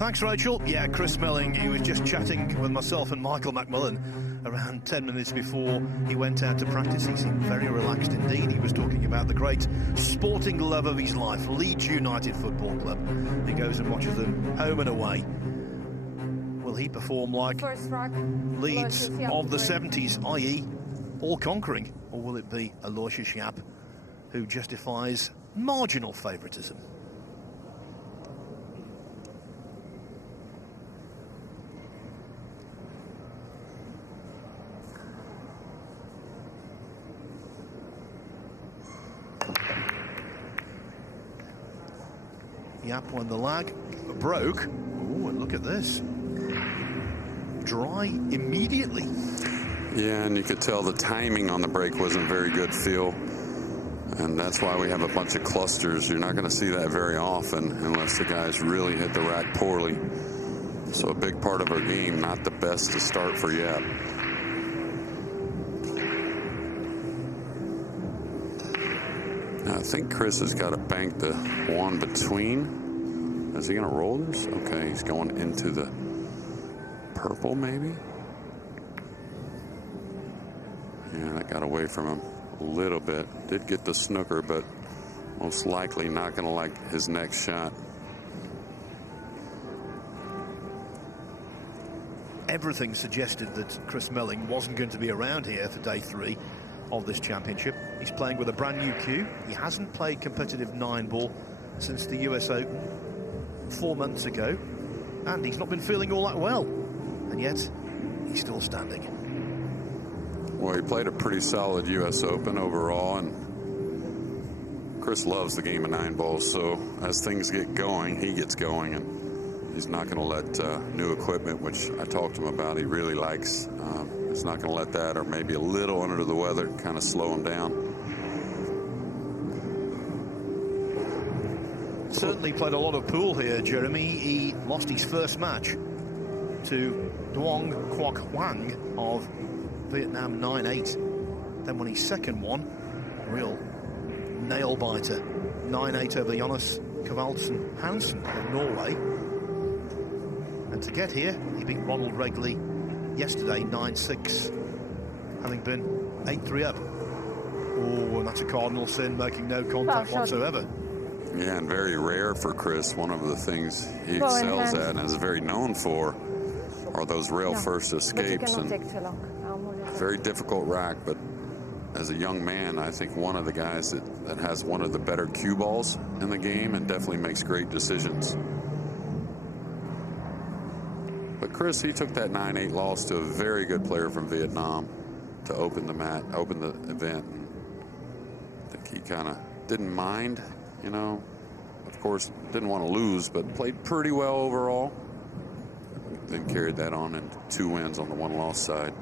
Thanks, Rachel. Yeah, Chris Melling, he was just chatting with myself and Michael McMullen around 10 minutes before he went out to practice. He seemed very relaxed indeed. He was talking about the great sporting love of his life, Leeds United Football Club. He goes and watches them home and away. Will he perform like Leeds of the 70s, i.e. all-conquering? Or will it be Aloysius Yapp who justifies marginal favouritism? Yapp won the lag, broke. Oh, and look at this. Dry immediately. Yeah, and you could tell the timing on the break wasn't very good, Phil. And that's why we have a bunch of clusters. You're not going to see that very often unless the guys really hit the rack poorly. So a big part of our game, not the best to start for Yapp. I think Chris has got to bank the one between. Is he going to roll this? Okay, he's going into the purple, maybe? Yeah, that got away from him a little bit. Did get the snooker, but most likely not going to like his next shot. Everything suggested that Chris Melling wasn't going to be around here for day 3 of this championship. He's playing with a brand new cue. He hasn't played competitive 9-ball since the US Open 4 months ago, and he's not been feeling all that well, and yet he's still standing. Well, he played a pretty solid US Open overall, and Chris loves the game of 9-ball, so as things get going, he gets going, and he's not going to let new equipment, which I talked to him about, he really likes. He's not going to let that, or maybe a little under the weather, kind of slow him down. Certainly played a lot of pool here, Jeremy. He lost his first match to Duong Quoc Hoang of Vietnam 9-8. Then won his second one, real nail-biter, 9-8 over Jonas Kvalsen Hansen of Norway. And to get here, he beat Ronald Wrigley yesterday, 9-6, having been 8-3 up. Oh, and that's a cardinal sin, making no contact whatsoever. Yeah, and very rare for Chris. One of the things he excels at and is very known for are those rail first escapes. And very difficult rack, but as a young man, I think one of the guys that has one of the better cue balls in the game and definitely makes great decisions. But Chris, he took that 9-8 loss to a very good player from Vietnam to open the event. And I think he kind of didn't mind, you know. Of course, didn't want to lose, but played pretty well overall. Then carried that on into 2 wins on the 1-loss side.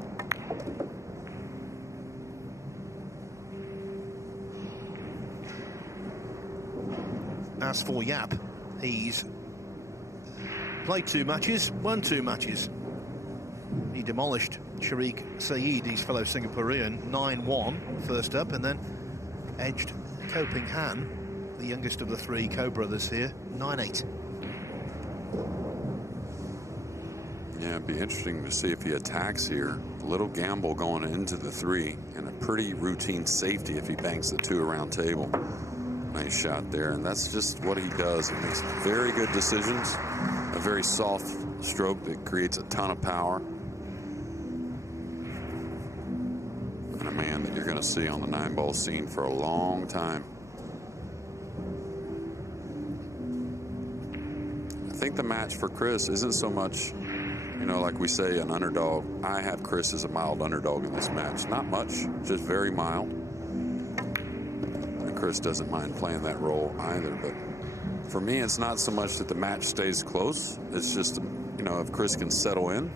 As for Yapp, he's played 2 matches, won 2 matches. He demolished Sharik Saeed, his fellow Singaporean, 9-1 first up, and then edged Ko Ping Han, the youngest of the 3 co-brothers here, 9-8. Yeah, it'd be interesting to see if he attacks here. A little gamble going into the 3, and a pretty routine safety if he banks the 2 around table. Nice shot there, and that's just what he does. He makes very good decisions, a very soft stroke that creates a ton of power, and a man that you're going to see on the 9-ball scene for a long time. I think the match for Chris isn't so much, you know, like we say, an underdog. I have Chris as a mild underdog in this match. Not much, just very mild. Chris doesn't mind playing that role either, but for me, it's not so much that the match stays close. It's just, you know, if Chris can settle in,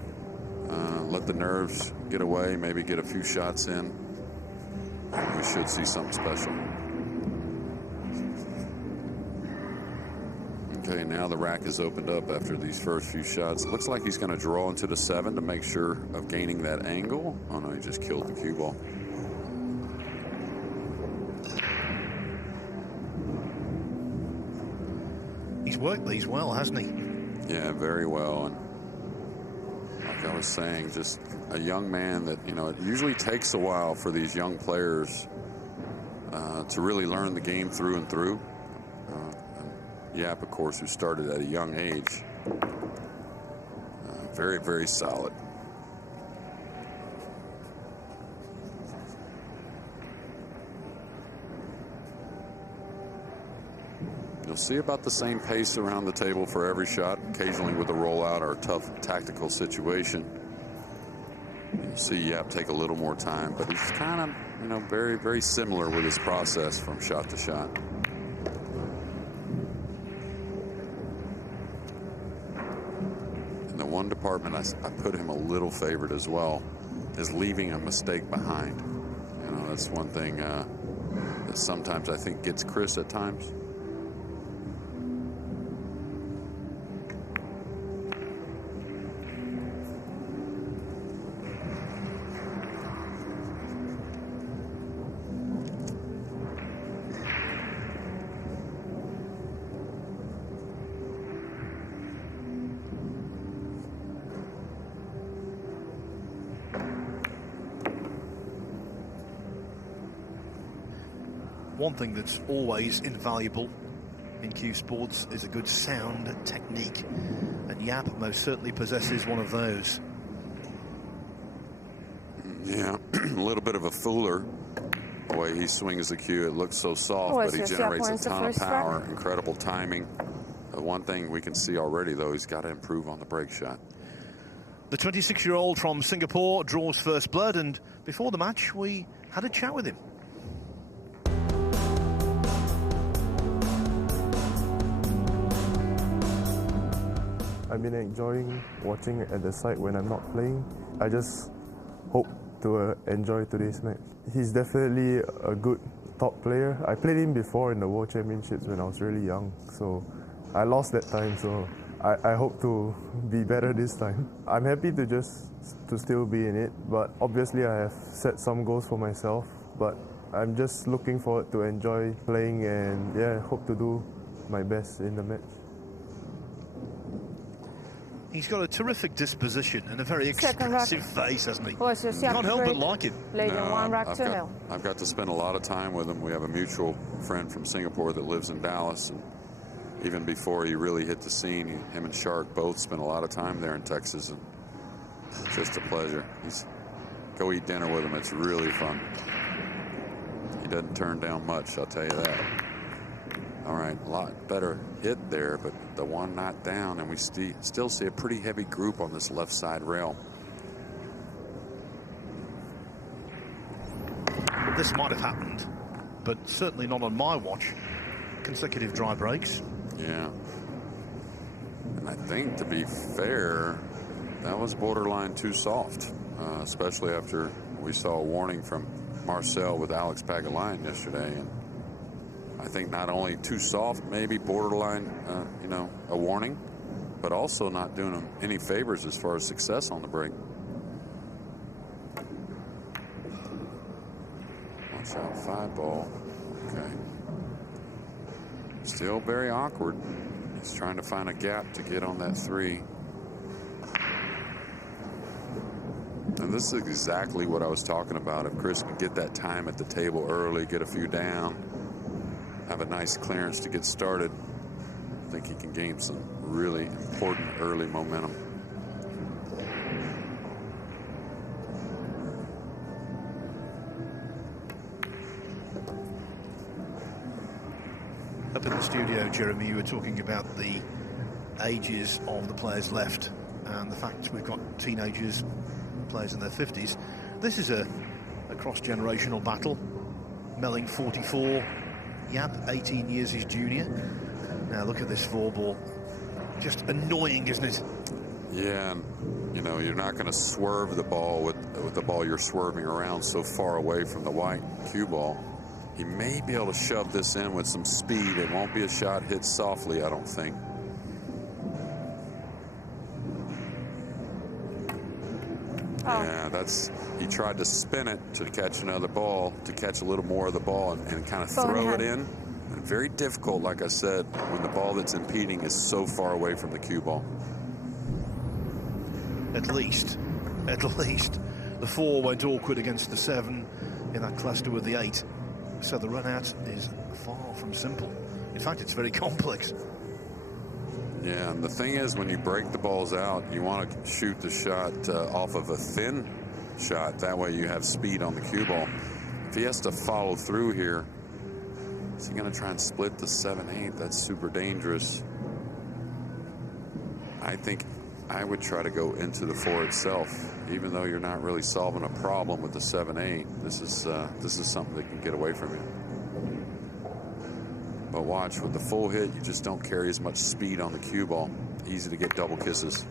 let the nerves get away, maybe get a few shots in, we should see something special. Okay, now the rack is opened up after these first few shots. Looks like he's going to draw into the 7 to make sure of gaining that angle. Oh no, he just killed the cue ball. He's worked these well, hasn't he? Yeah, very well. And like I was saying, just a young man that, you know, it usually takes a while for these young players to really learn the game through and through. And Yapp, of course, who started at a young age. Very, very solid. You'll see about the same pace around the table for every shot, occasionally with a rollout or a tough tactical situation. You'll see Yapp take a little more time, but he's kind of, you know, very, very similar with his process from shot to shot. In the one department I put him a little favored as well is leaving a mistake behind. You know, that's one thing that sometimes I think gets Chris at times. One thing that's always invaluable in cue sports is a good sound technique, and Yapp most certainly possesses one of those. Yeah, a little bit of a fooler. The way he swings the cue, it looks so soft, but he generates a ton of power, incredible timing. One thing we can see already, though, he's got to improve on the break shot. The 26-year-old from Singapore draws first blood, and before the match, we had a chat with him. I've been enjoying watching at the side when I'm not playing. I just hope to enjoy today's match. He's definitely a good top player. I played him before in the World Championships when I was really young, so I lost that time, so I hope to be better this time. I'm happy to still be in it, but obviously I have set some goals for myself, but I'm just looking forward to enjoy playing and yeah, hope to do my best in the match. He's got a terrific disposition and a very expressive face, hasn't he? Aloysius Yapp, can't help but like him. I've got to spend a lot of time with him. We have a mutual friend from Singapore that lives in Dallas. And even before he really hit the scene, him and Shark both spent a lot of time there in Texas. And just a pleasure. Go eat dinner with him. It's really fun. He doesn't turn down much, I'll tell you that. All right, a lot better hit there, but the one not down, and we still see a pretty heavy group on this left side rail. This might have happened, but certainly not on my watch. Consecutive dry breaks. Yeah. And I think, to be fair, that was borderline too soft, especially after we saw a warning from Marcel with Alex Pagulayan yesterday. And I think not only too soft, maybe borderline, a warning, but also not doing him any favors as far as success on the break. Watch out, 5-ball. Okay. Still very awkward. He's trying to find a gap to get on that 3. And this is exactly what I was talking about. If Chris can get that time at the table early, get a few down, have a nice clearance to get started, I think he can gain some really important early momentum. Up in the studio, Jeremy, you were talking about the ages of the players left and the fact we've got teenagers, players in their 50s. This is a cross-generational battle. Melling 44, Yapp 18 years his junior. Now look at this 4-ball. Just annoying, isn't it? Yeah, and you're not going to swerve the ball with the ball you're swerving around so far away from the white cue ball. He may be able to shove this in with some speed. It won't be a shot hit softly, I don't think. Yeah, he tried to spin it to catch another ball, to catch a little more of the ball and kind of throw it in. And very difficult, like I said, when the ball that's impeding is so far away from the cue ball. At least, the 4 went awkward against the 7 in that cluster with the 8. So the run out is far from simple. In fact, it's very complex. Yeah, and the thing is, when you break the balls out, you want to shoot the shot off of a thin shot. That way you have speed on the cue ball. If he has to follow through here, is he going to try and split the 7-8? That's super dangerous. I think I would try to go into the 4 itself, even though you're not really solving a problem with the 7-8. This is something that can get away from you. But watch, with the full hit, you just don't carry as much speed on the cue ball. Easy to get double kisses.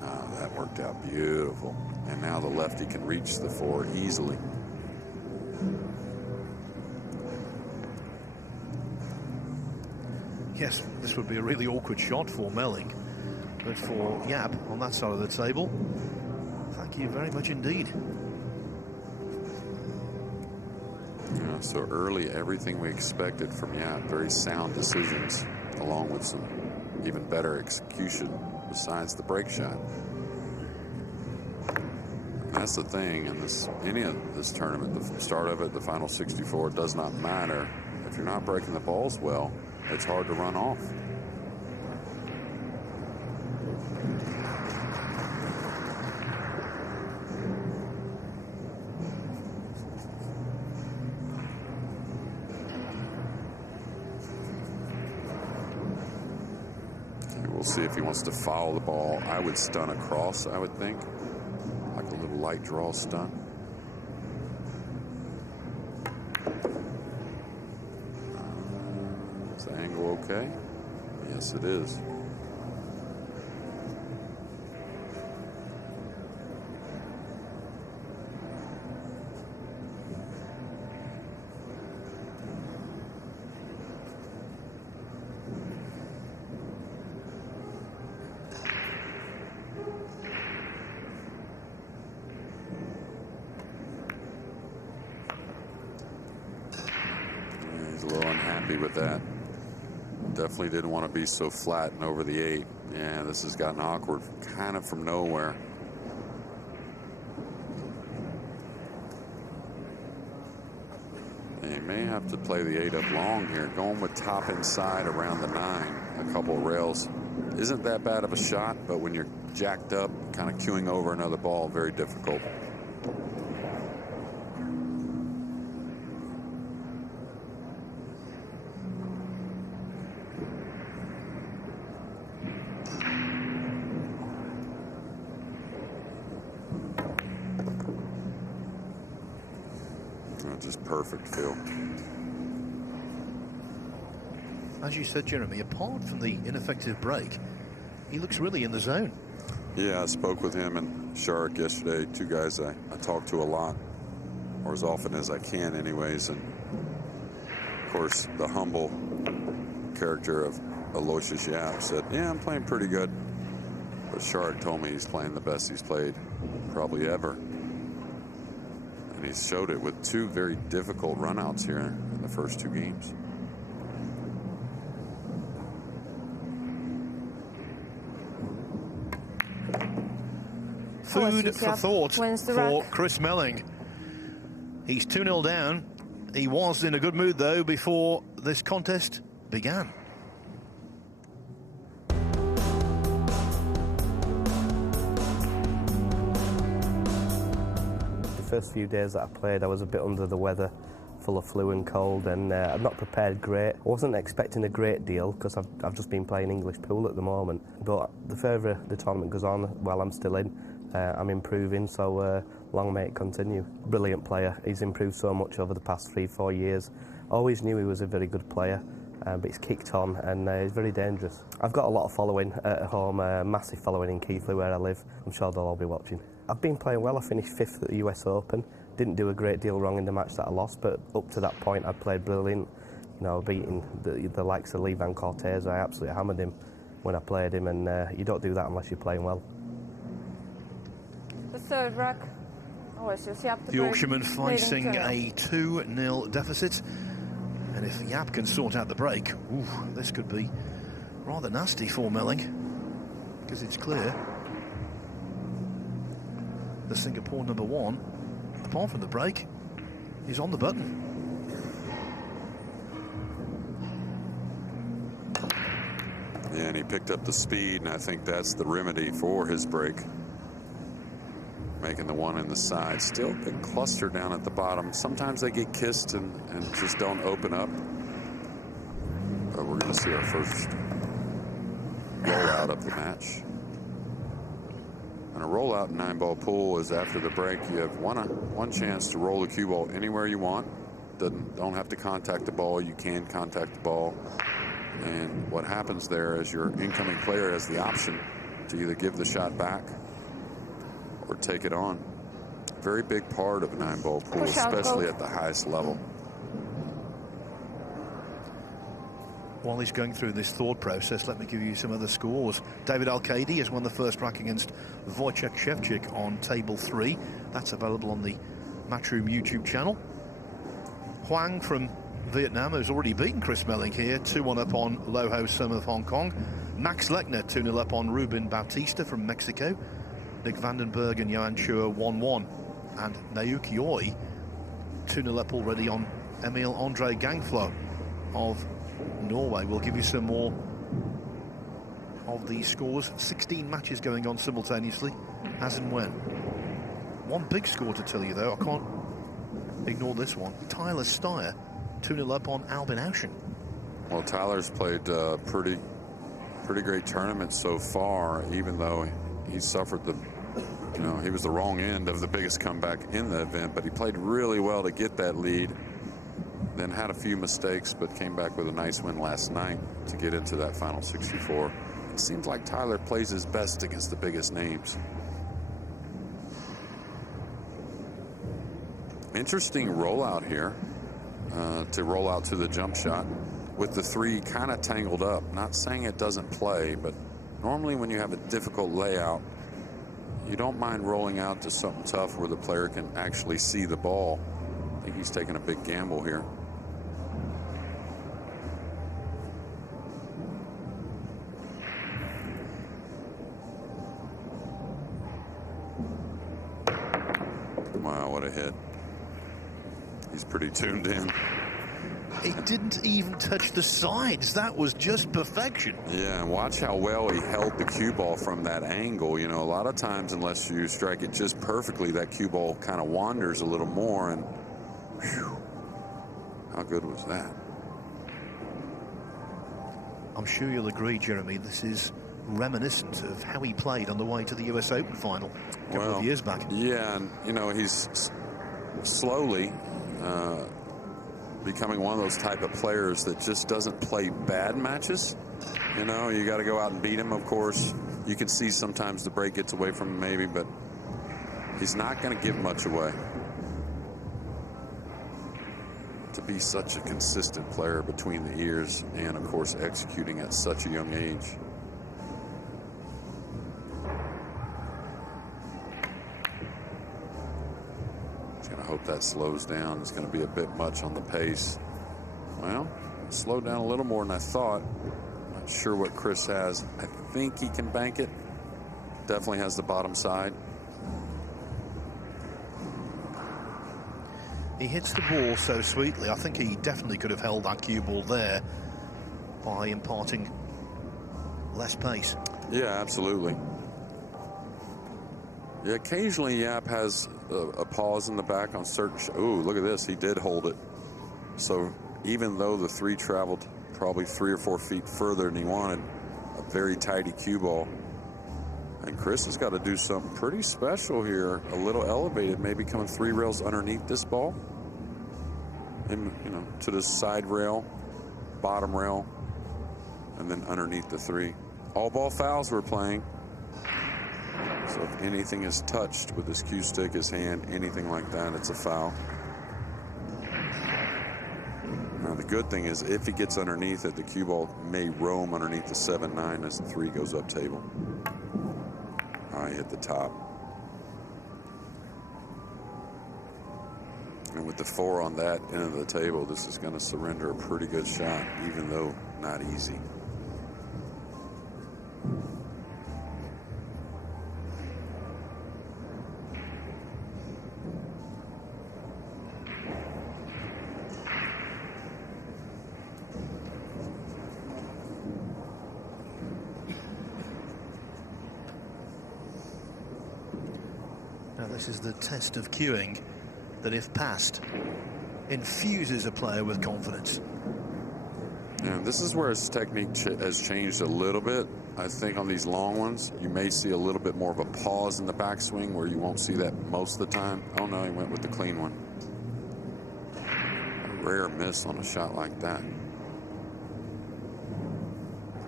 That worked out beautiful. And now the lefty can reach the 4 easily. Yes, this would be a really awkward shot for Melling. But for Yapp on that side of the table, thank you very much indeed. Yeah, so early, everything we expected from Yapp. Very sound decisions, along with some even better execution besides the break shot. And that's the thing in any of this tournament. The start of it, the final 64, does not matter. If you're not breaking the balls well, it's hard to run off. We'll see if he wants to foul the ball. I would stun across, I would think. Like a little light draw stun. Is the angle okay? Yes, it is. He's a little unhappy with that. Definitely didn't want to be so flat and over the 8. Yeah, this has gotten awkward kind of from nowhere. He may have to play the 8 up long here. Going with top inside around the 9. A couple of rails isn't that bad of a shot, but when you're jacked up, kind of queuing over another ball, very difficult. Just perfect, Phil. As you said, Jeremy, apart from the ineffective break, he looks really in the zone. Yeah, I spoke with him and Shark yesterday, 2 guys I talk to a lot, or as often as I can anyways. And of course, the humble character of Aloysius Yapp said, yeah, I'm playing pretty good. But Shark told me he's playing the best he's played probably ever. And he showed it with 2 very difficult runouts here in the first 2 games. Food for thought for Chris Melling. He's 2-0 down. He was in a good mood, though, before this contest began. First few days that I played, I was a bit under the weather, full of flu and cold, and I'm not prepared great. I wasn't expecting a great deal because I've just been playing English pool at the moment. But the further the tournament goes on, while I'm still in, I'm improving, so long may it continue. Brilliant player. He's improved so much over the past 3-4 years. Always knew he was a very good player, but he's kicked on and he's very dangerous. I've got a lot of following at home, massive following in Kielce where I live. I'm sure they'll all be watching. I've been playing well. I finished 5th at the US Open. Didn't do a great deal wrong in the match that I lost, but up to that point I played brilliant. You know, beating the likes of Levan Cortez. I absolutely hammered him when I played him, and you don't do that unless you're playing well. The third rack. Aloysius Yapp, the Yorkshireman facing a 2-0 deficit. And if Yapp can sort out the break, ooh, this could be rather nasty for Melling, because it's clear the Singapore number one, apart from the break, is on the button. Yeah, and he picked up the speed, and I think that's the remedy for his break. Making the one in the side. Still a cluster down at the bottom. Sometimes they get kissed and just don't open up. But we're going to see our first rollout of the match. And a rollout in 9-ball pool is after the break. You have one chance to roll the cue ball anywhere you want. Don't have to contact the ball. You can contact the ball. And what happens there is your incoming player has the option to either give the shot back or take it on. Very big part of a 9-ball pool, especially at the highest level. While he's going through this thought process, let me give you some other scores. David Al-Qaidi has won the first rack against Wojciech Szewczyk on table 3. That's available on the Matchroom YouTube channel. Huang from Vietnam has already beaten Chris Melling here, 2-1 up on Lo Ho Sum of Hong Kong. Max Lechner 2-0 up on Ruben Bautista from Mexico. Nick Vandenberg and Johan Chua 1-1. And Naoki Oi 2-0 up already on Emil Andre Gangflo of Norway. We'll give you some more of these scores. 16 matches going on simultaneously, as and when. One big score to tell you, though. I can't ignore this one. Tyler Steyer 2-0 up on Albin Auschen. Well, Tyler's played pretty great tournament so far, even though he suffered he was the wrong end of the biggest comeback in the event, but he played really well to get that lead, then had a few mistakes, but came back with a nice win last night to get into that final 64. It seems like Tyler plays his best against the biggest names. Interesting rollout here. To roll out to the jump shot with the 3 kind of tangled up. Not saying it doesn't play, but normally when you have a difficult layout, you don't mind rolling out to something tough where the player can actually see the ball. I think he's taking a big gamble here. Wow, what a hit. He's pretty tuned in. It didn't even touch the sides. That was just perfection. Yeah, and watch how well he held the cue ball from that angle. You know, a lot of times, unless you strike it just perfectly, that cue ball kind of wanders a little more. And whew, how good was that? I'm sure you'll agree, Jeremy, this is reminiscent of how he played on the way to the US Open final a couple of years back. Yeah, and, you know, he's slowly becoming one of those type of players that just doesn't play bad matches. You know, you got to go out and beat him, of course. You can see sometimes the break gets away from him maybe, but he's not going to give much away. To be such a consistent player between the ears and, of course, executing at such a young age. I hope that slows down. It's going to be a bit much on the pace. Well, slowed down a little more than I thought. Not sure what Chris has. I think he can bank it. Definitely has the bottom side. He hits the ball so sweetly. I think he definitely could have held that cue ball there by imparting less pace. Yeah, absolutely. Yeah, occasionally Yapp has a pause in the back on certain. Ooh, look at this. He did hold it. So even though the 3 traveled probably 3 or 4 feet further than he wanted, a very tidy cue ball. And Chris has got to do something pretty special here. A little elevated, maybe coming 3 rails underneath this ball. And, you know, to the side rail, bottom rail, and then underneath the 3. All ball fouls we're playing. So if anything is touched with his cue stick, his hand, anything like that, it's a foul. Now the good thing is if he gets underneath it, the cue ball may roam underneath the 7-9 as the 3 goes up table. All right, hit the top. And with the 4 on that end of the table, this is going to surrender a pretty good shot, even though not easy. Now this is the test of cueing that, if passed, infuses a player with confidence. Yeah, this is where his technique has changed a little bit. I think on these long ones, you may see a little bit more of a pause in the backswing where you won't see that most of the time. Oh no, he went with the clean one. A rare miss on a shot like that.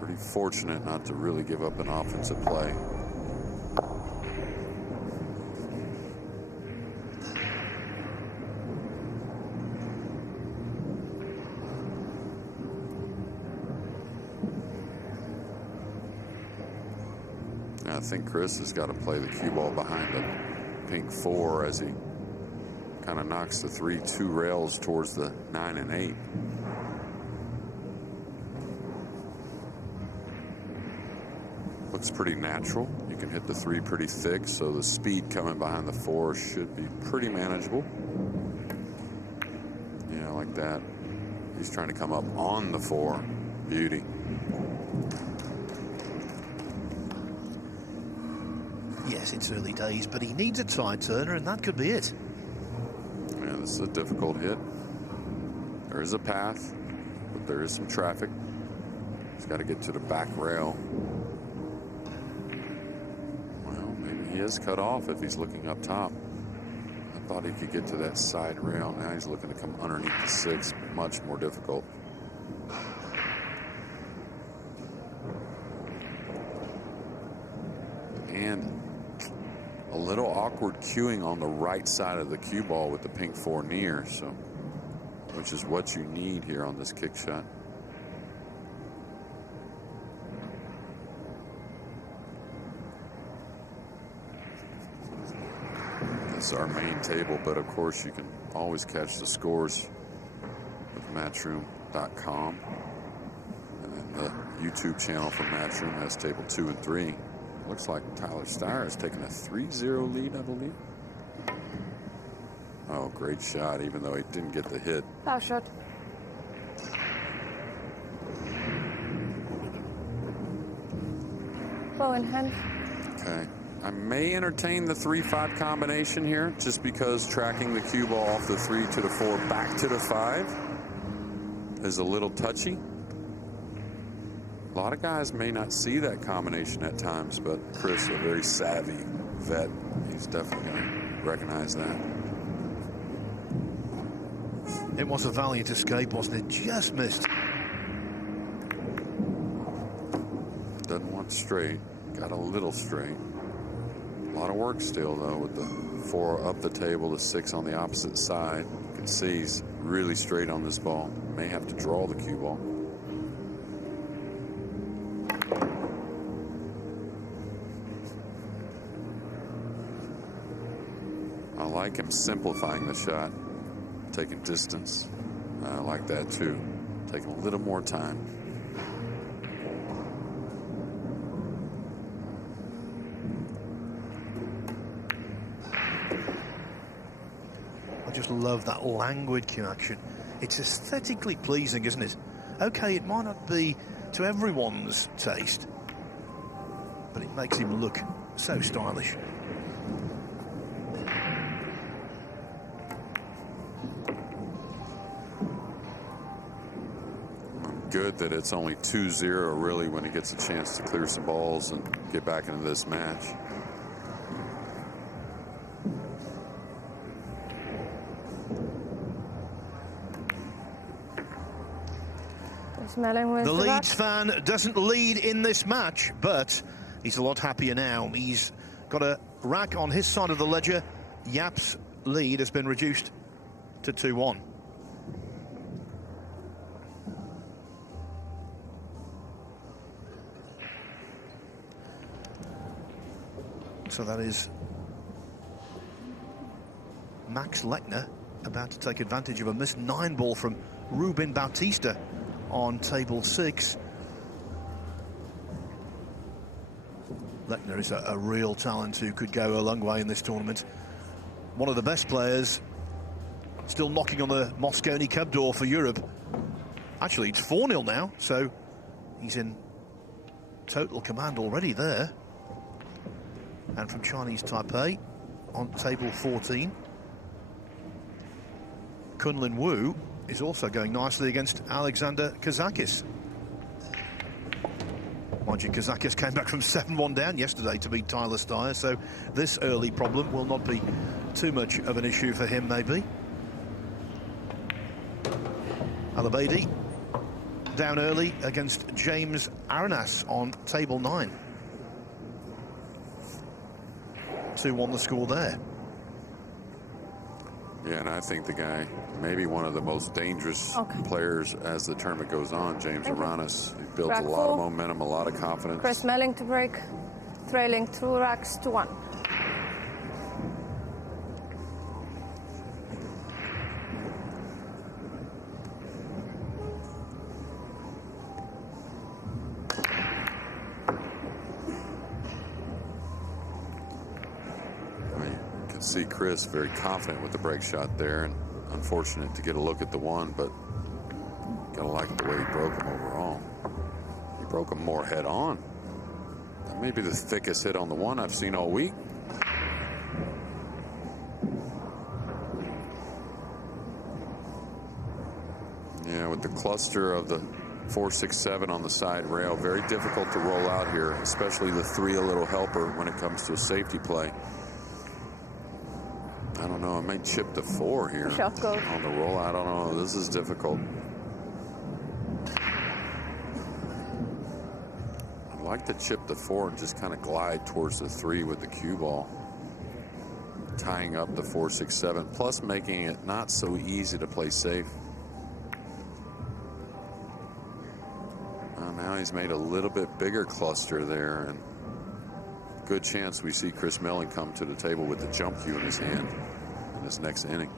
Pretty fortunate not to really give up an offensive play. I think Chris has got to play the cue ball behind the pink 4 as he kind of knocks the 3-2 rails towards the 9 and 8. Looks pretty natural. You can hit the 3 pretty thick, so the speed coming behind the 4 should be pretty manageable. Yeah, like that. He's trying to come up on the 4. Beauty. Yes, it's early days, but he needs a tide turner, and that could be it. Yeah, this is a difficult hit. There is a path, but there is some traffic. He's got to get to the back rail. Well, maybe he is cut off if he's looking up top. I thought he could get to that side rail. Now he's looking to come underneath the 6. Much more difficult. And a little awkward cueing on the right side of the cue ball with the pink 4 near, so which is what you need here on this kick shot. This is our main table, but of course you can always catch the scores with Matchroom.com, and then the YouTube channel for Matchroom has table 2 and 3. Looks like Tyler Steyer has taken a 3-0 lead, I believe. Oh, great shot, even though he didn't get the hit. Foul shot. Ball in hand. Okay. I may entertain the 3-5 combination here, just because tracking the cue ball off the 3 to the 4 back to the 5 is a little touchy. A lot of guys may not see that combination at times, but Chris, a very savvy vet, he's definitely going to recognize that. It was a valiant escape, wasn't it? Just missed. Doesn't want straight, got a little straight. A lot of work still, though, with the 4 up the table, the 6 on the opposite side. You can see he's really straight on this ball. May have to draw the cue ball. I like him simplifying the shot, taking distance. I like that too, taking a little more time. I just love that languid cue action. It's aesthetically pleasing, isn't it? Okay, it might not be to everyone's taste, but it makes him look so stylish. Good that it's only 2-0 really when he gets a chance to clear some balls and get back into this match. Melling with The the Leeds back. fan doesn't lead in this match, but he's a lot happier now. He's got a rack on his side of the ledger. Yapp's lead has been reduced to 2-1. So that is Max Lechner about to take advantage of a missed 9-ball from Ruben Bautista on table 6. Lechner is a real talent who could go a long way in this tournament. One of the best players, still knocking on the Mosconi Cup door for Europe. Actually, it's 4-0 now, so he's in total command already there. And from Chinese Taipei on table 14, Kunlin Wu is also going nicely against Alexander Kazakis. Mind you, Kazakis came back from 7-1 down yesterday to beat Tyler Steyer, so this early problem will not be too much of an issue for him, maybe. Alabadi down early against James Arenas on table 9. 2-1 the score there. Yeah, and I think the guy, maybe one of the most dangerous players as the tournament goes on, James Arenas. He built a lot of momentum, a lot of confidence. Chris Melling to break, trailing 2 racks to 1. See Chris very confident with the break shot there, and unfortunate to get a look at the one, but gotta like the way he broke him overall. He broke him more head on. That may be the thickest hit on the one I've seen all week. Yeah, with the cluster of the 4-6-7 on the side rail, very difficult to roll out here, especially the 3 a little helper when it comes to a safety play. I don't know, I may chip the 4 here on the roll. I don't know, this is difficult. I'd like to chip the 4 and just kind of glide towards the 3 with the cue ball. Tying up the 4-6-7, plus making it not so easy to play safe. Now he's made a little bit bigger cluster there, and good chance we see Chris Melling come to the table with the jump cue in his hand in this next inning.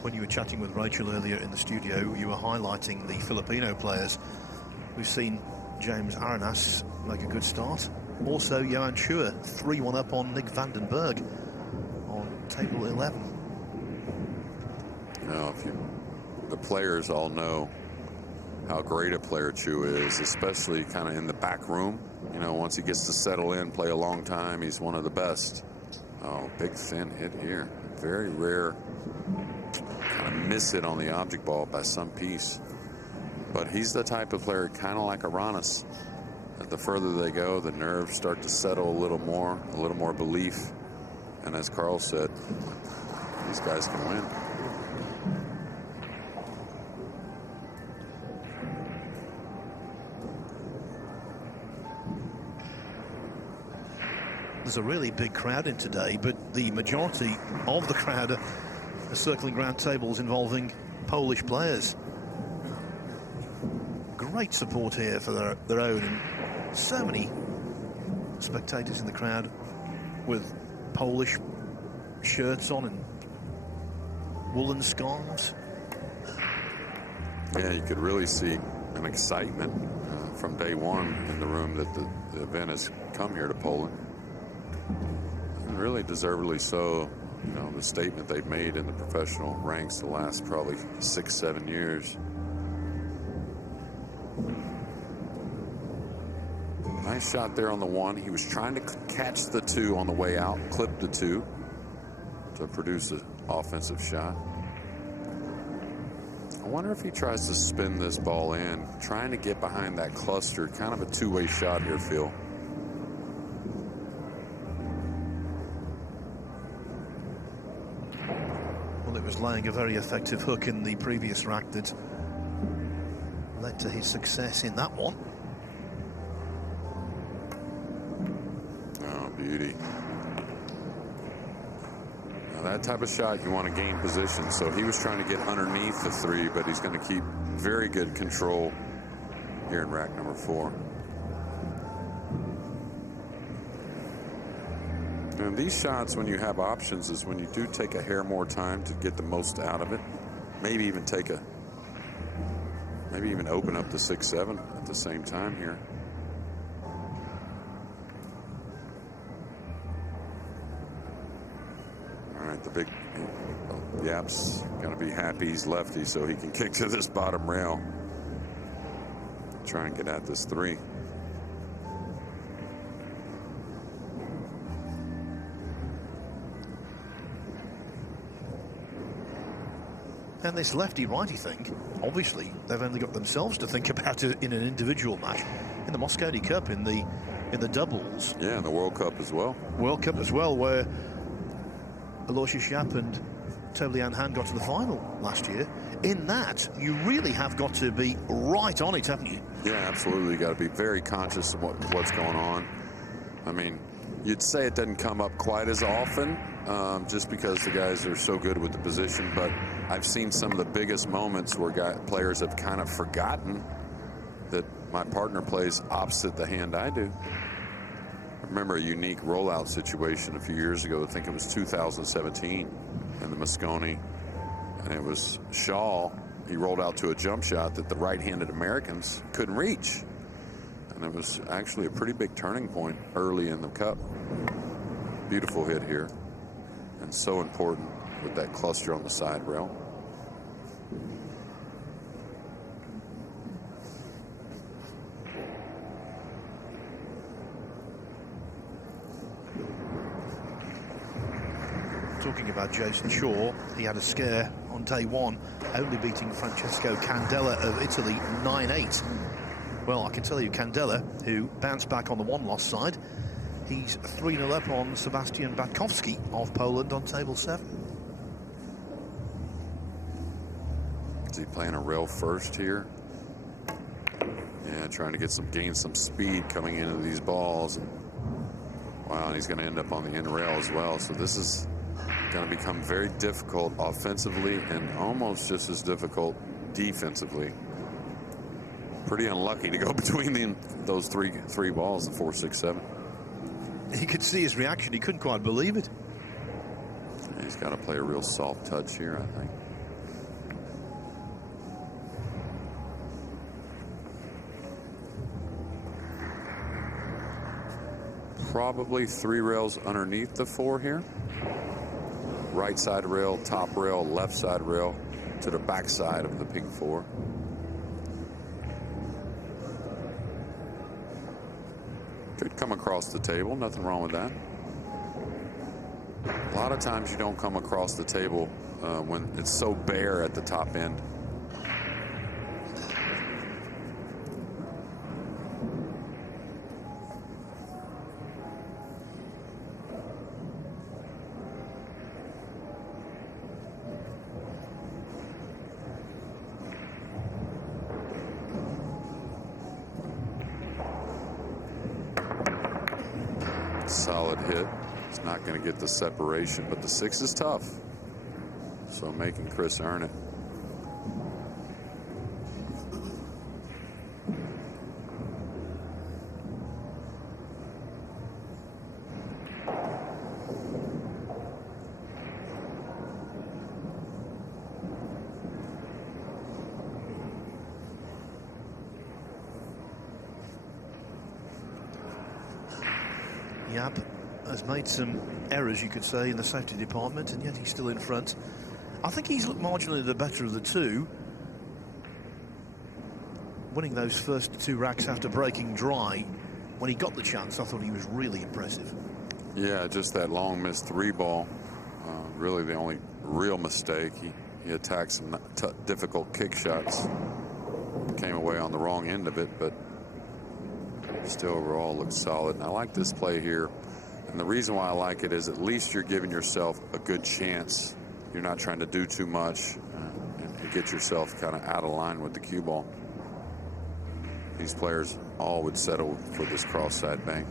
When you were chatting with Rachel earlier in the studio, you were highlighting the Filipino players. We've seen James Arenas make a good start. Also, Johan Chua 3-1 up on Nick Vandenberg on table 11. Now, the players all know how great a player Chua is, especially kind of in the back room. You know, once he gets to settle in, play a long time, he's one of the best. Oh, big thin hit here. Very rare kind of miss it on the object ball by some piece. But he's the type of player kind of like Arenas. The further they go, the nerves start to settle a little more belief. And as Carl said, these guys can win. There's a really big crowd in today, but the majority of the crowd are circling round tables involving Polish players. Great support here for their own, and so many spectators in the crowd with Polish shirts on and woolen scarves. Yeah, you could really see an excitement from day one in the room that the event has come here to Poland. And really deservedly so. You know, the statement they've made in the professional ranks the last probably 6-7 years. Nice shot there on the 1. He was trying to catch the 2 on the way out, clip the 2 to produce an offensive shot. I wonder if he tries to spin this ball in, trying to get behind that cluster. Kind of a two-way shot here, Phil. Well, it was laying a very effective hook in the previous rack that led to his success in that one. Oh, beauty. Now that type of shot, you want to gain position. So he was trying to get underneath the 3, but he's going to keep very good control here in rack number 4. And these shots, when you have options, is when you do take a hair more time to get the most out of it. Maybe even open up the 6-7 at the same time here. All right, the big Yapp's gonna be happy he's lefty, so he can kick to this bottom rail. Try and get at this 3. And this lefty-righty thing, obviously, they've only got themselves to think about it in an individual match. In the Mosconi Cup, in the doubles. Yeah, in the World Cup as well. World Cup as well, where Aloysius Yapp and Tolian Han got to the final last year. In that, you really have got to be right on it, haven't you? Yeah, absolutely. You got to be very conscious of what's going on. I mean, you'd say it doesn't come up quite as often, just because the guys are so good with the position, but I've seen some of the biggest moments where players have kind of forgotten that my partner plays opposite the hand I do. I remember a unique rollout situation a few years ago. I think it was 2017 in the Mosconi, and it was Shaw. He rolled out to a jump shot that the right-handed Americans couldn't reach. And it was actually a pretty big turning point early in the Cup. Beautiful hit here. And so important with that cluster on the side rail. Talking about Jason Shaw, he had a scare on day one, only beating Francesco Candela of Italy 9-8. Well, I can tell you, Candela, who bounced back on the one-loss side, he's 3-0 up on Sebastian Batkowski of Poland on table 7. Is he playing a rail first here? Yeah, trying to gain some speed coming into these balls. Wow, and he's going to end up on the end rail as well. So this is going to become very difficult offensively and almost just as difficult defensively. Pretty unlucky to go between those three balls, the 4, 6, 7. You could see his reaction. He couldn't quite believe it. He's got to play a real soft touch here, I think. Probably 3 rails underneath the 4 here. Right side rail, top rail, left side rail to the back side of the pink 4. Could come across the table, nothing wrong with that. A lot of times you don't come across the table when it's so bare at the top end. Solid hit. It's not going to get the separation, but the 6 is tough. So making Chris earn it. Yapp has made some errors, you could say, in the safety department, and yet he's still in front. I think he's looked marginally the better of the two. Winning those first 2 racks after breaking dry, when he got the chance, I thought he was really impressive. Yeah, just that long missed 3 ball. Really the only real mistake. He attacked some difficult kick shots. Came away on the wrong end of it, but still overall looks solid. And I like this play here. And the reason why I like it is at least you're giving yourself a good chance. You're not trying to do too much and get yourself kind of out of line with the cue ball. These players all would settle for this cross-side bank.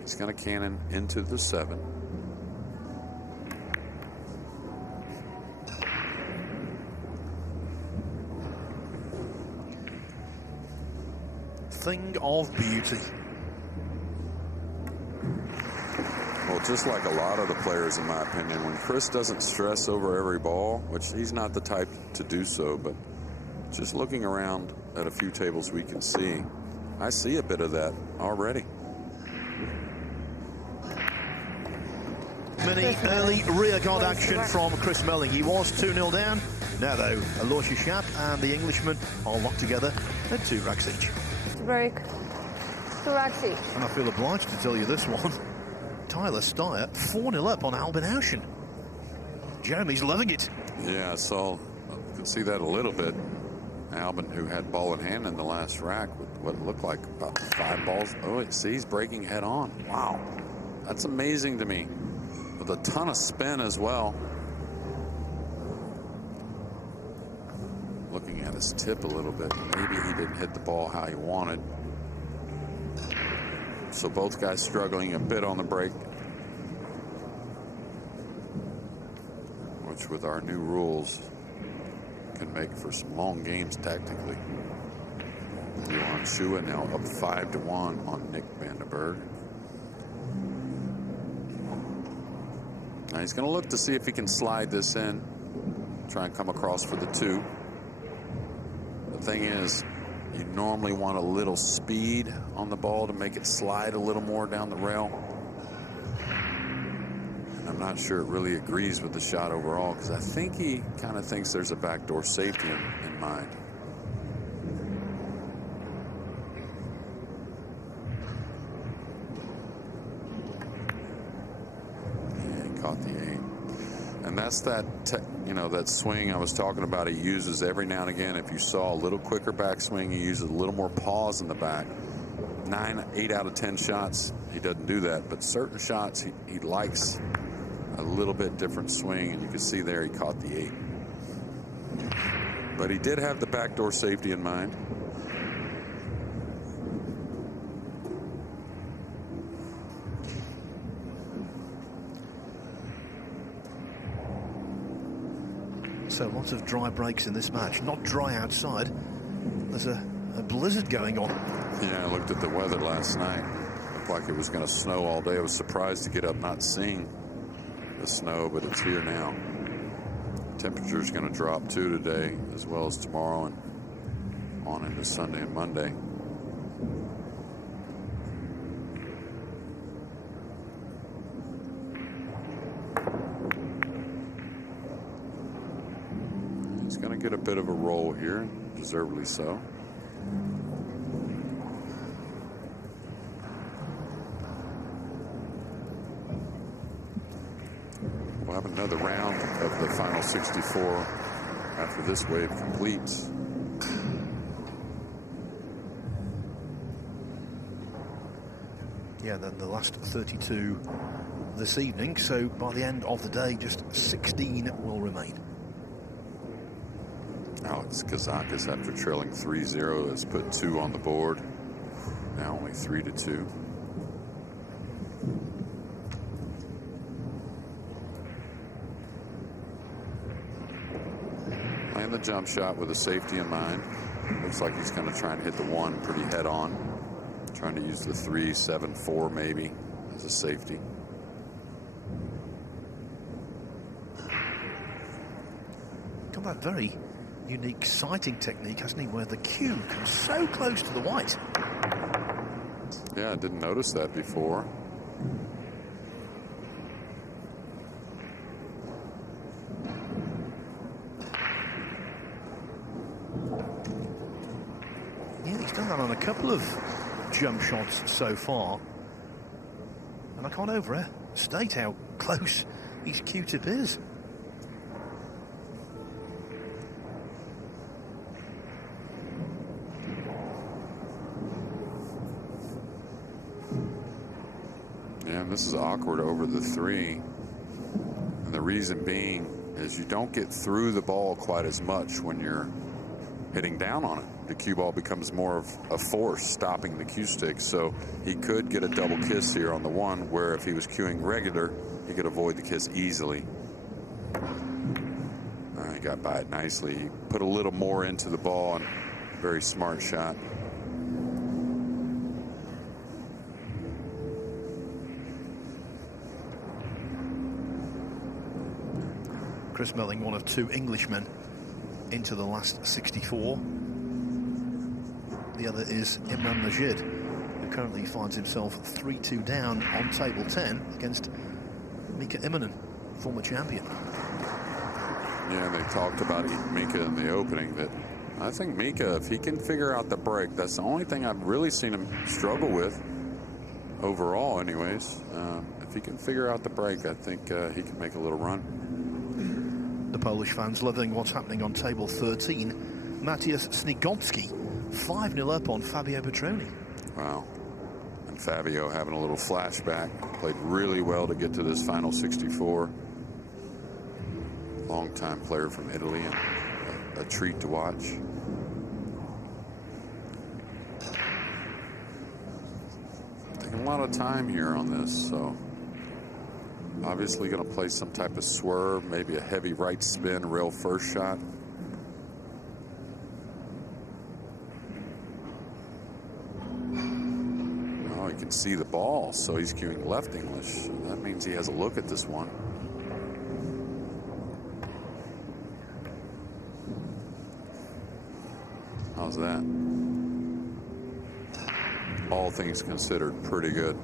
He's going to cannon into the 7. Thing of beauty. Well, just like a lot of the players, in my opinion, when Chris doesn't stress over every ball, which he's not the type to do so, but just looking around at a few tables we can see, I see a bit of that already. Many early rearguard action from Chris Melling. He was 2-0 down. Now, though, Aloysius Yapp and the Englishman are locked together at 2 racks each. Break. 2 racks each. And I feel obliged to tell you this one. Tyler Steyer 4-0 up on Albin Houschen. Jeremy's loving it. Yeah, so you can see that a little bit. Albin, who had ball in hand in the last rack with what it looked like about 5 balls. Oh, see, he's breaking head on. Wow, that's amazing to me. With a ton of spin as well. Looking at his tip a little bit, maybe he didn't hit the ball how he wanted. So both guys struggling a bit on the break, which with our new rules can make for some long games tactically. Johan Shua now up 5-1 on Nick Vandenberg. Now he's going to look to see if he can slide this in, try and come across for the 2. The thing is, you normally want a little speed on the ball to make it slide a little more down the rail. And I'm not sure it really agrees with the shot overall, because I think he kind of thinks there's a backdoor safety in mind. Yeah, he caught the 8. And that's that, that swing I was talking about he uses every now and again. If you saw a little quicker backswing, he uses a little more pause in the back. 8 out of 10 shots, he doesn't do that. But certain shots, he likes a little bit different swing. And you can see there he caught the 8. But he did have the backdoor safety in mind. So lots of dry breaks in this match. Not dry outside. There's a blizzard going on. Yeah, I looked at the weather last night. Looked like it was going to snow all day. I was surprised to get up not seeing the snow, but it's here now. Temperature's going to drop too today, as well as tomorrow and on into Sunday and Monday. He's going to get a bit of a roll here, deservedly so. We'll have another round of the final 64 after this wave completes. Yeah, then the last 32 this evening. So by the end of the day, just 16 will remain. Alex Kazakis, after trailing 3-0, has put 2 on the board. Now only 3-2. Playing the jump shot with a safety in mind. Looks like he's going to try and hit the 1 pretty head on. Trying to use the 3-7-4 maybe as a safety. Got that very unique sighting technique, hasn't he, where the cue comes so close to the white. Yeah, I didn't notice that before. Yeah, he's done that on a couple of jump shots so far. And I can't overstate how close his Q-tip is. This is awkward over the 3. And the reason being is you don't get through the ball quite as much when you're hitting down on it. The cue ball becomes more of a force stopping the cue stick. So he could get a double kiss here on the 1, where if he was cueing regular, he could avoid the kiss easily. He got by it nicely. He put a little more into the ball, and very smart shot. Chris Melling, one of two Englishmen into the last 64. The other is Imran Majid, who currently finds himself 3-2 down on table 10 against Mika Immonen, former champion. Yeah, they talked about Mika in the opening. That I think Mika, if he can figure out the break, that's the only thing I've really seen him struggle with overall anyways. If he can figure out the break, I think he can make a little run. The Polish fans loving what's happening on table 13. Matthias Snigonski, 5-0 up on Fabio Petroni. Wow. And Fabio having a little flashback. Played really well to get to this final 64. Long-time player from Italy and a treat to watch. Taking a lot of time here on this, so obviously going to play some type of swerve, maybe a heavy right spin, rail first shot. Oh, he can see the ball, so he's cueing left English. So that means he has a look at this one. How's that? All things considered, pretty good.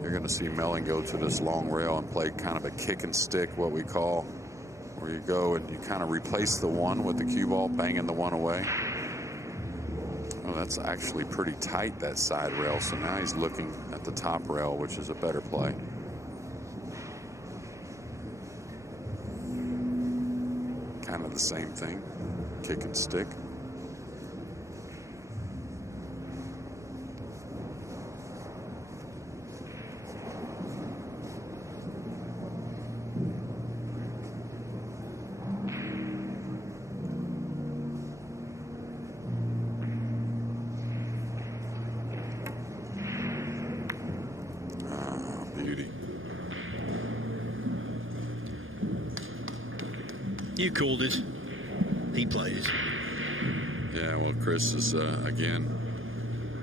You're going to see Melling go to this long rail and play kind of a kick and stick, what we call, where you go and you kind of replace the one with the cue ball, banging the one away. Oh, that's actually pretty tight, that side rail. So now he's looking at the top rail, which is a better play. Kind of the same thing, kick and stick. You called it. He played it. Yeah, well, Chris is, again,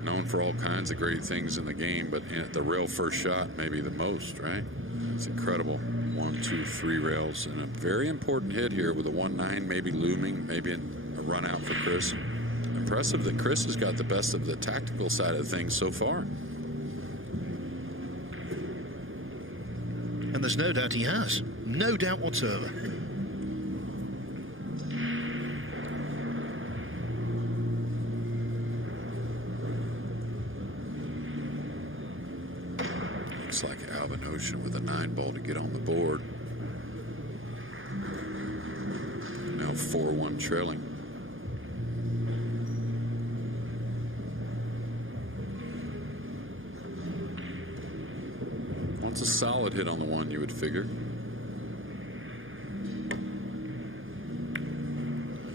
known for all kinds of great things in the game, but the rail first shot maybe the most, right? It's incredible. 1, 2, 3 rails, and a very important hit here with a 1-9 maybe looming, maybe a run out for Chris. Impressive that Chris has got the best of the tactical side of things so far. And there's no doubt he has. No doubt whatsoever. Looks like Alvin Ocean with a 9-ball to get on the board. Now 4-1 trailing. Wants a solid hit on the one, you would figure.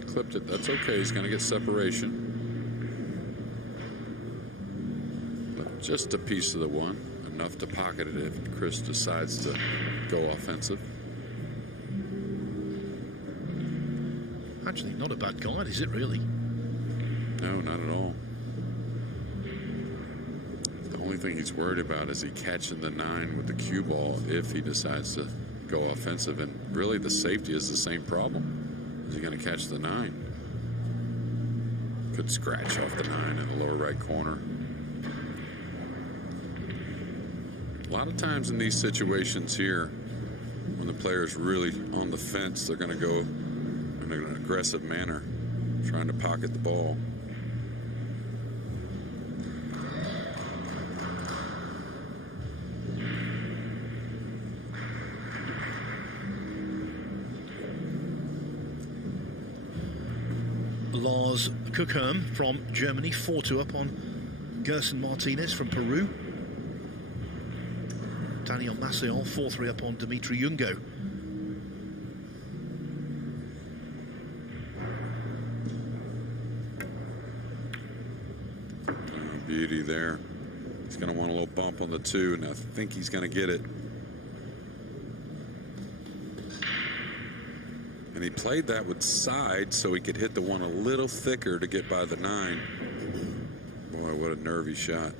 Clipped it. That's okay. He's going to get separation. But just a piece of the one. Enough to pocket it if Chris decides to go offensive. Actually, not a bad guide, is it really? No, not at all. The only thing he's worried about is he catching the 9 with the cue ball if he decides to go offensive. And really, the safety is the same problem. Is he going to catch the 9? Could scratch off the 9 in the lower right corner. A lot of times in these situations here, when the player's really on the fence, they're going to go in an aggressive manner, trying to pocket the ball. Lars Kuckherm from Germany, 4-2 up on Gerson Martinez from Peru. Daniel Masséon, 4-3 up on Dimitri Yungo. Oh, beauty there. He's going to want a little bump on the 2, and I think he's going to get it. And he played that with side so he could hit the one a little thicker to get by the 9. Boy, what a nervy shot.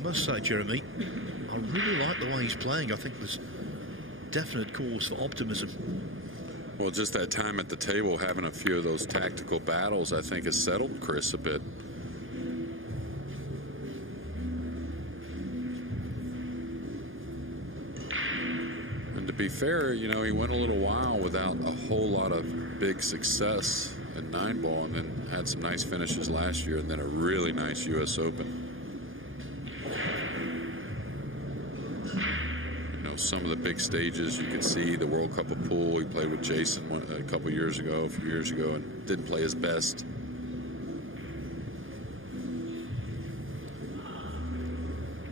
must say, Jeremy, I really like the way he's playing. I think there's definite cause for optimism. Well, just that time at the table, having a few of those tactical battles, I think has settled Chris a bit. And to be fair, you know, he went a little while without a whole lot of big success in Nineball, and then had some nice finishes last year, and then a really nice U.S. Open. Some of the big stages you could see, the World Cup of Pool, he played with Jason a couple years ago, a few years ago, and didn't play his best.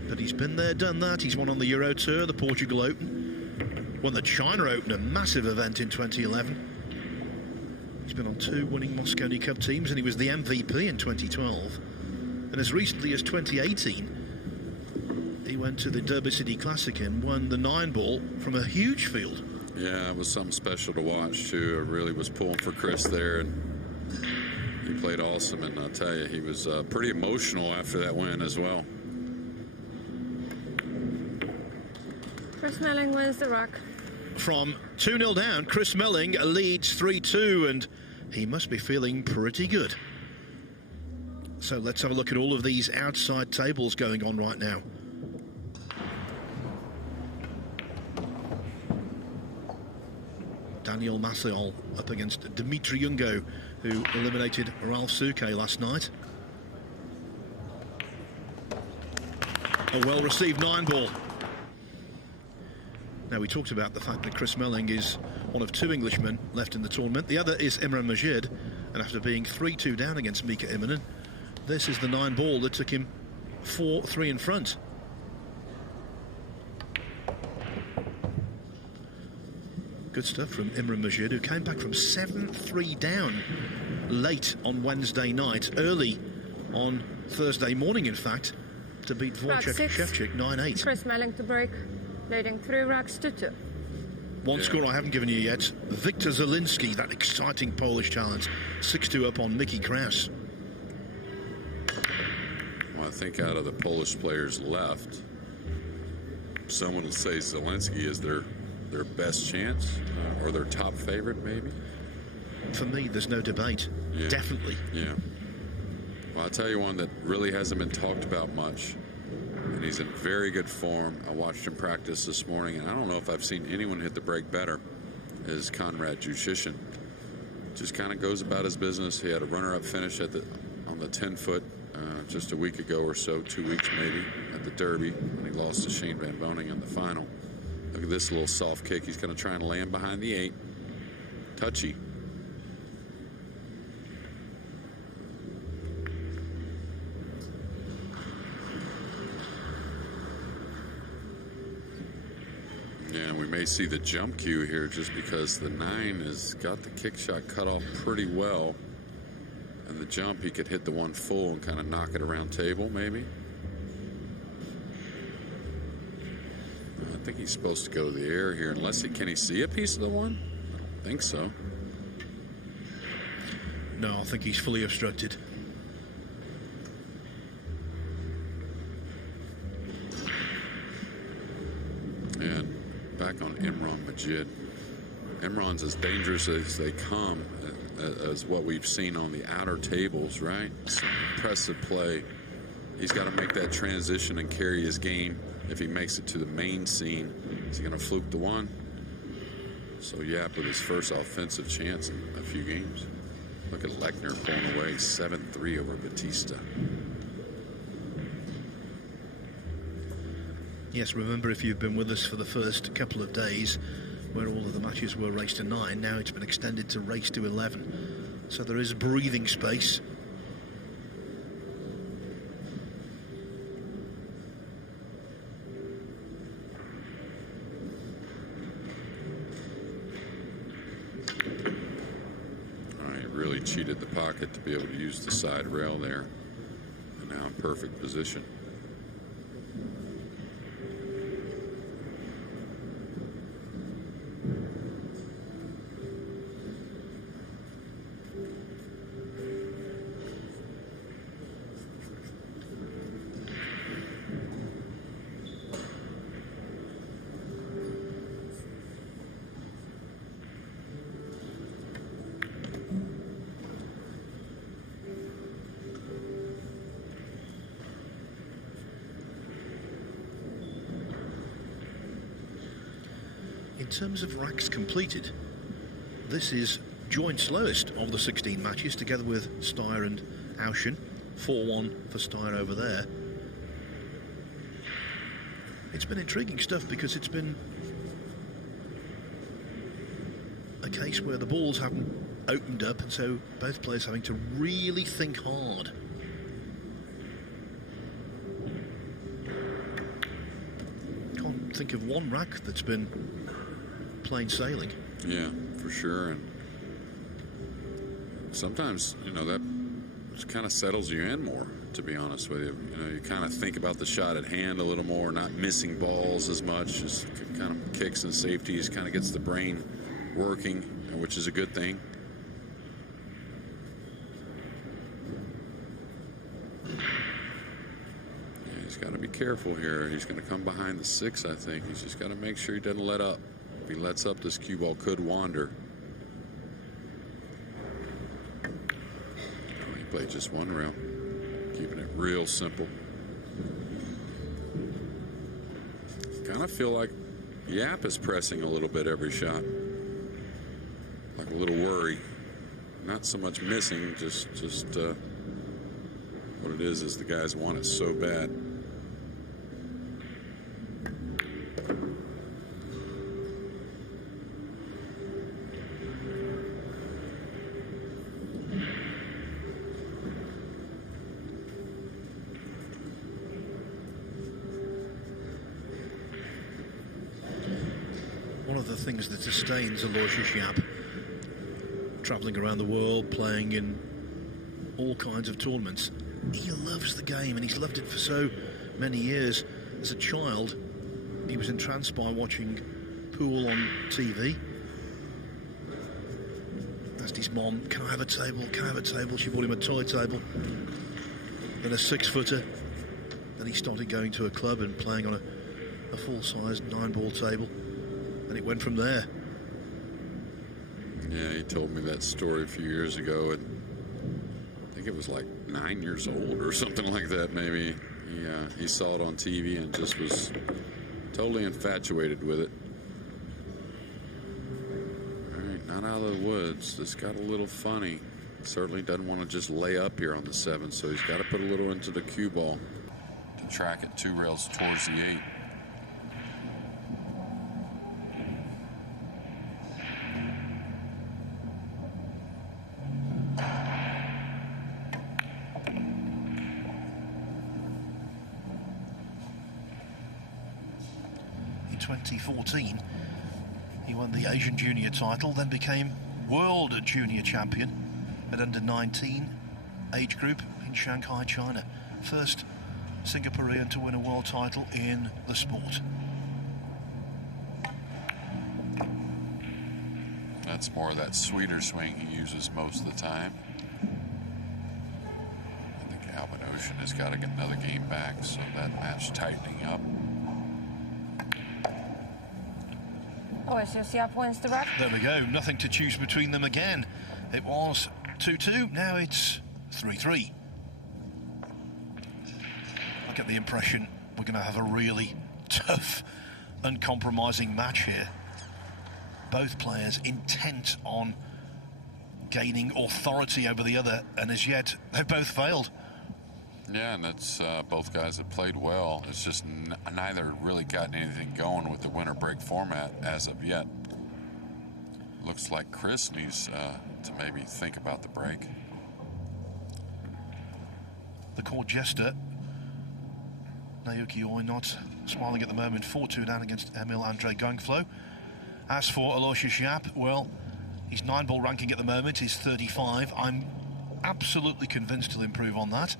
But he's been there, done that. He's won on the Euro Tour, the Portugal Open, won the China Open, a massive event in 2011. He's been on 2 winning Mosconi Cup teams, and he was the MVP in 2012. And as recently as 2018, he went to the Derby City Classic and won the Nineball from a huge field. Yeah, it was something special to watch, too. I really was pulling for Chris there, and he played awesome. And I'll tell you, he was pretty emotional after that win as well. Chris Melling wins the rock. From 2-0 down, Chris Melling leads 3-2, and he must be feeling pretty good. So let's have a look at all of these outside tables going on right now. Daniel Massiol up against Dimitri Jungo, who eliminated Ralph Souquet last night. A well-received 9-ball. Now, we talked about the fact that Chris Melling is one of 2 Englishmen left in the tournament. The other is Imran Majid, and after being 3-2 down against Mika Immonen, this is the 9-ball that took him 4-3 in front. Good stuff from Imran Majid, who came back from 7-3 down late on Wednesday night, early on Thursday morning, in fact, to beat Wojciech Szewczyk 9-8. Chris Melling to break, leading 3 racks to 2. One score I haven't given you yet. Victor Zielinski, that exciting Polish talent, 6-2 up on Mickey Kraus. Well, I think out of the Polish players left, someone will say Zielinski is their best chance or their top favorite, maybe. For me, there's no debate. Yeah. Definitely. Yeah. Well, I'll tell you one that really hasn't been talked about much, and he's in very good form. I watched him practice this morning, and I don't know if I've seen anyone hit the break better, is Konrad Jushishin. Just kind of goes about his business. He had a runner-up finish on the 10-foot just a week ago or so, 2 weeks maybe, at the Derby, and he lost to Shane Van Boening in the final. Look at this little soft kick. He's going to try and land behind the 8. Touchy. Yeah, we may see the jump cue here just because the 9 has got the kick shot cut off pretty well. And the jump, he could hit the 1 full and kind of knock it around table, maybe. I think he's supposed to go to the air here, unless can he see a piece of the 1? I don't think so. No, I think he's fully obstructed. And back on Imran Majid. Imran's as dangerous as they come, as what we've seen on the outer tables, right? Some impressive play. He's got to make that transition and carry his game. If he makes it to the main scene, is he going to fluke the 1? So Yapp with his first offensive chance in a few games. Look at Lechner pulling away 7-3 over Batista. Yes, remember, if you've been with us for the first couple of days, where all of the matches were race to 9, now it's been extended to race to 11. So there is breathing space. Really cheated the pocket to be able to use the side rail there, and now in perfect position. in terms of racks completed, this is joint slowest of the 16 matches, together with Steyer and Auschen. 4-1 for Steyer over there. It's been intriguing stuff because it's been a case where the balls haven't opened up, and so both players having to really think hard. Can't think of one rack that's been plain sailing. Yeah, for sure. And sometimes, you know, that just kind of settles you in more, to be honest with you. You know, you kind of think about the shot at hand a little more, not missing balls as much, just kind of kicks and safeties, kind of gets the brain working, which is a good thing. Yeah, he's got to be careful here. He's going to come behind the 6, I think. He's just got to make sure he doesn't let up. If he lets up, this cue ball could wander. Oh, he played just one rail, keeping it real simple. Kind of feel like Yapp is pressing a little bit every shot. Like a little worry. Not so much missing, just what it is the guys want it so bad. One of the things that sustains Aloysius Yapp, travelling around the world, playing in all kinds of tournaments, he loves the game, and he's loved it for so many years. As a child, he was entranced by watching pool on TV. Asked his mom, "Can I have a table? Can I have a table?" She bought him a toy table, then a 6-footer. Then he started going to a club and playing on a full-size 9-ball table, and it went from there. Yeah, he told me that story a few years ago, and I think it was like 9 years old or something like that, maybe. He saw it on TV and just was totally infatuated with it. All right, not out of the woods. This got a little funny. Certainly doesn't want to just lay up here on the 7, so he's got to put a little into the cue ball to track it 2 rails towards the 8. In 2014, he won the Asian Junior title, then became World Junior Champion at under-19 age group in Shanghai, China. First Singaporean to win a world title in the sport. That's more of that sweeter swing he uses most of the time. I think Auschen has got to get another game back, so that match tightening up. Aloysius Yapp wins the rack. There we go, nothing to choose between them again. It was 2-2, now it's 3-3. I get the impression we're going to have a really tough, uncompromising match here. Both players intent on gaining authority over the other, and as yet, they've both failed. Yeah, and that's both guys have played well. It's just neither really gotten anything going with the winter break format as of yet. Looks like Chris needs to maybe think about the break. The court jester, Naoki Oi, not smiling at the moment. 4-2 down against Emil Andre Gangflo. As for Aloysius Yapp, well, his 9-ball ranking at the moment is 35. I'm absolutely convinced he'll improve on that.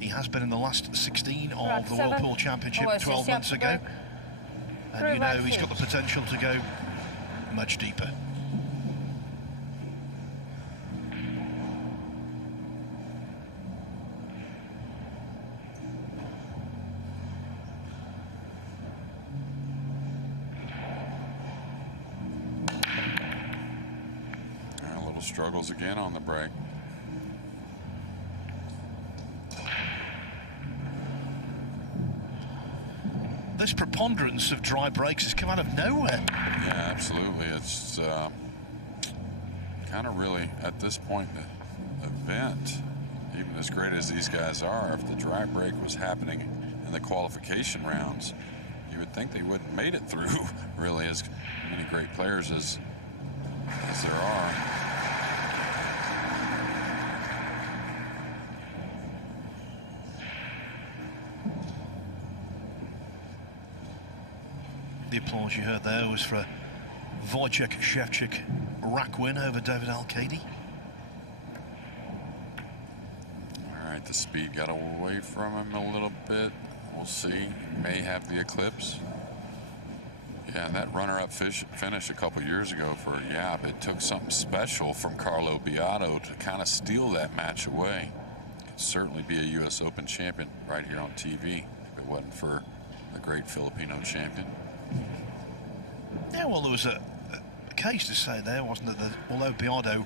He has been in the last 16 of the World Pool Championship 12 months ago. And you know he's got the potential to go much deeper. A little struggles again on the break. this preponderance of dry breaks has come out of nowhere. Yeah, absolutely. It's kind of really, at this point in the event, even as great as these guys are, if the dry break was happening in the qualification rounds, you would think they wouldn't made it through really as many great players as there are. The applause you heard there was for Wojciech Szewczyk rack win over David Al-Kaidi. All right, the speed got away from him a little bit. We'll see. He may have the eclipse. Yeah, that runner-up finish a couple years ago for Yapp, it took something special from Carlo Beato to kind of steal that match away. Could certainly be a U.S. Open champion right here on TV if it wasn't for the great Filipino champion. Yeah, well, there was a case to say there, wasn't it, that although Beato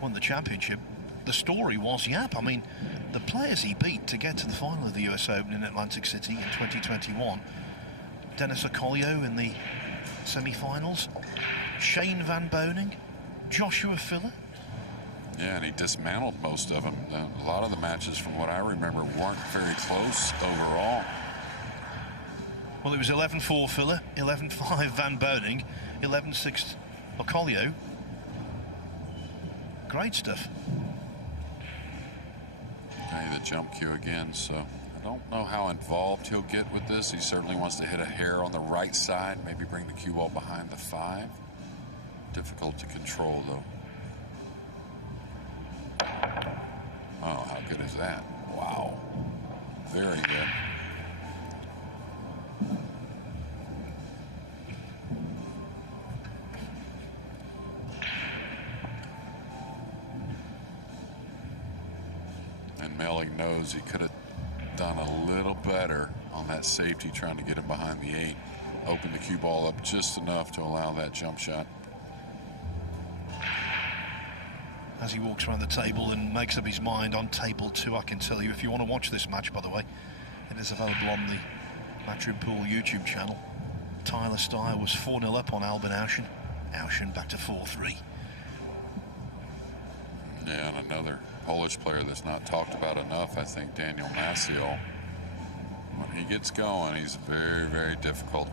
won the championship, the story was Yapp. I mean, the players he beat to get to the final of the US Open in Atlantic City in 2021, Dennis Okolie in the semi-finals, Shane Van Boening, Joshua Filler. Yeah, and he dismantled most of them. A lot of the matches, from what I remember, weren't very close overall. Well, it was 11-4 Filler, 11-5 Van Boening, 11-6 Okolie. Great stuff. Okay, the jump cue again, so I don't know how involved he'll get with this. He certainly wants to hit a hair on the right side, maybe bring the cue ball behind the 5. Difficult to control, though. Oh, how good is that? Wow. Very good. And Melling knows he could have done a little better on that safety, trying to get him behind the 8. Open the cue ball up just enough to allow that jump shot. As he walks around the table and makes up his mind on table 2, I can tell you, if you want to watch this match, by the way, it is available on the Matchroom Pool YouTube channel. Tyler Styer was 4-0 up on Albin Auschen. Auschen back to 4-3. Yeah, and another Polish player that's not talked about enough, I think, Daniel Maciel. When he gets going, he's very, very difficult.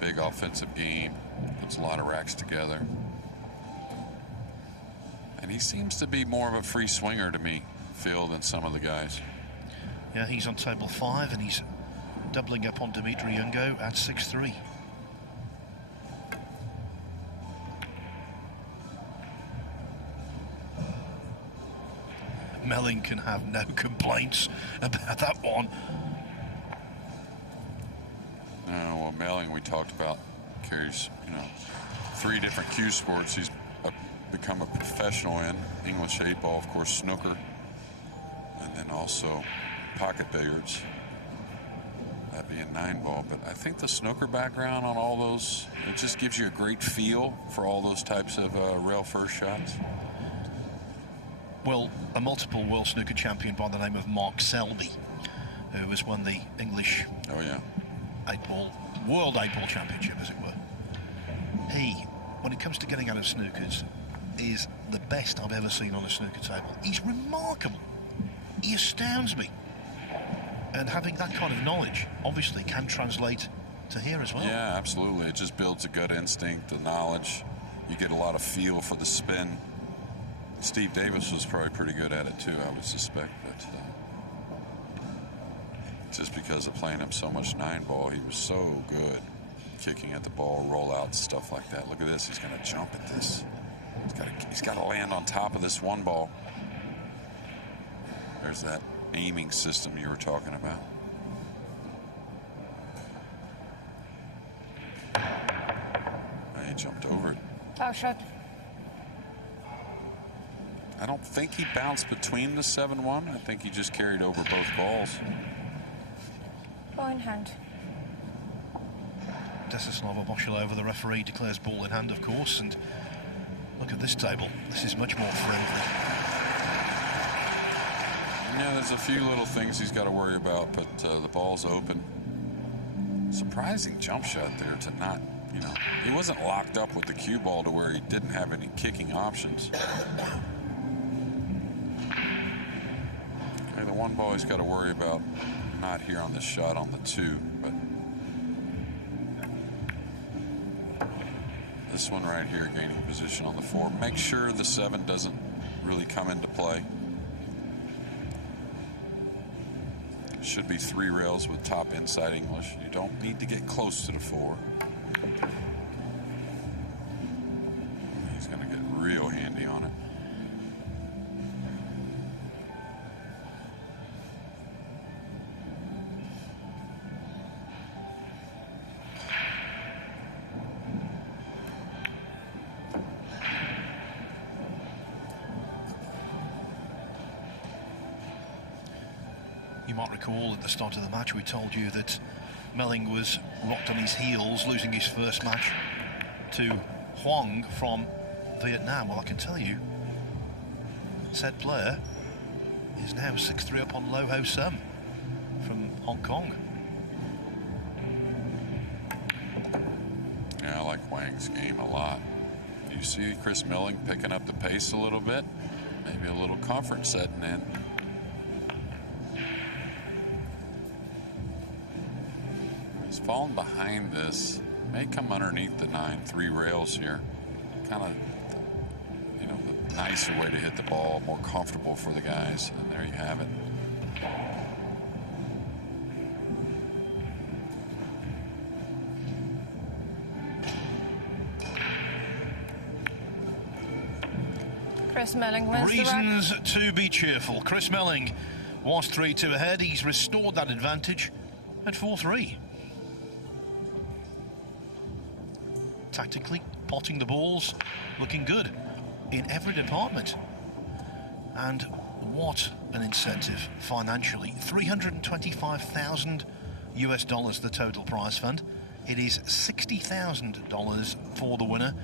Big offensive game, puts a lot of racks together. And he seems to be more of a free swinger to me, Phil, than some of the guys. Yeah, he's on table 5 and he's doubling up on Dmitry Ungo at 6-3. Melling can have no complaints about that one. Well, Melling, we talked about, carries, 3 different cue sports. He's become a professional in English 8-ball, of course, snooker, and then also pocket billiards. That being 9-ball. But I think the snooker background on all those, it just gives you a great feel for all those types of rail first shots. Well, a multiple world snooker champion by the name of Mark Selby, who has won the English 8-ball, World 8-ball Championship, as it were. He, when it comes to getting out of snookers, is the best I've ever seen on a snooker table. He's remarkable. He astounds me. And having that kind of knowledge, obviously, can translate to here as well. Yeah, absolutely. It just builds a gut instinct, the knowledge. You get a lot of feel for the spin. Steve Davis was probably pretty good at it too, I would suspect, but just because of playing him so much 9-ball, he was so good kicking at the ball, rollouts, stuff like that. Look at this, he's going to jump at this. He's got to land on top of this 1 ball. There's that aiming system you were talking about. He jumped over it. Foul shot. I don't think he bounced between the 7-1. I think he just carried over both balls. Ball in hand. Desislava Boshelova, the referee, declares ball in hand, of course, and look at this table. This is much more friendly. Yeah, there's a few little things he's got to worry about, but the ball's open. Surprising jump shot there to not, you know, he wasn't locked up with the cue ball to where he didn't have any kicking options. Okay, the one ball he's got to worry about, not here on the shot on the 2, but this one right here, gaining position on the 4. Make sure the 7 doesn't really come into play. Should be 3 rails with top inside English. You don't need to get close to the 4. He's going to get real handy on it. You might recall at the start of the match we told you that Melling was rocked on his heels, losing his first match to Huang from Vietnam. Well, I can tell you, said player is now 6-3 up on Lo Ho Sum from Hong Kong. Yeah, I like Huang's game a lot. You see Chris Melling picking up the pace a little bit, maybe a little comfort setting in. He's fallen behind this. May come underneath the 9-3 rails here. Kind of, you know, the nicer way to hit the ball, more comfortable for the guys. And there you have it. Chris Melling wins the rack. Reasons to be cheerful. Chris Melling was 3-2 ahead. He's restored that advantage at 4-3. Tactically, potting the balls, looking good in every department. And what an incentive financially. $325,000 US, the total prize fund. It is $60,000 for the winner.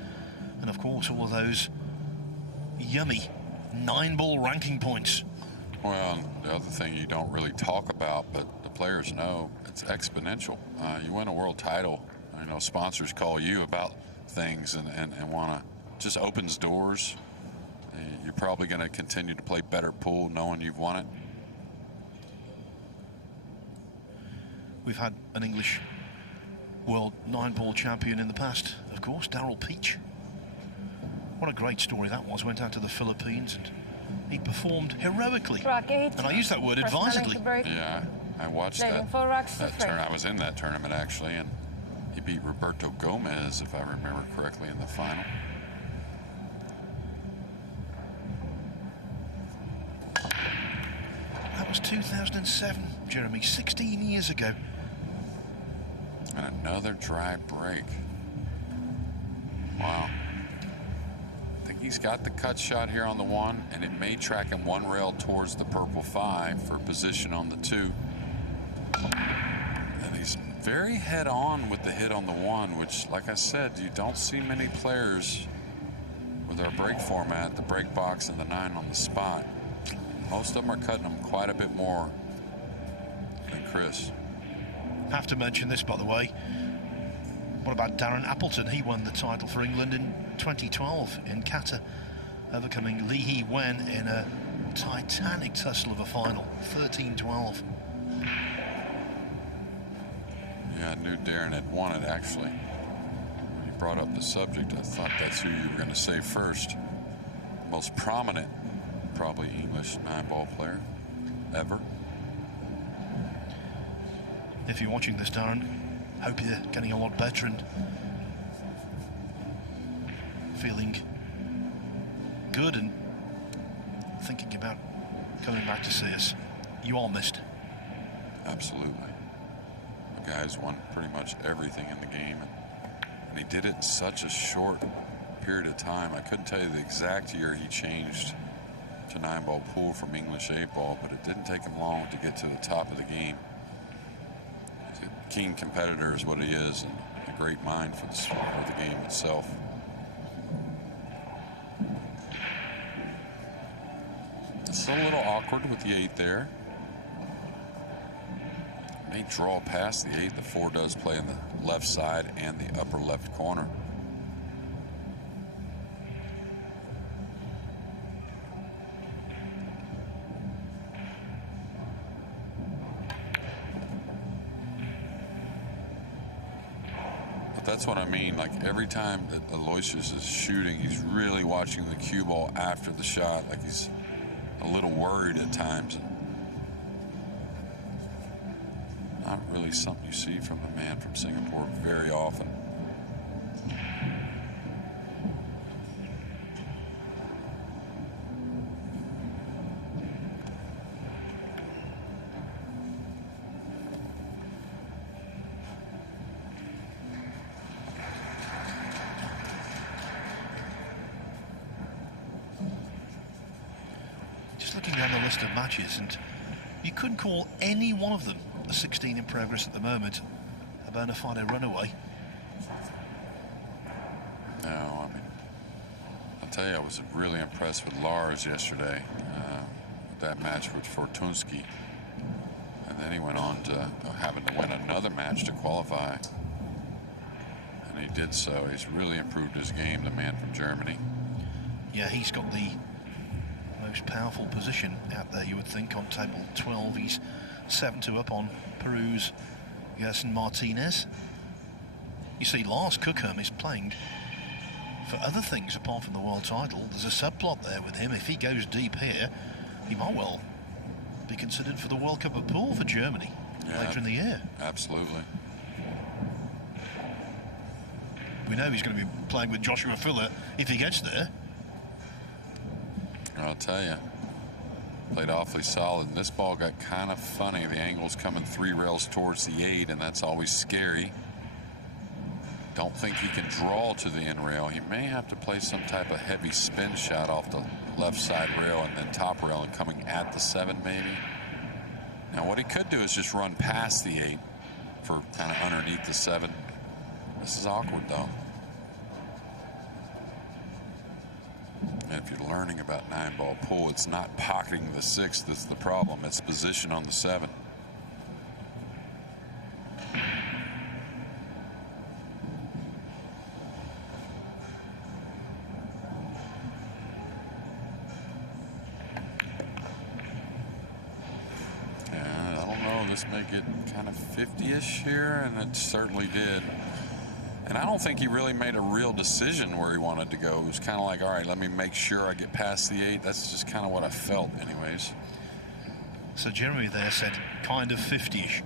And of course, all of those yummy Nineball ranking points. Well, the other thing you don't really talk about, but the players know, it's exponential. You win a world title, you know, sponsors call you about things and want to, just opens doors. You're probably going to continue to play better pool knowing you've won it. We've had an English world 9-ball champion in the past, of course, Darryl Peach. What a great story that was. Went out to the Philippines and he performed heroically. Rack 8. And I use that word advisedly. Yeah, I watched that I was in that tournament actually, and he beat Roberto Gomez, if I remember correctly, in the final. That was 2007, Jeremy, 16 years ago. And another dry break. Wow. I think he's got the cut shot here on the 1, and it may track him 1 rail towards the purple 5 for position on the 2. And he's very head-on with the hit on the 1, which, like I said, you don't see many players with our break format, the break box and the 9 on the spot. Most of them are cutting them quite a bit more than Chris. Have to mention this, by the way. What about Darren Appleton? He won the title for England in 2012 in Qatar, overcoming Lee Hee Wen in a titanic tussle of a final, 13-12. Yeah, I knew Darren had won it, actually. When you brought up the subject, I thought that's who you were going to say first. Most prominent, probably English 9-ball player ever. If you're watching this, Darren, hope you're getting a lot better and feeling good and thinking about coming back to see us. You are missed. Absolutely. The guy's won pretty much everything in the game, and he did it in such a short period of time. I couldn't tell you the exact year he changed to 9-ball pool from English 8-ball, but it didn't take him long to get to the top of the game. He's a keen competitor is what he is, and a great mind for the game itself. It's a little awkward with the 8 there. may draw past the 8. The 4 does play in the left side and the upper left corner. That's what I mean. Like every time that Aloysius is shooting, he's really watching the cue ball after the shot. Like he's a little worried at times. Not really something you see from a man from Singapore very often. Looking down the list of matches, and you couldn't call any one of them a 16 in progress at the moment a bona fide runaway. No, I mean, I'll tell you, I was really impressed with Lars yesterday with that match with Fortunski, and then he went on to having to win another match to qualify, and he did so. He's really improved his game, the man from Germany. Yeah, he's got the most powerful position out there, you would think, on table 12. He's 7-2 up on Peru's Gerson Martinez. You see, Lars Cookham is playing for other things apart from the world title. There's a subplot there with him. If he goes deep here, he might well be considered for the World Cup of Pool for Germany later in the year. Absolutely. We know he's going to be playing with Joshua Filler if he gets there. I'll tell you, played awfully solid. And this ball got kind of funny. The angle's coming 3 rails towards the 8, and that's always scary. Don't think he can draw to the end rail. He may have to play some type of heavy spin shot off the left side rail and then top rail and coming at the 7 maybe. Now what he could do is just run past the 8 for kind of underneath the 7. This is awkward though. And if you're learning about 9-ball pool, it's not pocketing the 6 that's the problem. It's position on the 7. And I don't know, this may get kind of 50-ish here, and it certainly did. And I don't think he really made a real decision where he wanted to go. It was kind of like, all right, let me make sure I get past the 8. That's just kind of what I felt anyways. So Jeremy there said kind of 50-ish.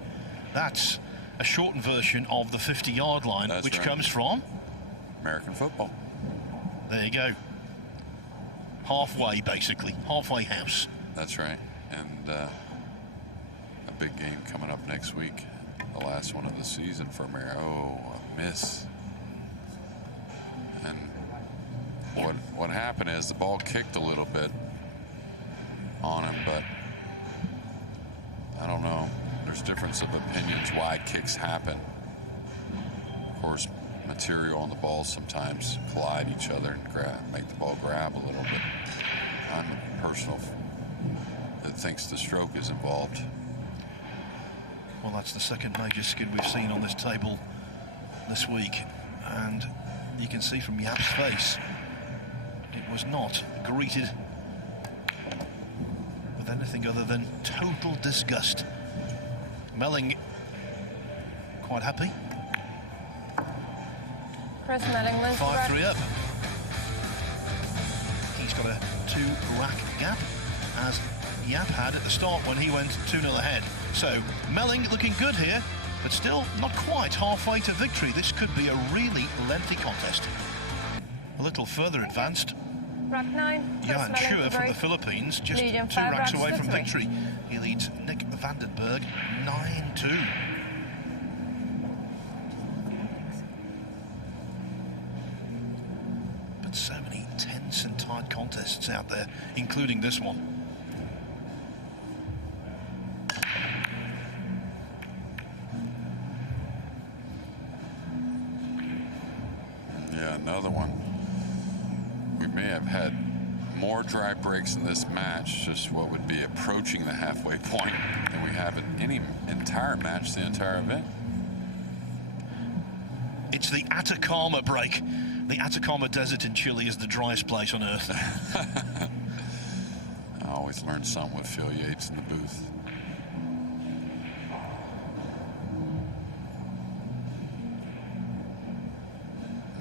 That's a shortened version of the 50-yard line, That's which right. comes from American football. There you go. Halfway, basically. Halfway house. That's right. And a big game coming up next week. The last one of the season for America. Oh, a miss. And what happened is the ball kicked a little bit on him, but I don't know. There's difference of opinions why kicks happen. Of course, material on the ball sometimes collide each other and make the ball grab a little bit. I'm a personal that thinks the stroke is involved. Well, that's the second major skid we've seen on this table this week, and you can see from Yapp's face it was not greeted with anything other than total disgust. Melling quite happy. Chris Melling wins the 5-3 up. He's got a 2-rack gap, as Yapp had at the start when he went 2-0 ahead. So Melling looking good here, but still not quite halfway to victory. This could be a really lengthy contest. A little further advanced, Rack 9. Chris Johan Melling Chua to from the break. Philippines, just 2 Medium 5 racks racks away to from 3. victory. He leads Nick Vandenberg 9-2. But so many tense and tight contests out there, including this one. Yeah, another one. We may have had more more dry breaks in this match, just what would be approaching the halfway point, than we have in any entire match, the entire event. It's the Atacama break. The Atacama Desert in Chile is the driest place on earth. I always learn something with Phil Yates in the booth.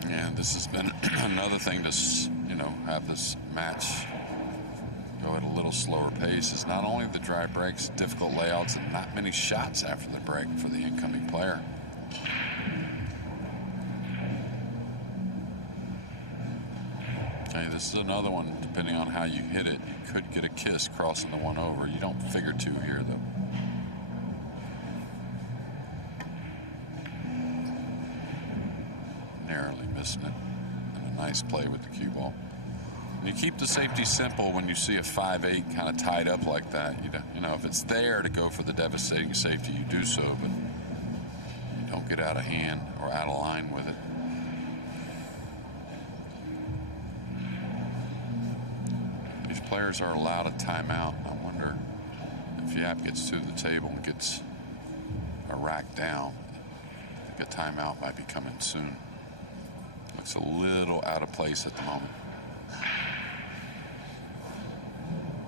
And this has been another thing to, you know, have this match go at a little slower pace is not only the dry breaks, difficult layouts, and not many shots after the break for the incoming player. Okay, this is another one, depending on how you hit it, you could get a kiss crossing the one over. You don't figure two here, though. Narrowly missing it. And a nice play with the cue ball. And you keep the safety simple when you see a 5-8 kind of tied up like that. You know, if it's there to go for the devastating safety, you do so, but you don't get out of hand or out of line with it. These players are allowed a timeout. I wonder if Yapp gets to the table and gets a rack down. I think a timeout might be coming soon. Looks a little out of place at the moment.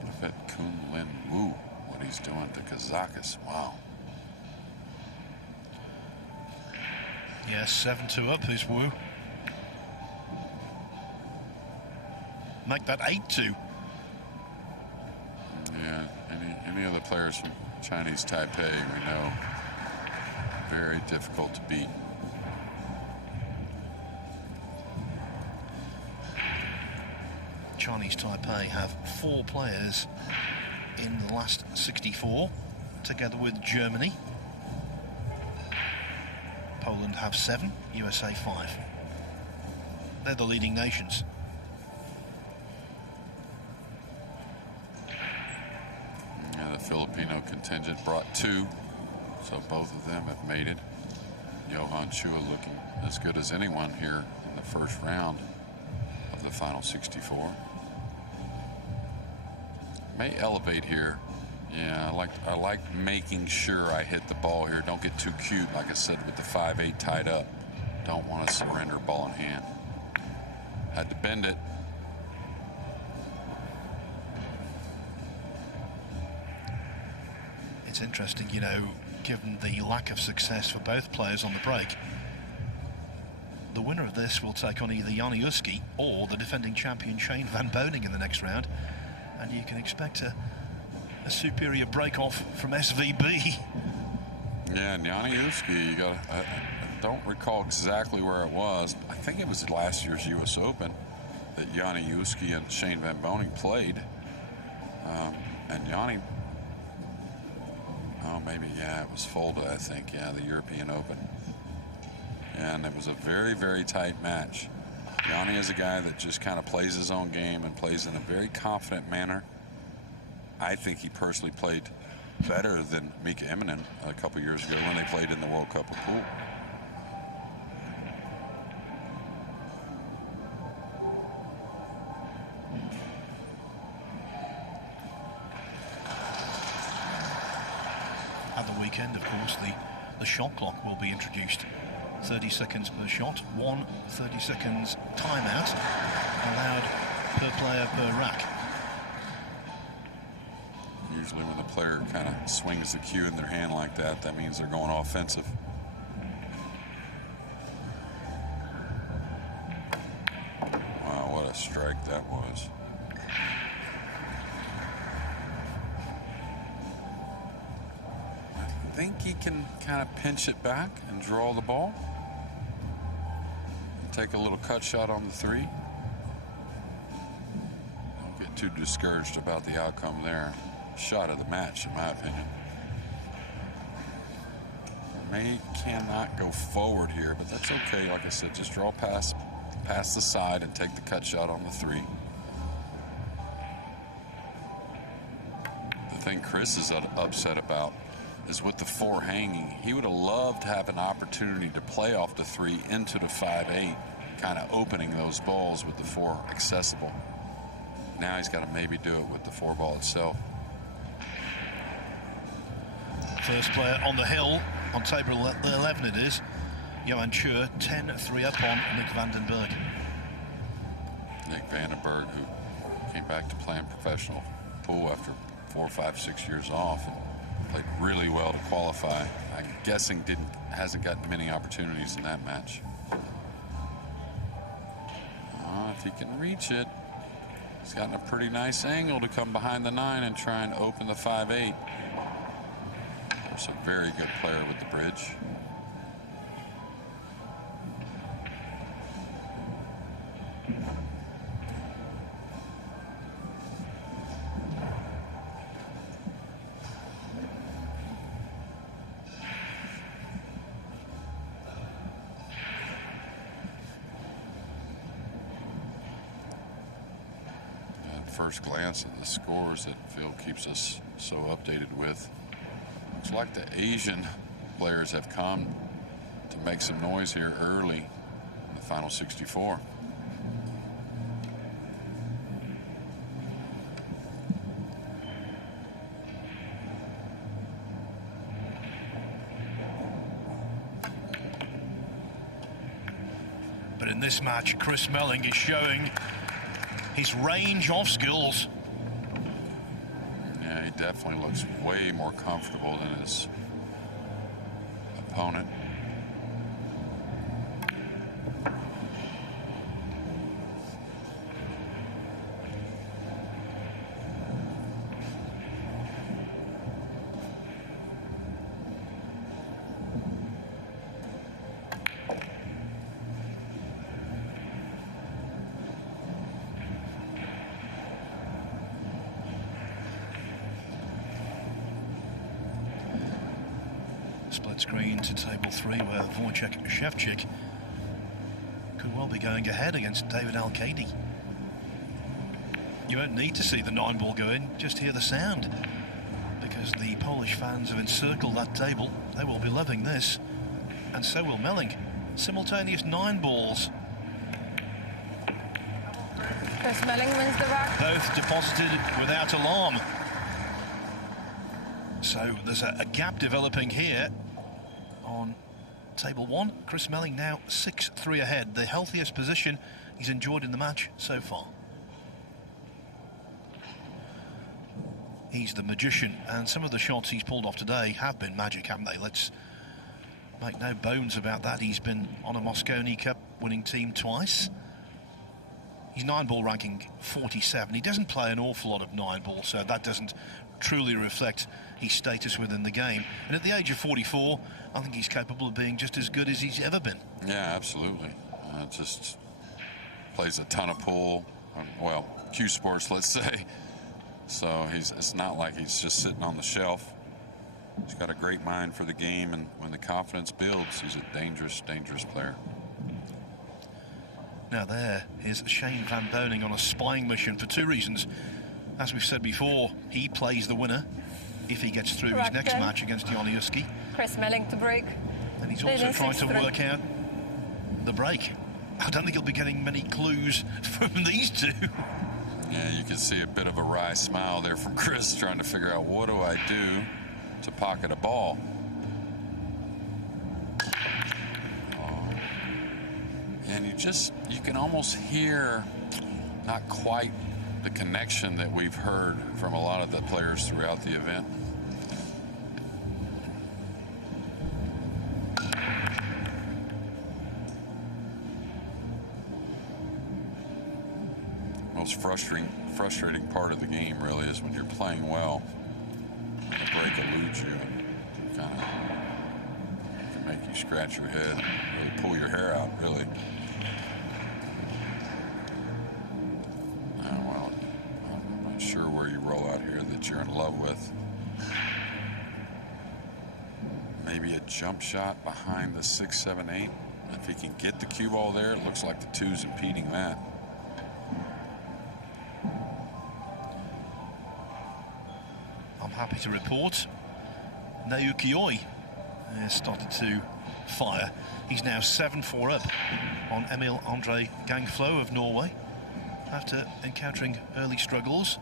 Look at Kun Lin Wu, what he's doing to Kazakis. Wow. Yes, 7-2 up is Wu. Make that 8-2. Yeah, any other players from Chinese Taipei, we know, very difficult to beat. Chinese Taipei have 4 players in the last 64, together with Germany. Poland have 7, USA 5. They're the leading nations. Yeah, the Filipino contingent brought 2, so both of them have made it. Johan Chua looking as good as anyone here in the first round of the final 64. May elevate here. Yeah, I like making sure I hit the ball here. Don't get too cute, like I said, with the 5-8 tied up. Don't want to surrender ball in hand. Had to bend it. It's interesting, you know, given the lack of success for both players on the break. The winner of this will take on either Yanni Uski or the defending champion Shane Van Boening in the next round. And you can expect a superior break-off from SVB. Yeah, and Yanni Uski, I don't recall exactly where it was. I think it was last year's U.S. Open that Yanni Uski and Shane Van Boening played. And Yanni, maybe, yeah, it was folded, I think, yeah, the European Open. And it was a very, very tight match. Yanni is a guy that just kind of plays his own game and plays in a very confident manner. I think he personally played better than Mika Immonen a couple years ago when they played in the World Cup of Pool. At the weekend, of course, the shot clock will be introduced. 30 seconds per shot, 1 30 seconds timeout allowed per player per rack. Usually when the player kind of swings the cue in their hand like that, that means they're going offensive. Wow, what a strike that was. I think he can kind of pinch it back and draw the ball. Take a little cut shot on the 3. Don't get too discouraged about the outcome there. Shot of the match, in my opinion. Cannot go forward here, but that's okay. Like I said, just draw past the side and take the cut shot on the 3. The thing Chris is upset about is with the 4 hanging. He would have loved to have an opportunity to play off the 3 into the 5-8, kind of opening those balls with the 4 accessible. Now he's got to maybe do it with the 4-ball itself. First player on the hill, on table 11 it is. Johan Chur, 10-3 up on Nick Vandenberg. Nick Vandenberg, who came back to playing professional pool after 4, 5, 6 years off and played really well to qualify. I'm guessing hasn't gotten many opportunities in that match. If he can reach it, he's gotten a pretty nice angle to come behind the 9 and try and open the 5-8. There's a very good player with the bridge. First glance at the scores that Phil keeps us so updated with. Looks like the Asian players have come to make some noise here early in the final 64. But in this match, Chris Melling is showing his range of skills. Yeah, he definitely looks way more comfortable than his opponent. Split screen to table 3 where Wojciech Szewczyk could well be going ahead against David Al-Kaidi. You won't need to see the 9-ball go in, just hear the sound, because the Polish fans have encircled that table. They will be loving this, and so will Melling. Simultaneous 9 balls. Chris Melling wins the rack. Both deposited without alarm. So there's a gap developing here on table 1. Chris Melling now 6-3 ahead, the healthiest position he's enjoyed in the match so far. He's the magician, and some of the shots he's pulled off today have been magic, haven't they? Let's make no bones about that. He's been on a Mosconi Cup winning team twice. He's 9-ball ranking 47. He doesn't play an awful lot of 9-ball, so that doesn't truly reflect his status within the game. And at the age of 44, I think he's capable of being just as good as he's ever been. Yeah, absolutely. Just plays a ton of pool. Well, Q Sports, let's say. So it's not like he's just sitting on the shelf. He's got a great mind for the game, and when the confidence builds, he's a dangerous, dangerous player. Now there is Shane Van Boning on a spying mission for 2 reasons. As we've said before, he plays the winner if he gets through his next match against Ioaniuski. Chris Melling to break. And he's also trying to work out the break. I don't think he'll be getting many clues from these two. Yeah, you can see a bit of a wry smile there from Chris, trying to figure out, what do I do to pocket a ball? And you can almost hear not quite the connection that we've heard from a lot of the players throughout the event. Most frustrating part of the game really is when you're playing well and the break eludes you and kind of can make you scratch your head, really pull your hair out, really. Well, I'm not sure where you roll out here that you're in love with. Maybe a jump shot behind the 6, 7, 8. If he can get the cue ball there, it looks like the 2's impeding that. I'm happy to report Naoki Oi has started to fire. He's now 7-4 up on Emil Andre Gangflo of Norway. after encountering early struggles.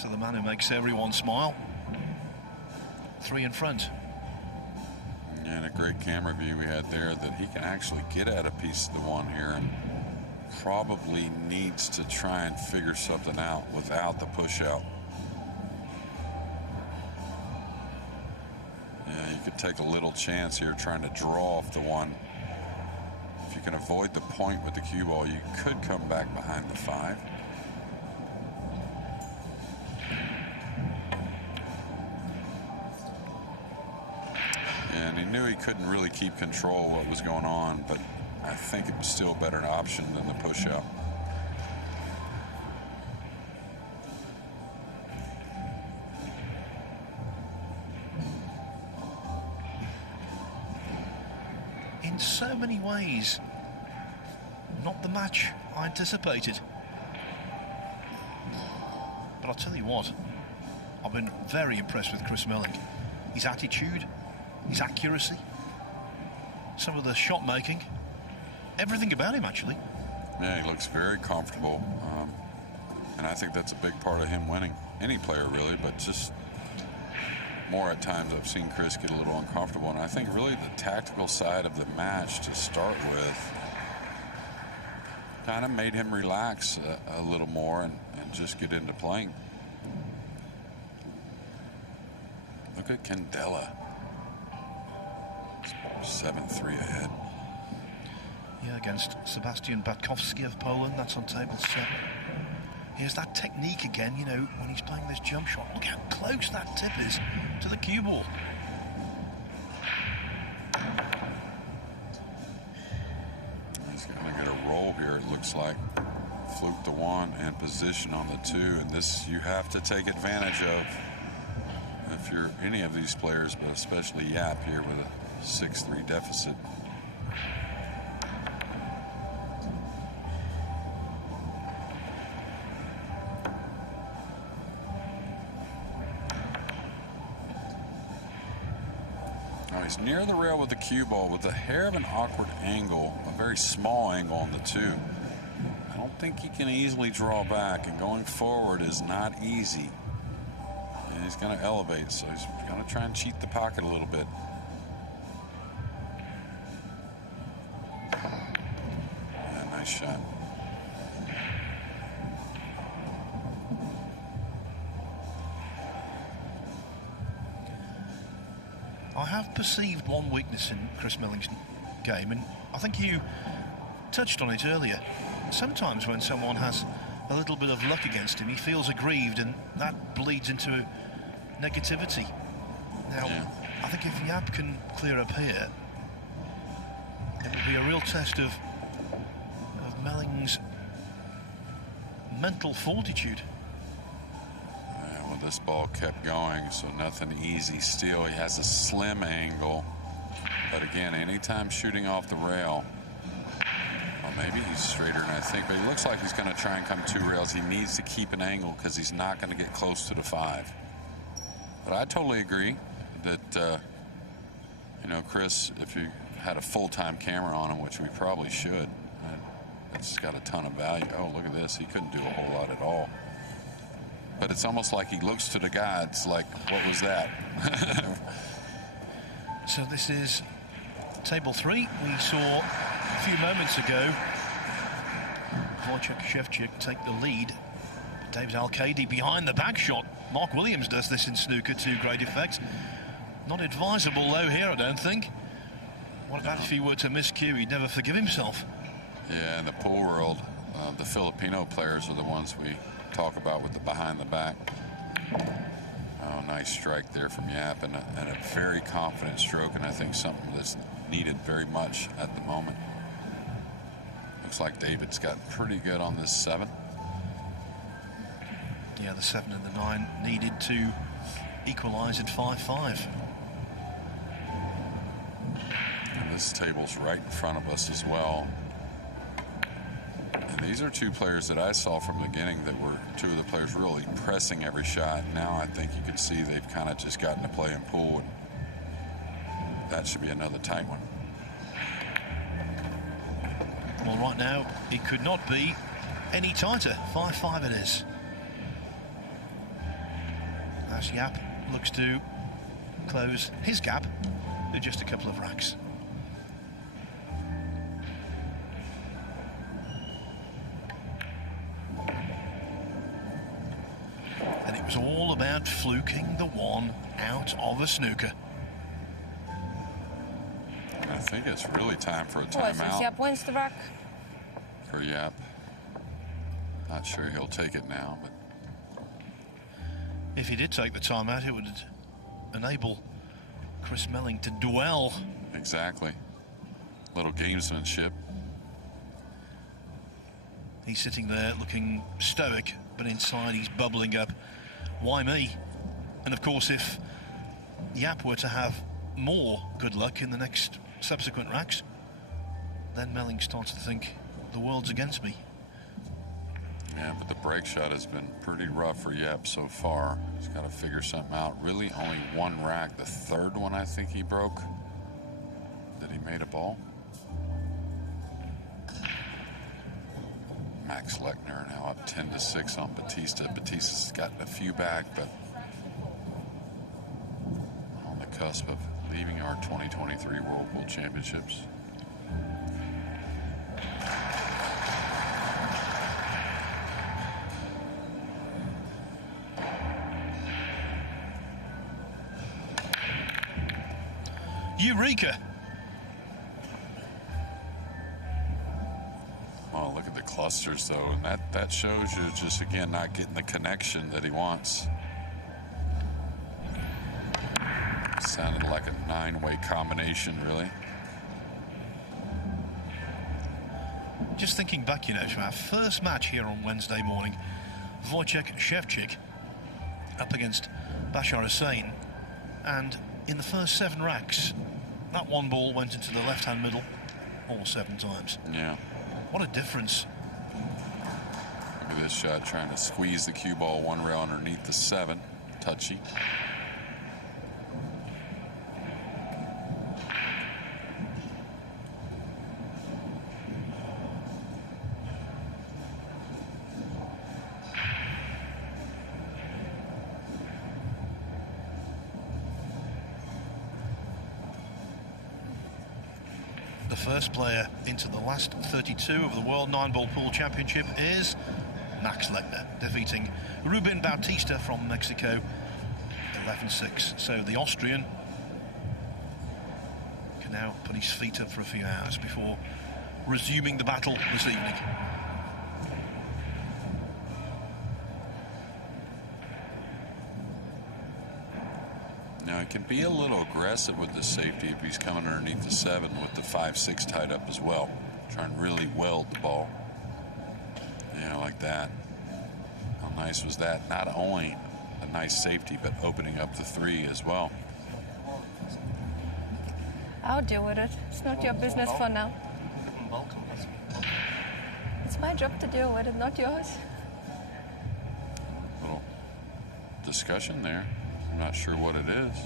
So the man who makes everyone smile. 3 in front. And a great camera view we had there that he can actually get at a piece of the one here and probably needs to try and figure something out without the push out. Yeah, you could take a little chance here trying to draw off the one. If you can avoid the point with the cue ball, you could come back behind the 5. And he knew he couldn't really keep control of what was going on, but I think it was still a better option than the push out. In so many ways, not the match I anticipated. But I'll tell you what, I've been very impressed with Chris Melling. His attitude, his accuracy, some of the shot making, everything about him actually. Yeah, he looks very comfortable, and I think that's a big part of him winning. Any player really, but just more at times I've seen Chris get a little uncomfortable, and I think really the tactical side of the match to start with kind of made him relax a little more and just get into playing. Look at Candela. 7-3 ahead. Yeah, against Sebastian Batkowski of Poland. That's on table 7. Here's that technique again, you know, when he's playing this jump shot. Look how close that tip is to the cue ball. He's going to get a roll here, it looks like. Fluke the 1 and position on the 2, and this you have to take advantage of if you're any of these players, but especially Yapp here with a 6-3 deficit. Now he's near the rail with the cue ball with a hair of an awkward angle, a very small angle on the 2. I don't think he can easily draw back, and going forward is not easy. And he's going to elevate, so he's going to try and cheat the pocket a little bit. Yeah, nice shot. I have perceived one weakness in Chris Melling's game, and I think you touched on it earlier. Sometimes when someone has a little bit of luck against him, he feels aggrieved, and that bleeds into negativity. Now, yeah. I think if Yapp can clear up here, it will be a real test of Melling's mental fortitude. Yeah, well, this ball kept going, so nothing easy still. He has a slim angle, but again, anytime shooting off the rail, well, maybe he's straighter than I think, but it looks like he's going to try and come 2 rails. He needs to keep an angle because he's not going to get close to the 5. But I totally agree that, you know, Chris, if you had a full-time camera on him, which we probably should, it's got a ton of value. Oh, look at this. He couldn't do a whole lot at all. But it's almost like he looks to the gods like, what was that? So this is table 3. We saw a few moments ago Wojciech Szewczyk take the lead. David Al-Qaedi behind the back shot. Mark Williams does this in snooker to great effect. Not advisable though here, I don't think. What about if he were to miscue? He'd never forgive himself. Yeah, in the pool world, the Filipino players are the ones we talk about with the behind the back. Oh, nice strike there from Yapp, and a very confident stroke, and I think something that's needed very much at the moment. Looks like David's got pretty good on this 7. Yeah, the 7 and the 9 needed to equalise at 5-5. And this table's right in front of us as well. And these are 2 players that I saw from the beginning that were 2 of the players really pressing every shot. Now I think you can see they've kind of just gotten to play in pool, and that should be another tight one. Well, right now, it could not be any tighter. 5-5 it is. As Yapp looks to close his gap to just a couple of racks. And it was all about fluking the one out of a snooker. I think it's really time for a Aloysius timeout Yapp wins the rack. for Yapp. Not sure he'll take it now, but If he did take the timeout, it would enable Chris Melling to dwell. exactly. Little gamesmanship. He's sitting there looking stoic, but inside he's bubbling up. Why me? And of course, if Yapp were to have more good luck in the next subsequent racks, then Melling starts to think the world's against me. Yeah, but the break shot has been pretty rough for Yapp so far. He's got to figure something out. Really only one rack. The third one I think he broke that he made a ball. Max Lechner now up 10-6 on Batista. Batista's gotten a few back, but on the cusp of leaving our 2023 World Pool Championships. Eureka! Oh, look at the clusters, though. And that shows you just, again, not getting the connection that he wants. Sounded like a 9-way combination, really. Just thinking back, you know, to our first match here on Wednesday morning, Wojciech Szewczyk up against Bashar Hussain, and in the first 7 racks, that one ball went into the left-hand middle all 7 times. Yeah. What a difference. Look at this shot, trying to squeeze the cue ball one rail underneath the 7. Touchy. The first player into the last 32 of the World Nineball Pool Championship is Max Lechner, defeating Ruben Bautista from Mexico 11-6. So the Austrian can now put his feet up for a few hours before resuming the battle this evening. Now, he can be a little aggressive with the safety if he's coming underneath the 7 with the 5-6 tied up as well. Trying to really weld the ball. You know, like that. How nice was that? Not only a nice safety, but opening up the 3 as well. I'll deal with it. It's not your business for now. It's my job to deal with it, not yours. Little discussion there. I'm not sure what it is.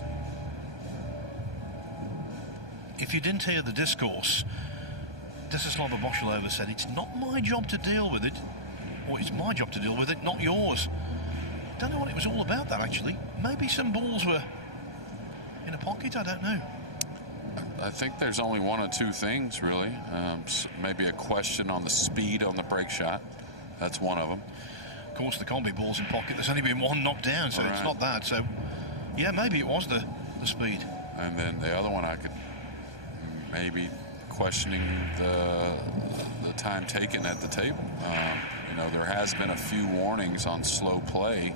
If you didn't hear the discourse, Desislava Boshelova said, it's not my job to deal with it, or it's my job to deal with it, not yours. Don't know what it was all about, that, actually. Maybe some balls were in a pocket, I don't know. I think there's only one or two things, really. Maybe a question on the speed on the break shot. That's one of them. Of course, the combi ball's in pocket. There's only been one knocked down, so it's not that. So, yeah, maybe it was the speed. And then the other one, I could maybe questioning the time taken at the table. You know, there has been a few warnings on slow play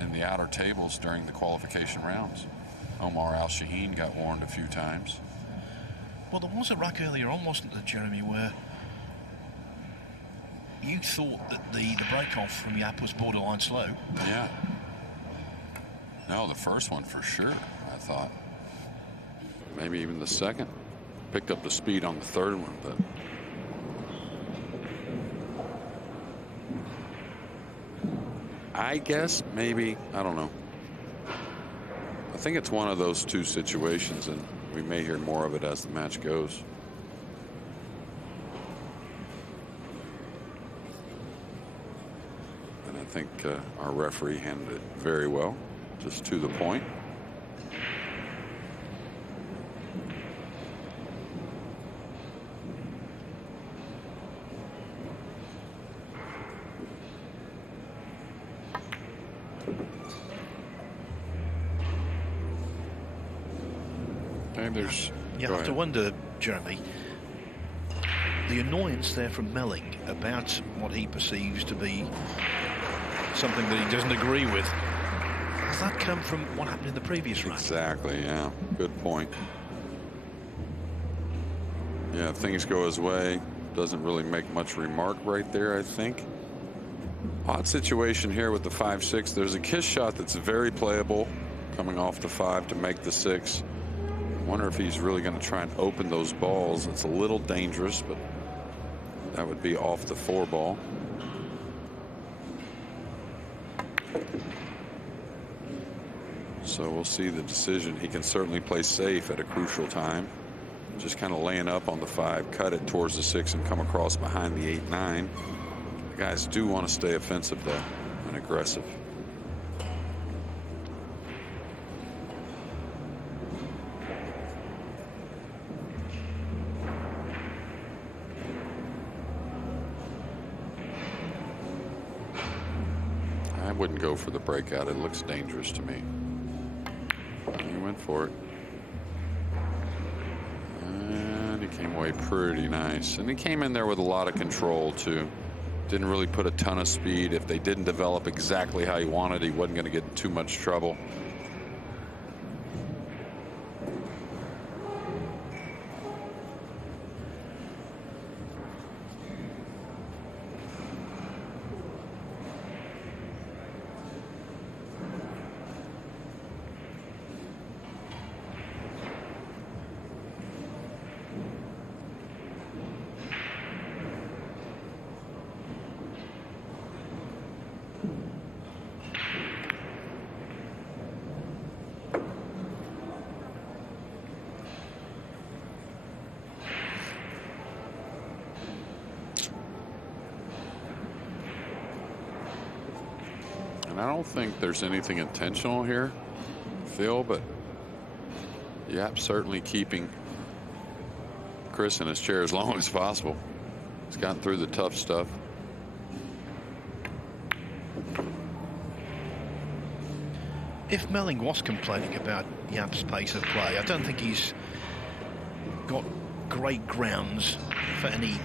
in the outer tables during the qualification rounds. Omar Al-Shaheen got warned a few times. Well, there was a rack earlier on, wasn't there, Jeremy, where you thought that the break-off from Yapp was borderline slow. Yeah. No, the first one for sure, I thought. Maybe even the second. Picked up the speed on the third one, but... I guess maybe, I don't know. I think it's one of those two situations, and we may hear more of it as the match goes. think our referee handled it very well, just to the point. And there's, you have to wonder, Jeremy, the annoyance there from Melling about what he perceives to be something that he doesn't agree with. Does that come from what happened in the previous round? Exactly, yeah. Good point. Yeah, if things go his way, doesn't really make much remark right there, I think. Odd situation here with the 5-6. There's a kiss shot that's very playable coming off the 5 to make the 6. Wonder if he's really going to try and open those balls. It's a little dangerous, but that would be off the 4 ball. So we'll see the decision. He can certainly play safe at a crucial time. Just kind of laying up on the 5, cut it towards the 6 and come across behind the 8-9. The guys do want to stay offensive though and aggressive. I wouldn't go for the breakout. It looks dangerous to me. He went for it. And he came away pretty nice. And he came in there with a lot of control too. Didn't really put a ton of speed. If they didn't develop exactly how he wanted, he wasn't going to get in too much trouble. And I don't think there's anything intentional here, Phil, but Yapp certainly keeping Chris in his chair as long as possible. He's gotten through the tough stuff. If Melling was complaining about Yapp's pace of play, I don't think he's got great grounds for any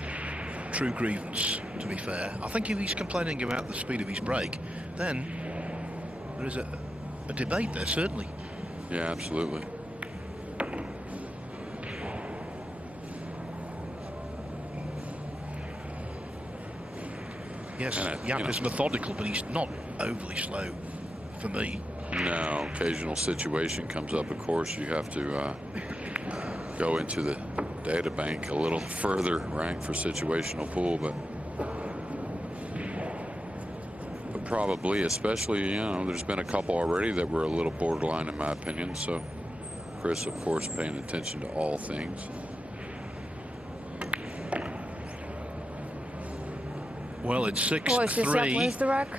true grievance, to be fair. I think if he's complaining about the speed of his break, then there is a debate there, certainly. Yeah, absolutely. Yes, Yapp is methodical, but he's not overly slow for me. No, occasional situation comes up, of course. You have to go into the data bank a little further, right, for situational pool, but probably, especially, you know, there's been a couple already that were a little borderline in my opinion. So Chris, of course, paying attention to all things. Well, it's 6-3. Wins the rack.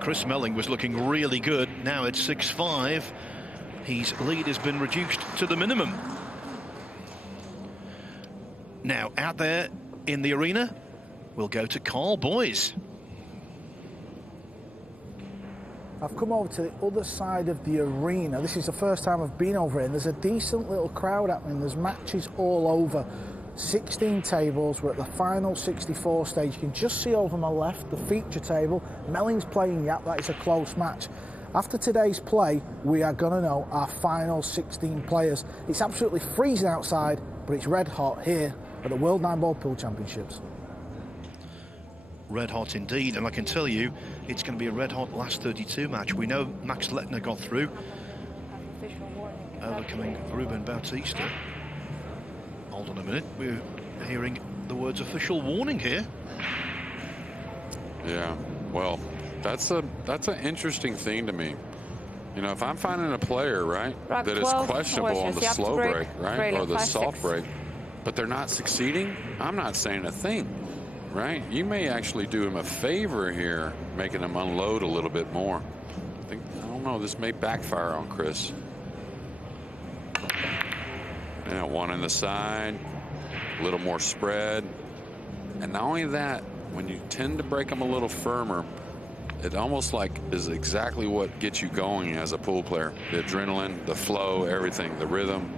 Chris Melling was looking really good. Now it's 6-5. His lead has been reduced to the minimum. Now, out there in the arena, we'll go to Carl Boys. I've come over to the other side of the arena. This is the first time I've been over here, and there's a decent little crowd happening. There's matches all over. 16 tables. We're at the final 64 stage. You can just see over my left the feature table. Melling's playing Yapp. That is a close match. After today's play, we are going to know our final 16 players. It's absolutely freezing outside, but it's red hot here at the World Nineball Pool Championships. Red hot indeed, and I can tell you it's going to be a red hot last 32 match. We know Max Lettner got through, overcoming Ruben Bautista. Hold on a minute, we're hearing the words official warning here. Yeah, well, that's an interesting thing to me. You know, if I'm finding a player, right, that is questionable on the slow break, right, or the soft break, but they're not succeeding, I'm not saying a thing. right? You may actually do him a favor here, making him unload a little bit more. I don't know, this may backfire on Chris. Yeah, one in the side, a little more spread. And not only that, when you tend to break them a little firmer, it almost like is exactly what gets you going as a pool player. The adrenaline, the flow, everything, the rhythm.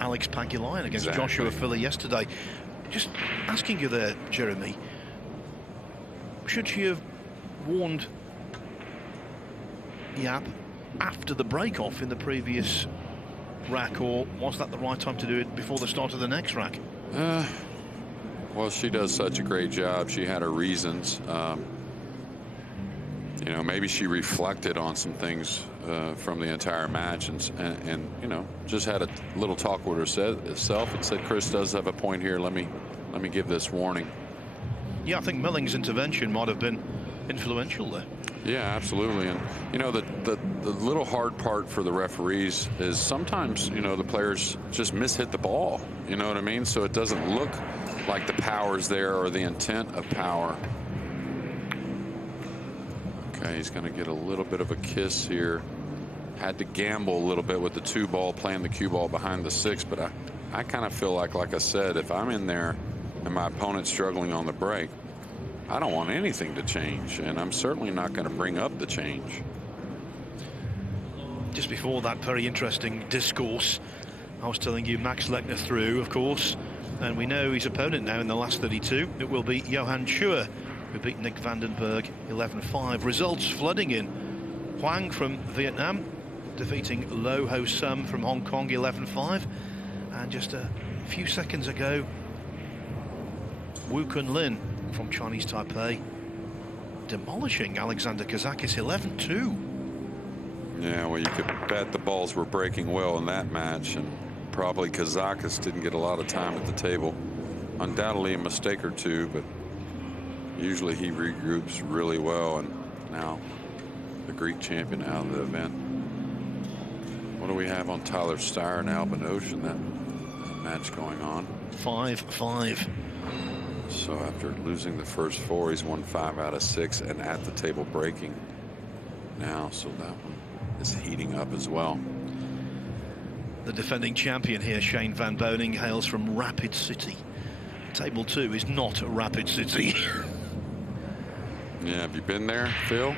Alex Pagulayan against Exactly. Joshua Filler yesterday. Just asking you there, Jeremy, should she have warned Yapp after the break-off in the previous rack, or was that the right time to do it before the start of the next rack? Well, she does such a great job. She had her reasons. You know, maybe she reflected on some things from the entire match, and you know, just had a little talk with herself and said, Chris does have a point here. Let me give this warning. Yeah, I think Melling's intervention might have been influential there. Yeah, absolutely. And you know, the little hard part for the referees is sometimes, you know, the players just mishit the ball. You know what I mean? So it doesn't look like the power's there or the intent of power. Okay, he's going to get a little bit of a kiss here. Had to gamble a little bit with the 2-ball, playing the cue ball behind the 6, but I kind of feel like I said, if I'm in there and my opponent's struggling on the break, I don't want anything to change, and I'm certainly not going to bring up the change. Just before that very interesting discourse, I was telling you Max Lechner through, of course, and we know his opponent now in the last 32. It will be Johan Chua, who beat Nick Vandenberg 11-5. Results flooding in. Huang from Vietnam defeating Lo Ho Sum from Hong Kong 11-5. And just a few seconds ago, Wu Kun Lin from Chinese Taipei demolishing Alexander Kazakis 11-2. Yeah, well, you could bet the balls were breaking well in that match, and probably Kazakis didn't get a lot of time at the table. Undoubtedly a mistake or two, but usually he regroups really well, and now the Greek champion out of the event. What do we have on Tyler Steyer and Albin Ocean? That match going on. 5-5. So after losing the first 4, he's won 5 out of 6 and at the table breaking now. So that one is heating up as well. The defending champion here, Shane Van Boning, hails from Rapid City. Table 2 is not Rapid City. Yeah, have you been there, Phil?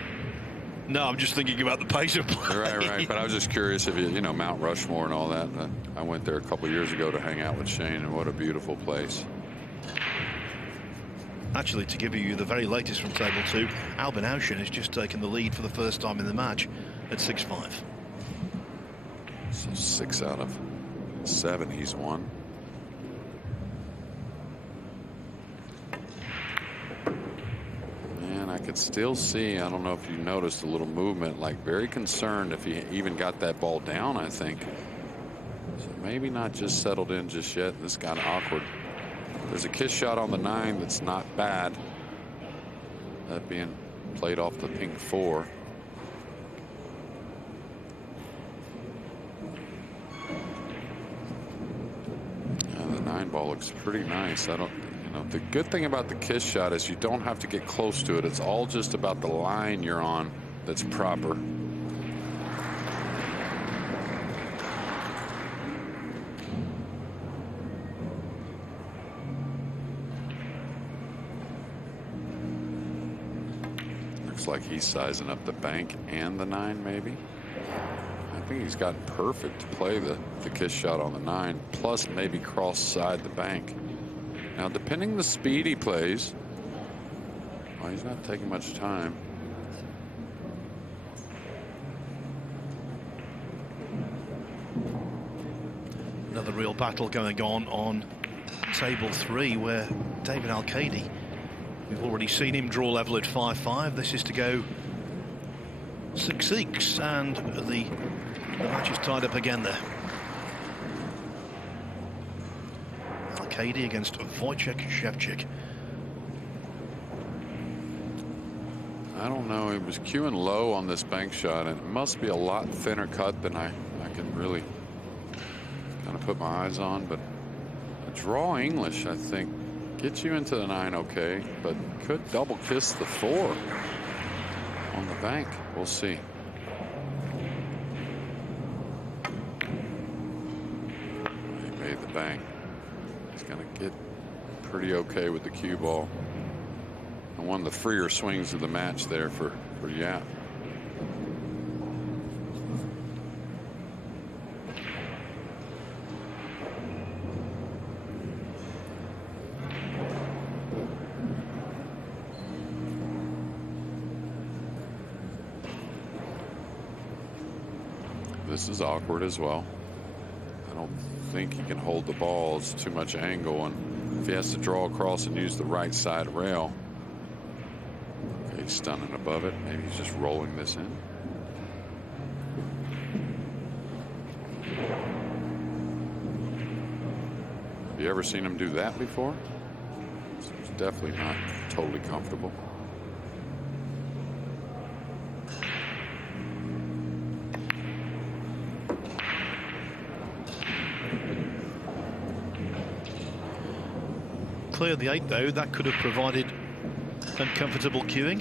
No, I'm just thinking about the pace of play. Right. But I was just curious if you know, Mount Rushmore and all that. I went there a couple years ago to hang out with Shane, and what a beautiful place. Actually, to give you the very latest from Table 2, Albin Ocean has just taken the lead for the first time in the match at 6-5. So 6 out of 7 he's won. And I could still see, I don't know if you noticed, a little movement, like very concerned if he even got that ball down, I think. So maybe not just settled in just yet. This got awkward. There's a kiss shot on the 9 that's not bad. That being played off the pink 4. Yeah, the 9 ball looks pretty nice. You know, the good thing about the kiss shot is you don't have to get close to it. It's all just about the line you're on that's proper. Like he's sizing up the bank and the 9, maybe. I think he's gotten perfect to play the kiss shot on the 9, plus maybe cross side the bank. Now, depending the speed he plays, well, he's not taking much time. Another real battle going on Table 3, where David Al-Qaedi, we've already seen him draw level at 5-5. This is to go 6-6, and the match is tied up again there. Al-Qaedi against Wojciech Szewczyk. I don't know. He was queuing low on this bank shot, and it must be a lot thinner cut than I can really kind of put my eyes on. But the draw English, I think, Get you into the 9, okay, but could double kiss the 4 on the bank. We'll see. He made the bank. He's going to get pretty okay with the cue ball. And one of the freer swings of the match there for Yapp. This is awkward as well. I don't think he can hold the ball. It's too much angle, and if he has to draw across and use the right side rail, okay, he's stunning above it. Maybe he's just rolling this in. Have you ever seen him do that before? It's definitely not totally comfortable. Clear the 8 though, that could have provided uncomfortable cueing.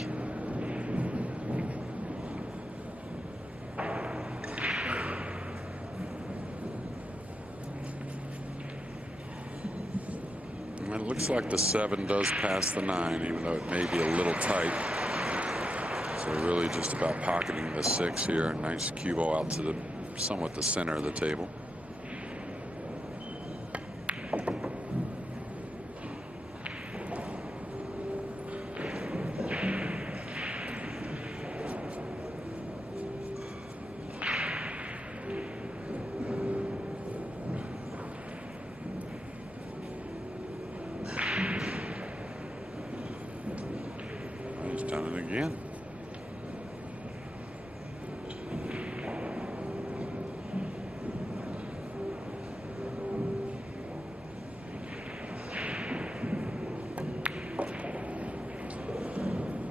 It looks like the 7 does pass the 9, even though it may be a little tight. So really just about pocketing the 6 here. Nice cue ball out to the somewhat the center of the table.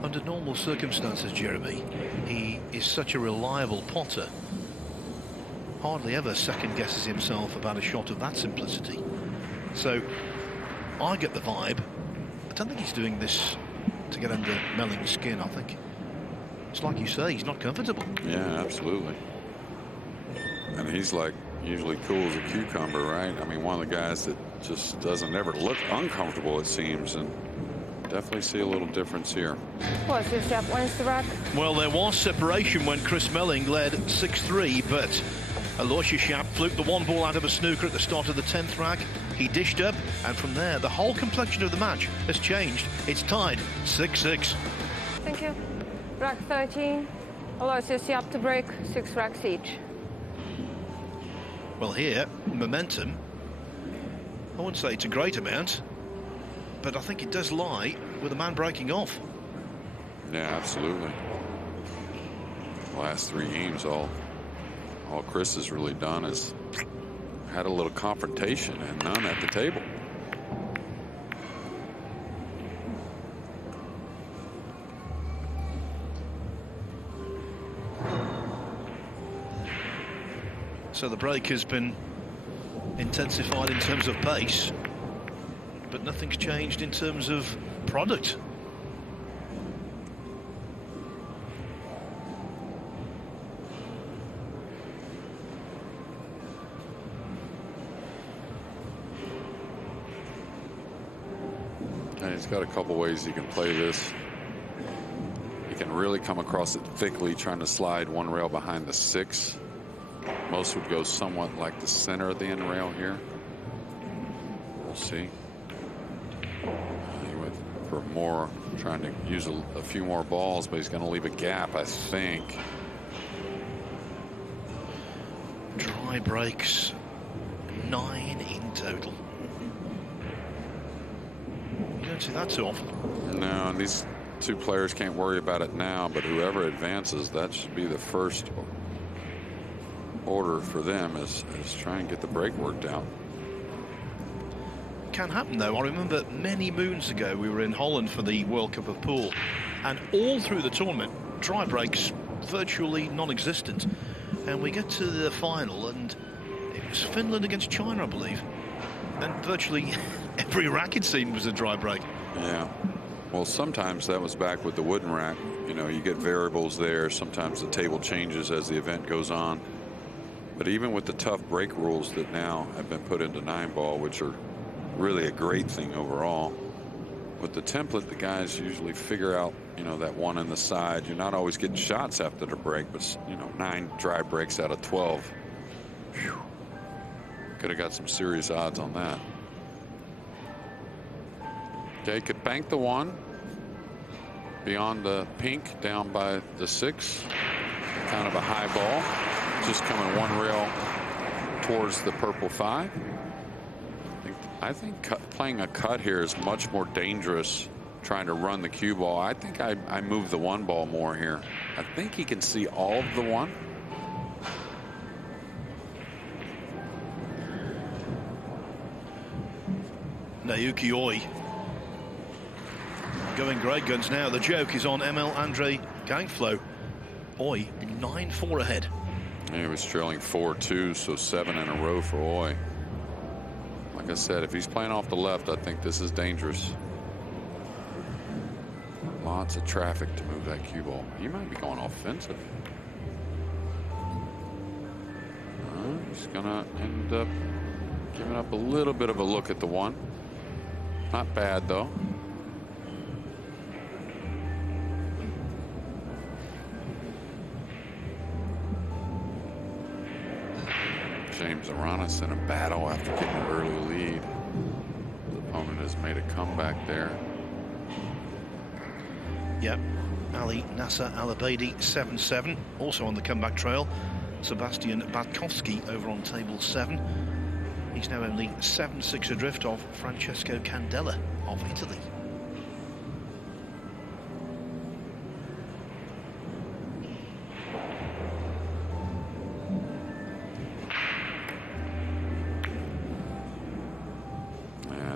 Under normal circumstances, Jeremy, he is such a reliable potter. Hardly ever second guesses himself about a shot of that simplicity. So I get the vibe. I don't think he's doing this to get under Melling's skin. I think it's like you say, he's not comfortable. Yeah, absolutely. And he's like usually cool as a cucumber, right? I mean, one of the guys that just doesn't ever look uncomfortable, it seems, and definitely see a little difference here. Aloysius Yapp wins the rack. Well, there was separation when Chris Melling led 6-3, but Aloysius Yapp fluked the 1 ball out of a snooker at the start of the 10th rack. He dished up, and from there, the whole complexion of the match has changed. It's tied 6-6. Thank you. Rack 13. Aloysius Yapp to break, 6 racks each. Well, here, momentum. I wouldn't say it's a great amount, but I think it does lie with a man breaking off. Yeah, absolutely. The last 3 games, all Chris has really done is had a little confrontation and none at the table. So the break has been intensified in terms of pace, but nothing's changed in terms of product. And he's got a couple ways he can play this. He can really come across it thickly, trying to slide 1 rail behind the 6. Most would go somewhat like the center of the end rail here. We'll see. He went for more, trying to use a few more balls, but he's going to leave a gap, I think. Dry breaks, 9 in total. You don't see that too often. No, and these 2 players can't worry about it now, but whoever advances, that should be the first order for them is try and get the break worked out. Can happen though. I remember many moons ago we were in Holland for the World Cup of Pool, and all through the tournament dry breaks virtually non-existent, and we get to the final and it was Finland against China, I believe, and virtually every rack it seemed was a dry break. Yeah. Well, sometimes that was back with the wooden rack. You know, you get variables there. Sometimes the table changes as the event goes on. But even with the tough break rules that now have been put into Nineball, which are really a great thing overall, with the template, the guys usually figure out, you know, that one on the side. You're not always getting shots after the break, but, you know, 9 dry breaks out of 12. Whew. Could have got some serious odds on that. Okay, could bank the 1 beyond the pink, down by the 6. Kind of a high ball, just coming 1 rail towards the purple 5. I think playing a cut here is much more dangerous, trying to run the cue ball. I think I move the 1 ball more here. I think he can see all of the 1. Naoki Oi going great guns now. The joke is on ML Andre Gangflow. Oi 9-4 ahead. He was trailing 4-2, so 7 in a row for Oi. Like I said, if he's playing off the left, I think this is dangerous. Lots of traffic to move that cue ball. He might be going offensive. He's gonna end up giving up a little bit of a look at the 1. Not bad though. James Aranis in a battle after getting an early lead. The opponent has made a comeback there. Yep. Ali Nasser Al-Abaidi 7-7, also on the comeback trail. Sebastian Badkowski over on table 7. He's now only 7-6 adrift of Francesco Candela of Italy.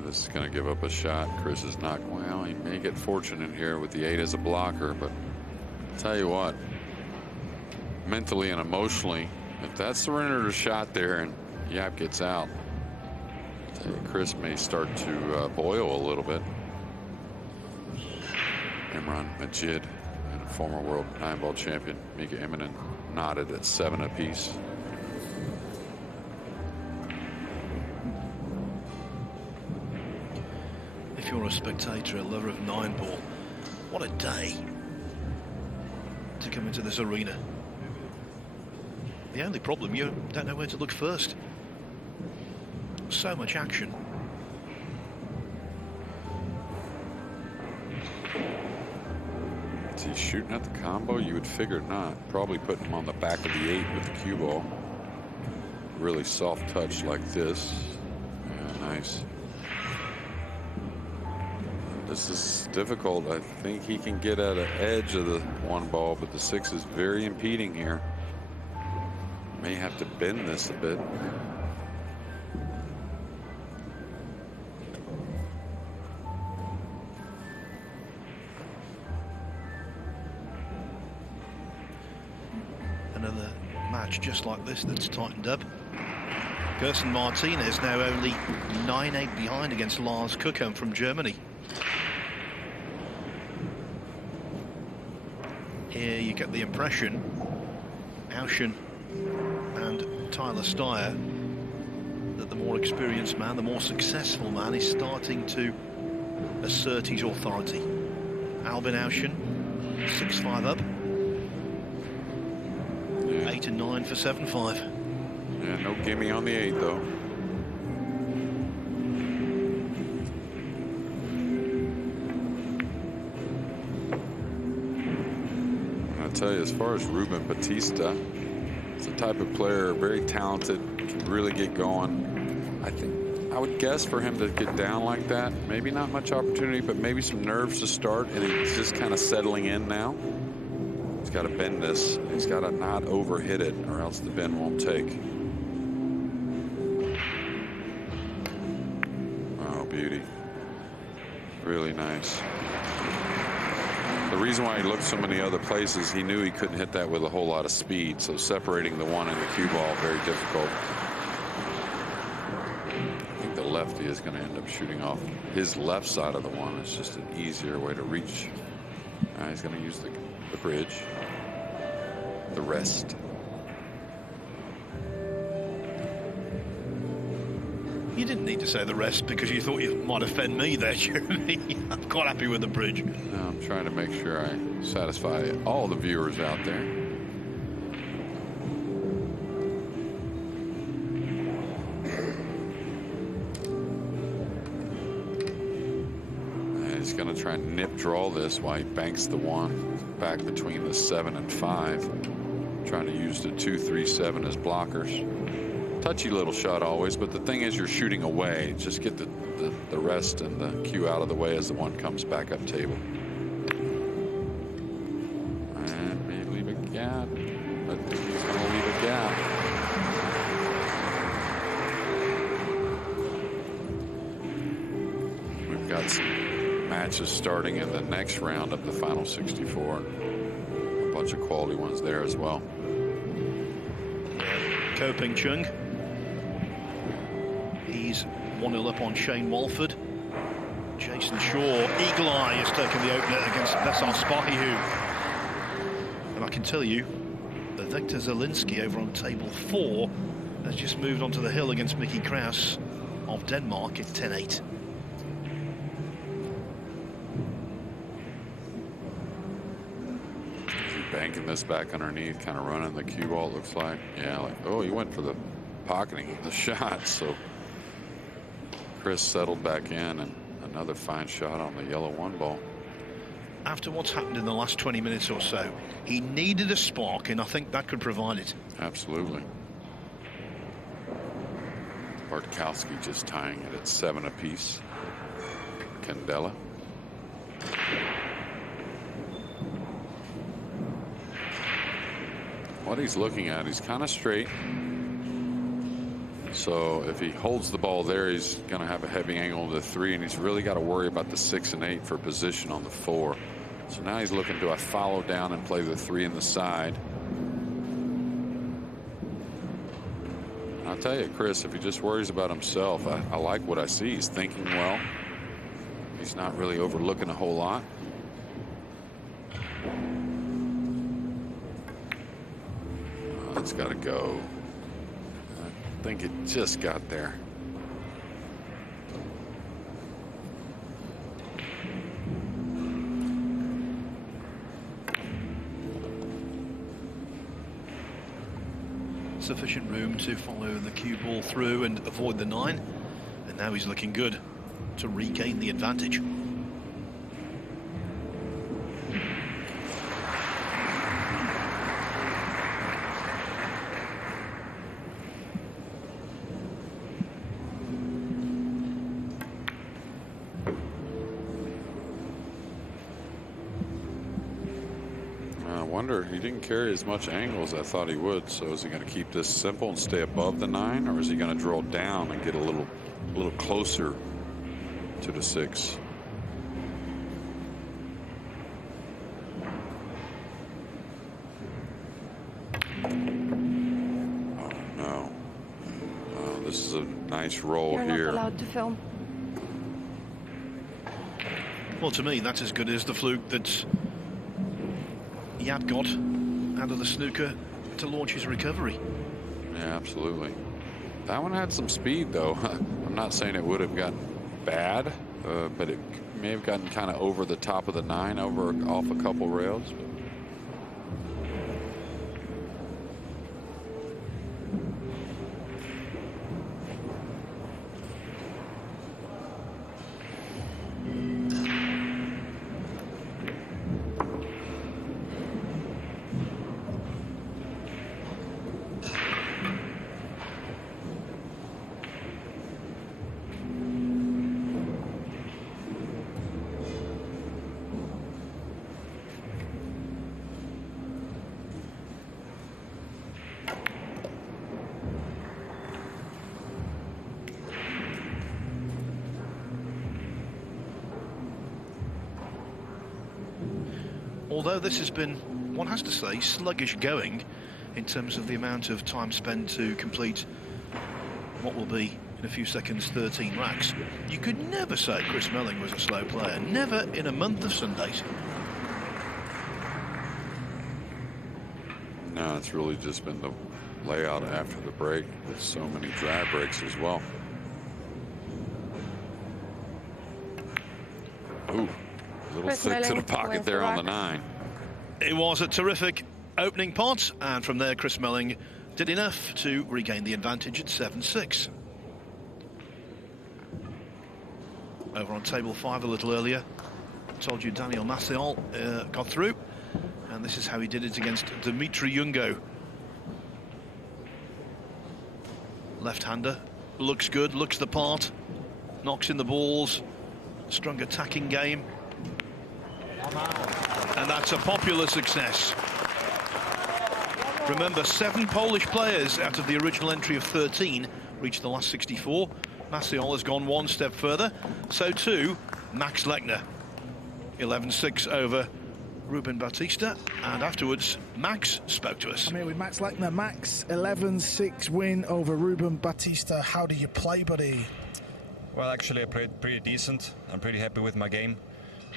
This is going to give up a shot. Chris is not, well, he may get fortunate here with the 8 as a blocker, but I'll tell you what, mentally and emotionally, if that surrendered shot there and Yapp gets out, I'll tell you, Chris may start to boil a little bit. Imran Majid and a former world 9-ball champion, Mika Immonen, knotted at 7 apiece. If you're a spectator, a lover of 9-ball, what a day to come into this arena. The only problem, you don't know where to look first. So much action. Is he shooting at the combo? You would figure not. Probably putting him on the back of the 8 with the cue ball. Really soft touch like this. Yeah, nice. This is difficult. I think he can get at an edge of the 1 ball, but the 6 is very impeding here. May have to bend this a bit. Another match just like this that's tightened up. Gerson Martinez now only 9-8 behind against Lars Kuckham from Germany. Here you get the impression Auschen and Tyler Steyer that the more experienced man, the more successful man, is starting to assert his authority. Albin Auschen 6-5 up. Yeah. 8 and 9 for 7-5. Yeah, no gimme on the 8 though. Tell you, as far as Ruben Batista, it's a type of player, very talented, can really get going. I think I would guess for him to get down like that, maybe not much opportunity, but maybe some nerves to start, and he's just kind of settling in now. He's got to bend this. He's got to not overhit it, or else the bend won't take. Oh, beauty. Really nice. The reason why he looked so many other places, he knew he couldn't hit that with a whole lot of speed, so separating the 1 and the cue ball, very difficult. I think the lefty is going to end up shooting off his left side of the one. It's just an easier way to reach. He's going to use the bridge, the rest. You didn't need to say the rest because you thought you might offend me there, Jeremy. I'm quite happy with the bridge. No, I'm trying to make sure I satisfy all the viewers out there. And he's going to try and nip draw this while he banks the one back between the 7 and 5. Trying to use the 2, 3, 7 as blockers. Touchy little shot always, but the thing is you're shooting away. Just get the rest and the cue out of the way as the one comes back up table. And maybe leave a gap. I think he's going to leave a gap. We've got some matches starting in the next round of the final 64. A bunch of quality ones there as well. Ko Ping Chung. He's 1-0 up on Shane Walford. Jason Shaw, eagle eye, has taken the opener against Besar Spahihu. And I can tell you that Viktor Zielinski over on table 4 has just moved onto the hill against Mickey Kraus of Denmark at 10-8. Banking this back underneath, kind of running the cue ball, it looks like. Yeah, like, oh, he went for the pocketing of the shot, so Chris settled back in, and another fine shot on the yellow 1 ball. After what's happened in the last 20 minutes or so, he needed a spark, and I think that could provide it. Absolutely. Bartkowski just tying it at 7 apiece. Candela. What he's looking at, he's kind of straight. So if he holds the ball there, he's going to have a heavy angle to the 3, and he's really got to worry about the 6 and 8 for position on the 4. So now he's looking, do I follow down and play the 3 in the side? And I'll tell you, Chris, if he just worries about himself, I like what I see. He's thinking well. He's not really overlooking a whole lot. It's got to go. I think it just got there. Sufficient room to follow the cue ball through and avoid the 9. And now he's looking good to regain the advantage. He didn't carry as much angle as I thought he would. So is he going to keep this simple and stay above the 9, or is he going to draw down and get a little closer to the 6? Oh no! Oh, this is a nice roll You're here. not allowed to film. Well, to me, that's as good as the fluke that Yapp got out of the snooker to launch his recovery. Yeah, absolutely. That one had some speed, though. I'm not saying it would have gotten bad, but it may have gotten kind of over the top of the 9, off a couple rails. But although this has been, one has to say, sluggish going in terms of the amount of time spent to complete what will be in a few seconds, 13 racks. You could never say Chris Melling was a slow player. Never in a month of Sundays. No, it's really just been the layout after the break with so many dry breaks as well. Ooh, a little Chris thick to the Melling pocket going there for on the rack. 9. It was a terrific opening pot, and from there Chris Melling did enough to regain the advantage at 7-6. Over on table 5 a little earlier, I told you Daniel Maciel got through, and this is how he did it against Dimitri Jungo. Left-hander, looks good, looks the part, knocks in the balls, strong attacking game, and that's a popular success. Remember, 7 Polish players out of the original entry of 13 reached the last 64. Maciel has gone one step further, so too Max Lechner. 11-6 over Ruben Batista, and afterwards Max spoke to us. I'm here with Max Lechner. Max, 11-6 win over Ruben Batista. How do you play, buddy? Well, actually I played pretty decent. I'm pretty happy with my game.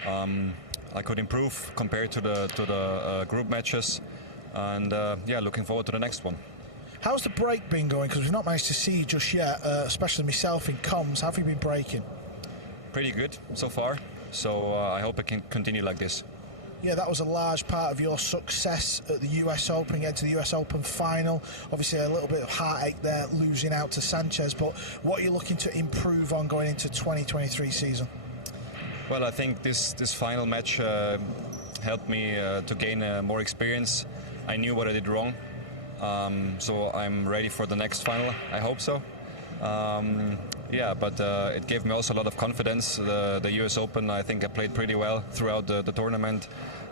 I could improve compared to the group matches, and yeah, looking forward to the next one. How's the break been going? Because we've not managed to see you just yet, especially myself in comms. How have you been breaking? Pretty good so far, so I hope I can continue like this. Yeah, that was a large part of your success at the US Open, getting to the US Open final. Obviously a little bit of heartache there, losing out to Sanchez, but what are you looking to improve on going into 2023 season? Well, I think this final match helped me to gain more experience. I knew what I did wrong, so I'm ready for the next final. I hope so. Yeah, but it gave me also a lot of confidence. The US Open, I think I played pretty well throughout the tournament,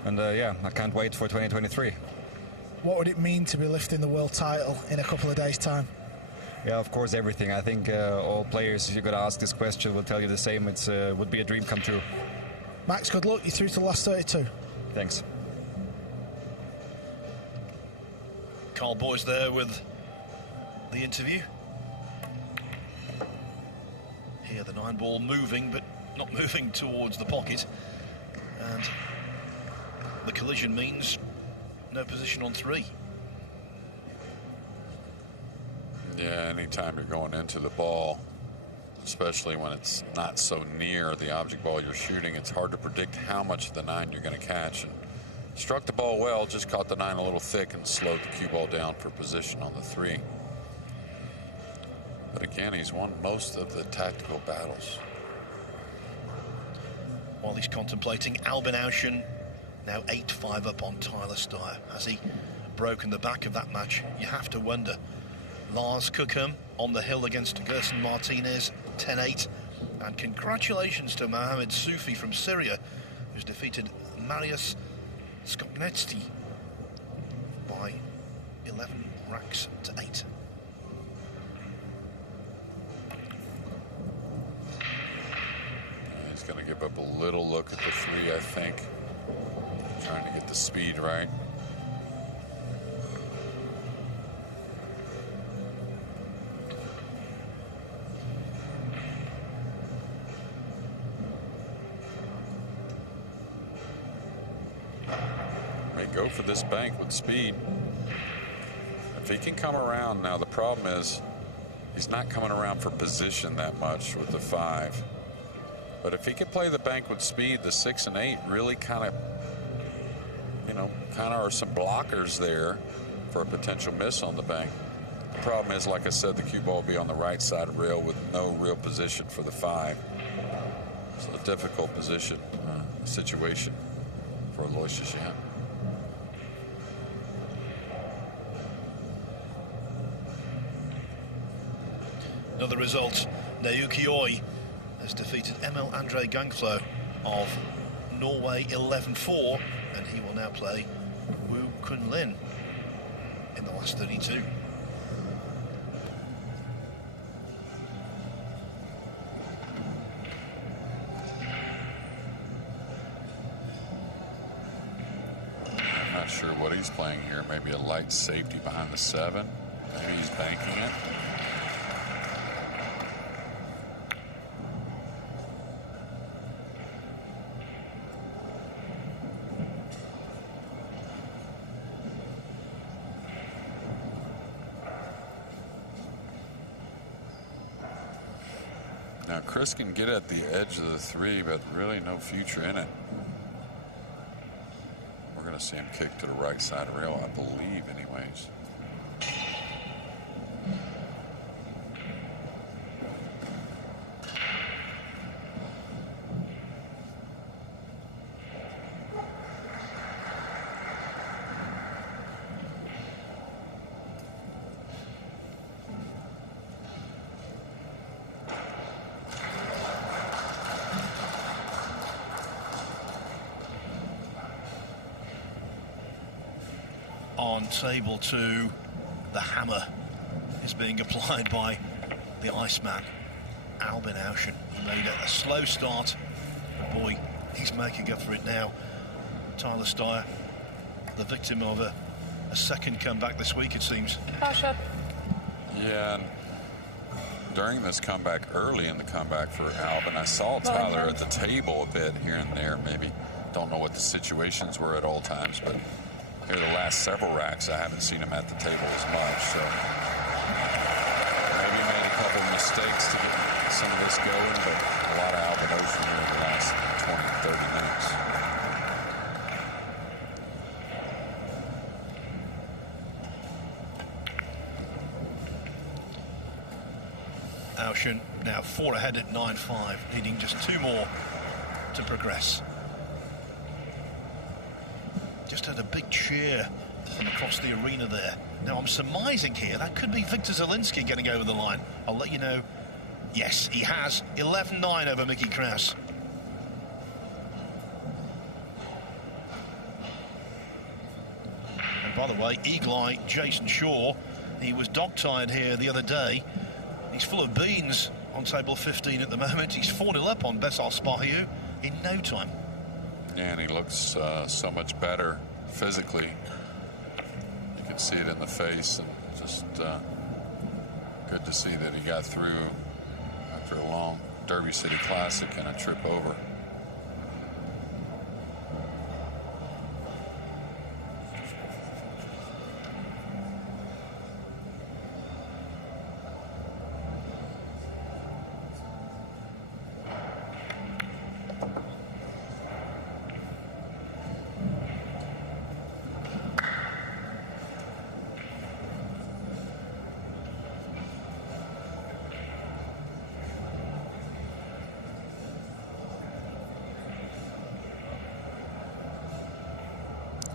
and yeah, I can't wait for 2023. What would it mean to be lifting the world title in a couple of days' time? Yeah, of course, everything. I think all players, if you're going to ask this question, will tell you the same. It would be a dream come true. Max, good luck. You're through to the last 32. Thanks. Carl Boyes there with the interview. Here the 9-ball moving, but not moving towards the pocket, and the collision means no position on 3. Yeah, anytime you're going into the ball, especially when it's not so near the object ball you're shooting, it's hard to predict how much of the 9 you're going to catch. And struck the ball well, just caught the 9 a little thick and slowed the cue ball down for position on the 3. But again, he's won most of the tactical battles. While he's contemplating, Albin Auschen now 8-5 up on Tyler Steyr. Has he broken the back of that match? You have to wonder. Lars Cookham on the hill against Gerson Martinez, 10-8. And congratulations to Mohamed Soufi from Syria, who's defeated Marius Skopnetsky by 11 racks to 8. He's going to give up a little look at the 3, I think. Trying to get the speed right. May go for this bank with speed. If he can come around now, the problem is he's not coming around for position that much with the 5. But if he could play the bank with speed, the 6 and 8 really kind of, are some blockers there for a potential miss on the bank. The problem is, like I said, the cue ball will be on the right side of rail with no real position for the 5. So a difficult position, situation for Aloysius Yapp. Another result, Naoki Oi has defeated Emil Andre Gangflo of Norway 11-4, and he will now play Woo Kun Lin in the last 32. I'm not sure what he's playing here. Maybe a light safety behind the 7. Maybe he's banking it. Now, Chris can get at the edge of the 3, but really no future in it. We're going to see him kick to the right side of rail, I believe, anyways. On table 2, the hammer is being applied by the Iceman, Albin Auschen. He made a slow start, but boy, he's making up for it now. Tyler Steyer, the victim of a second comeback this week, it seems. Pasha. Yeah, and during this comeback, early in the comeback for Albin, I saw Tyler at the table a bit here and there. Maybe don't know what the situations were at all times, but here the last several racks, I haven't seen him at the table as much. So maybe made a couple mistakes to get some of this going, but a lot of Albin Auschen in the last 20, 30 minutes. Auschen now 4 ahead at 9.5, needing just 2 more to progress. Just had a big cheer from across the arena there. Now I'm surmising here that could be Victor Zielinski getting over the line. I'll let you know. Yes, he has. 11.9 over Mickey Kraus. And by the way, Eagle Eye Jason Shaw, he was dog-tired here the other day. He's full of beans on table 15 at the moment. He's 4-0 up on Bessar Spahiu in no time. Yeah, and he looks so much better physically. You can see it in the face, and just good to see that he got through after a long Derby City Classic and a trip over.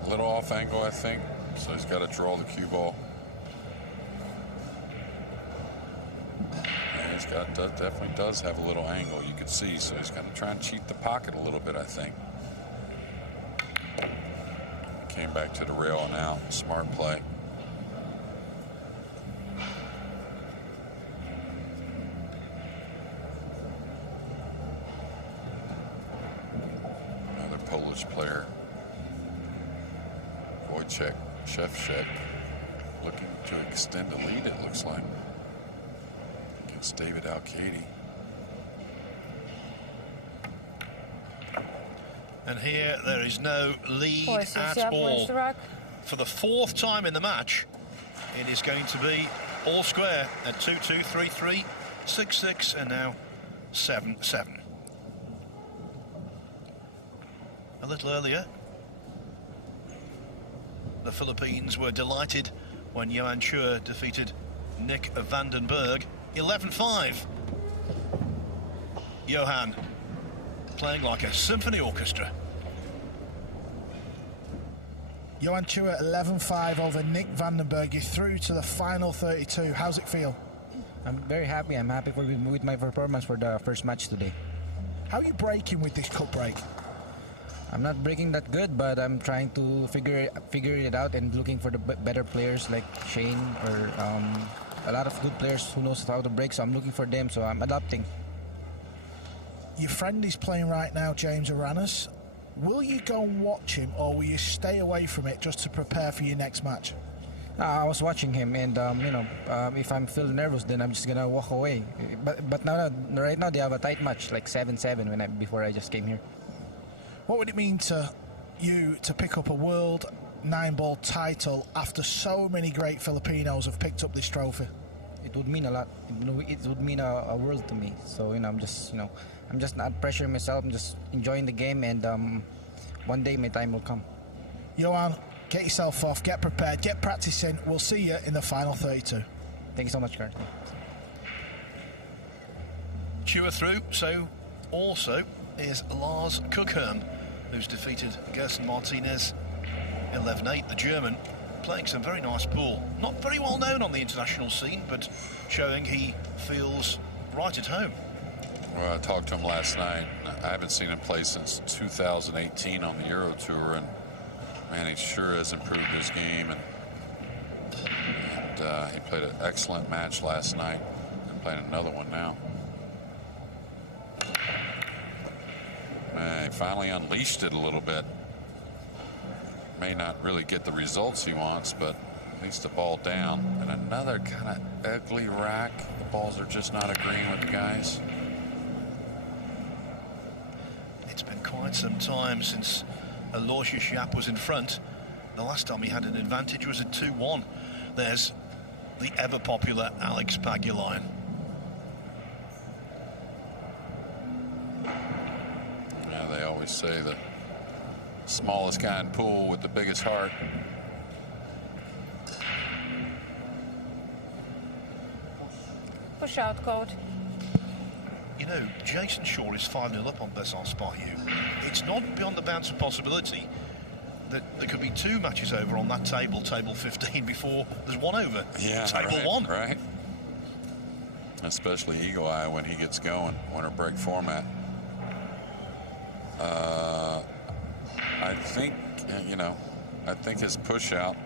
A little off angle, I think, so he's got to draw the cue ball. And he's got, definitely does have a little angle, you can see, so he's going to try and cheat the pocket a little bit, I think. Came back to the rail and out, smart play. Another Polish player. Shevchuk looking to extend the lead, it looks like, against David Al-Kaidi. And here there is no lead at all. For the 4th time in the match, it is going to be all square at 2-2, 3-3, 6-6, and now 7-7. A little earlier, the Philippines were delighted when Johan Chua defeated Nick Vandenberg 11-5. Johan playing like a symphony orchestra. Johan Chua 11-5 over Nick Vandenberg. You're through to the final 32. How's it feel? I'm very happy. I'm happy with my performance for the first match today. How are you breaking with this cup break? I'm not breaking that good, but I'm trying to figure it out and looking for the better players like Shane or a lot of good players who knows how to break. So I'm looking for them. So I'm adapting. Your friend is playing right now, James Aranas. Will you go and watch him, or will you stay away from it just to prepare for your next match? I was watching him, and if I'm feeling nervous, then I'm just gonna walk away. But now, right now, they have a tight match, like 7-7 before I just came here. What would it mean to you to pick up a world 9-ball title after so many great Filipinos have picked up this trophy? it would mean a lot. It would mean a world to me. So I'm just not pressuring myself. I'm just enjoying the game, and one day my time will come. Johan, get yourself off, get prepared, get practicing. We'll see you in the final 32. Thank you so much, Kurt. Chewer through, so also is Lars Kukherm, who's defeated Gerson Martinez 11-8, the German, playing some very nice pool. Not very well known on the international scene, but showing he feels right at home. Well, I talked to him last night. I haven't seen him play since 2018 on the Euro Tour, and man, he sure has improved his game. And he played an excellent match last night, and playing another one now. Man, he finally unleashed it a little bit. May not really get the results he wants, but at least the ball down. And another kind of ugly rack. The balls are just not agreeing with the guys. It's been quite some time since Aloysius Yapp was in front. The last time he had an advantage was at 2-1. There's the ever-popular Alex Pagulayan. Yeah, they always say the smallest guy in pool with the biggest heart. Push out, coach. You know, Jason Shaw is 5-0 up on Besson Spa-U. It's not beyond the bounds of possibility that there could be two matches over on that table, table 15, before there's one over. Yeah, table right, 1. Right. Especially Eagle Eye when he gets going, winter break format. I think, I think his push out,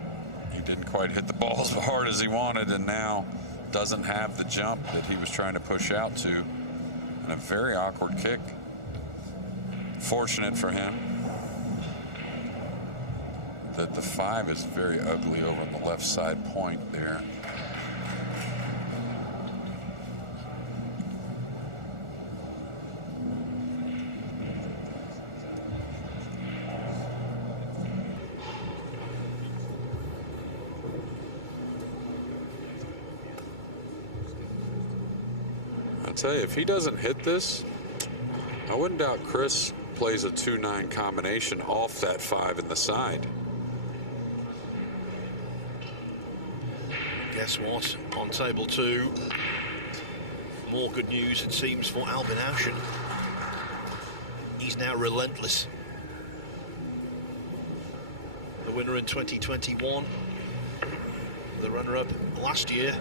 he didn't quite hit the ball as hard as he wanted, and now doesn't have the jump that he was trying to push out to. And a very awkward kick. Fortunate for him that the 5 is very ugly over on the left side point there. I tell you, if he doesn't hit this, I wouldn't doubt Chris plays a 2-9 combination off that 5 in the side. Guess what? On table 2, more good news, it seems, for Albin Auschen. He's now relentless. The winner in 2021, the runner-up last year.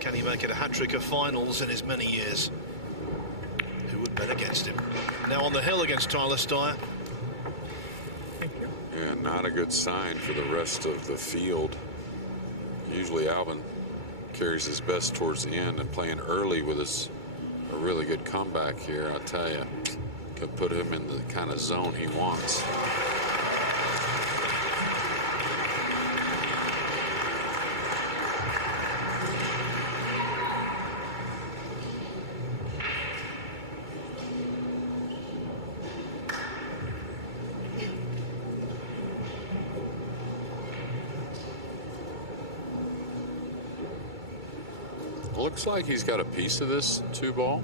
Can he make it a hat-trick of finals in his many years? Who would bet against him? Now on the hill against Tyler Steyr. Yeah, not a good sign for the rest of the field. Usually Albin carries his best towards the end, and playing early with a really good comeback here, I'll tell you, could put him in the kind of zone he wants. Looks like he's got a piece of this 2-ball.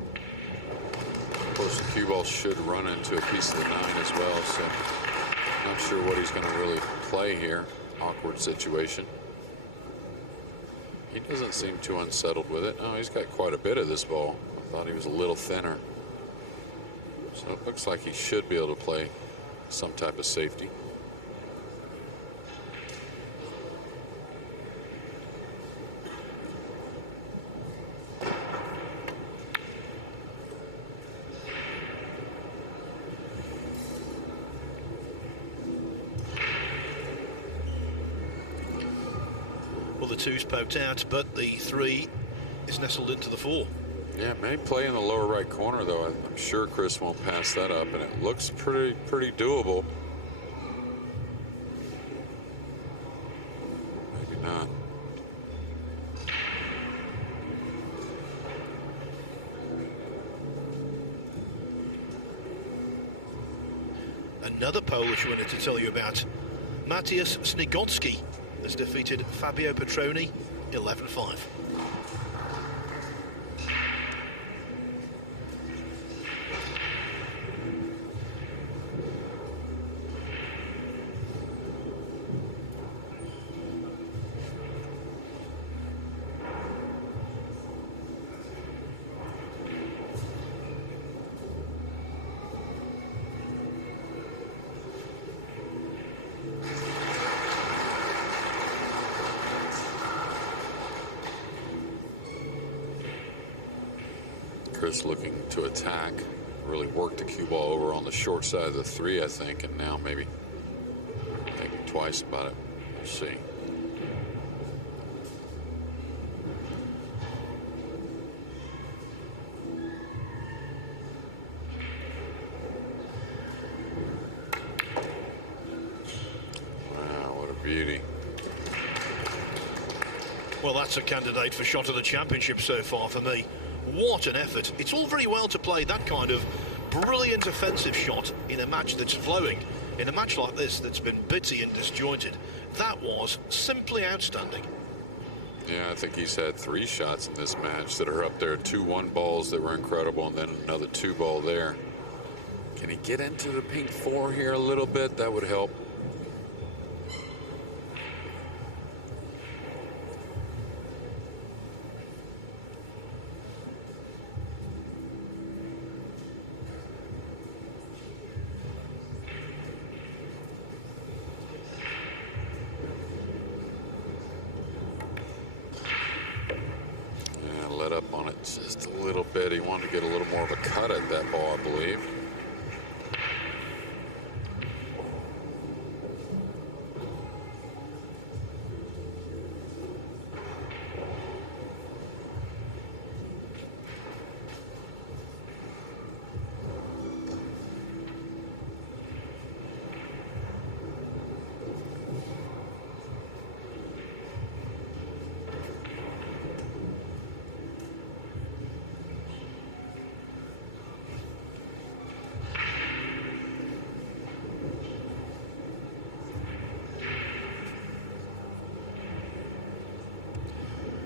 Of course, the cue ball should run into a piece of the 9 as well, so not sure what he's going to really play here. Awkward situation. He doesn't seem too unsettled with it. Oh, he's got quite a bit of this ball. I thought he was a little thinner. So it looks like he should be able to play some type of safety. Well, the 2's poked out, but the 3 is nestled into the 4. Yeah, may play in the lower right corner, though. I'm sure Chris won't pass that up, and it looks pretty doable. Maybe not. Another Polish winner to tell you about. Matthias Snigotsky has defeated Fabio Petroni 11-5. Chris looking to attack, really worked the cue ball over on the short side of the 3, I think, and now maybe thinking twice about it. We'll see. Wow, what a beauty. Well, that's a candidate for shot of the championship so far for me. What an effort. It's all very well to play that kind of brilliant offensive shot in a match that's flowing. In a match like this that's been bitty and disjointed, that was simply outstanding. Yeah, I think he's had 3 shots in this match that are up there. 2-1 balls that were incredible, and then another 2-ball there. Can he get into the pink 4 here a little bit? That would help. Let up on it just a little bit. He wanted to get a little more of a cut at that ball, I believe.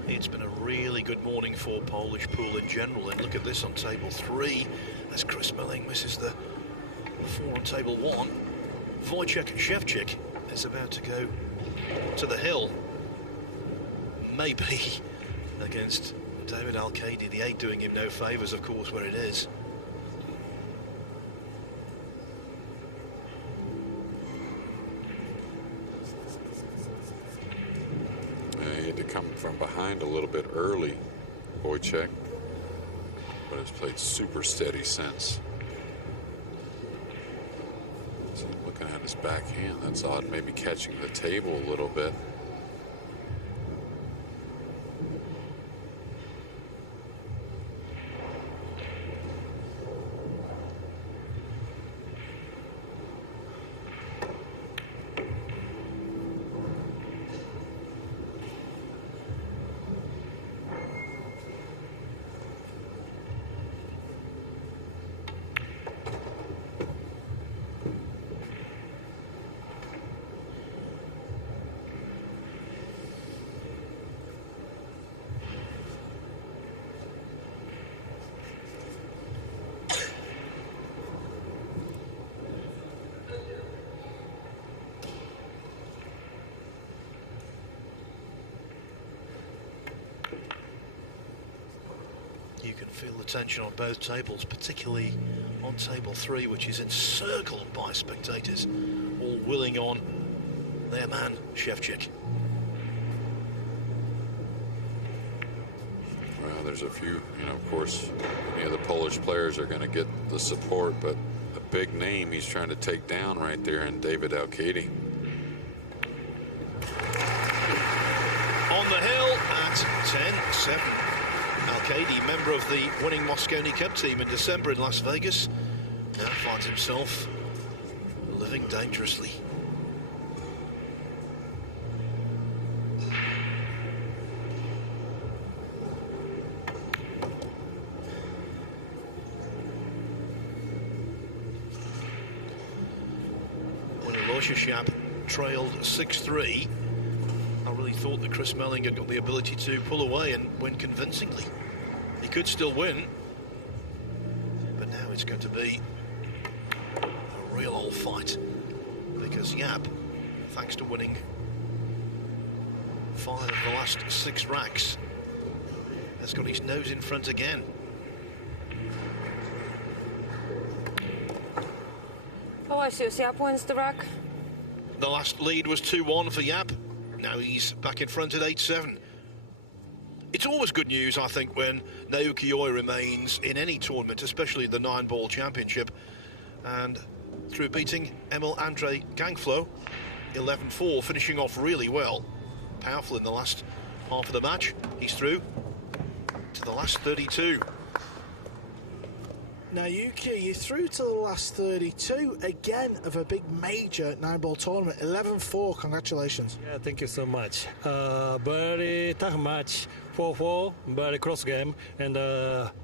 It's been a really good morning for Polish pool in general, and look at this on table 3 as Chris Melling misses the 4 on table 1. Wojciech Szewczyk is about to go to the hill, maybe against David Al-Qaedi. The 8 doing him no favours, of course, where it is. He had to come from behind a little bit early, Wojciech, but has played super steady since. So looking at his backhand, that's odd, maybe catching the table a little bit. You can feel the tension on both tables, particularly on table 3, which is encircled by spectators, all willing on their man, Szewczyk. Well, there's a few, of course, many of the Polish players are going to get the support, but a big name he's trying to take down right there in David Al-Qaedi. On the hill at 10-7. Al-Qaedi, member of the winning Mosconi Cup team in December in Las Vegas, now finds himself living dangerously. When Aloysius Yapp trailed 6-3, I really thought that Chris Melling had got the ability to pull away and win convincingly. He could still win, but now it's going to be a real old fight, because Yapp, thanks to winning 5 of the last 6 racks, has got his nose in front again. Aloysius Yapp wins the rack. The last lead was 2-1 for Yapp. Now he's back in front at 8-7. It's always good news, I think, when Naoki Oi remains in any tournament, especially the Nineball Championship. And through beating Emil Andre Gangflo, 11-4, finishing off really well. Powerful in the last half of the match. He's through to the last 32. Now, Yuki, you're through to the last 32, again, of a big major Nineball tournament. 11-4, congratulations. Yeah, thank you so much. Very tough match, 4-4, very close game. And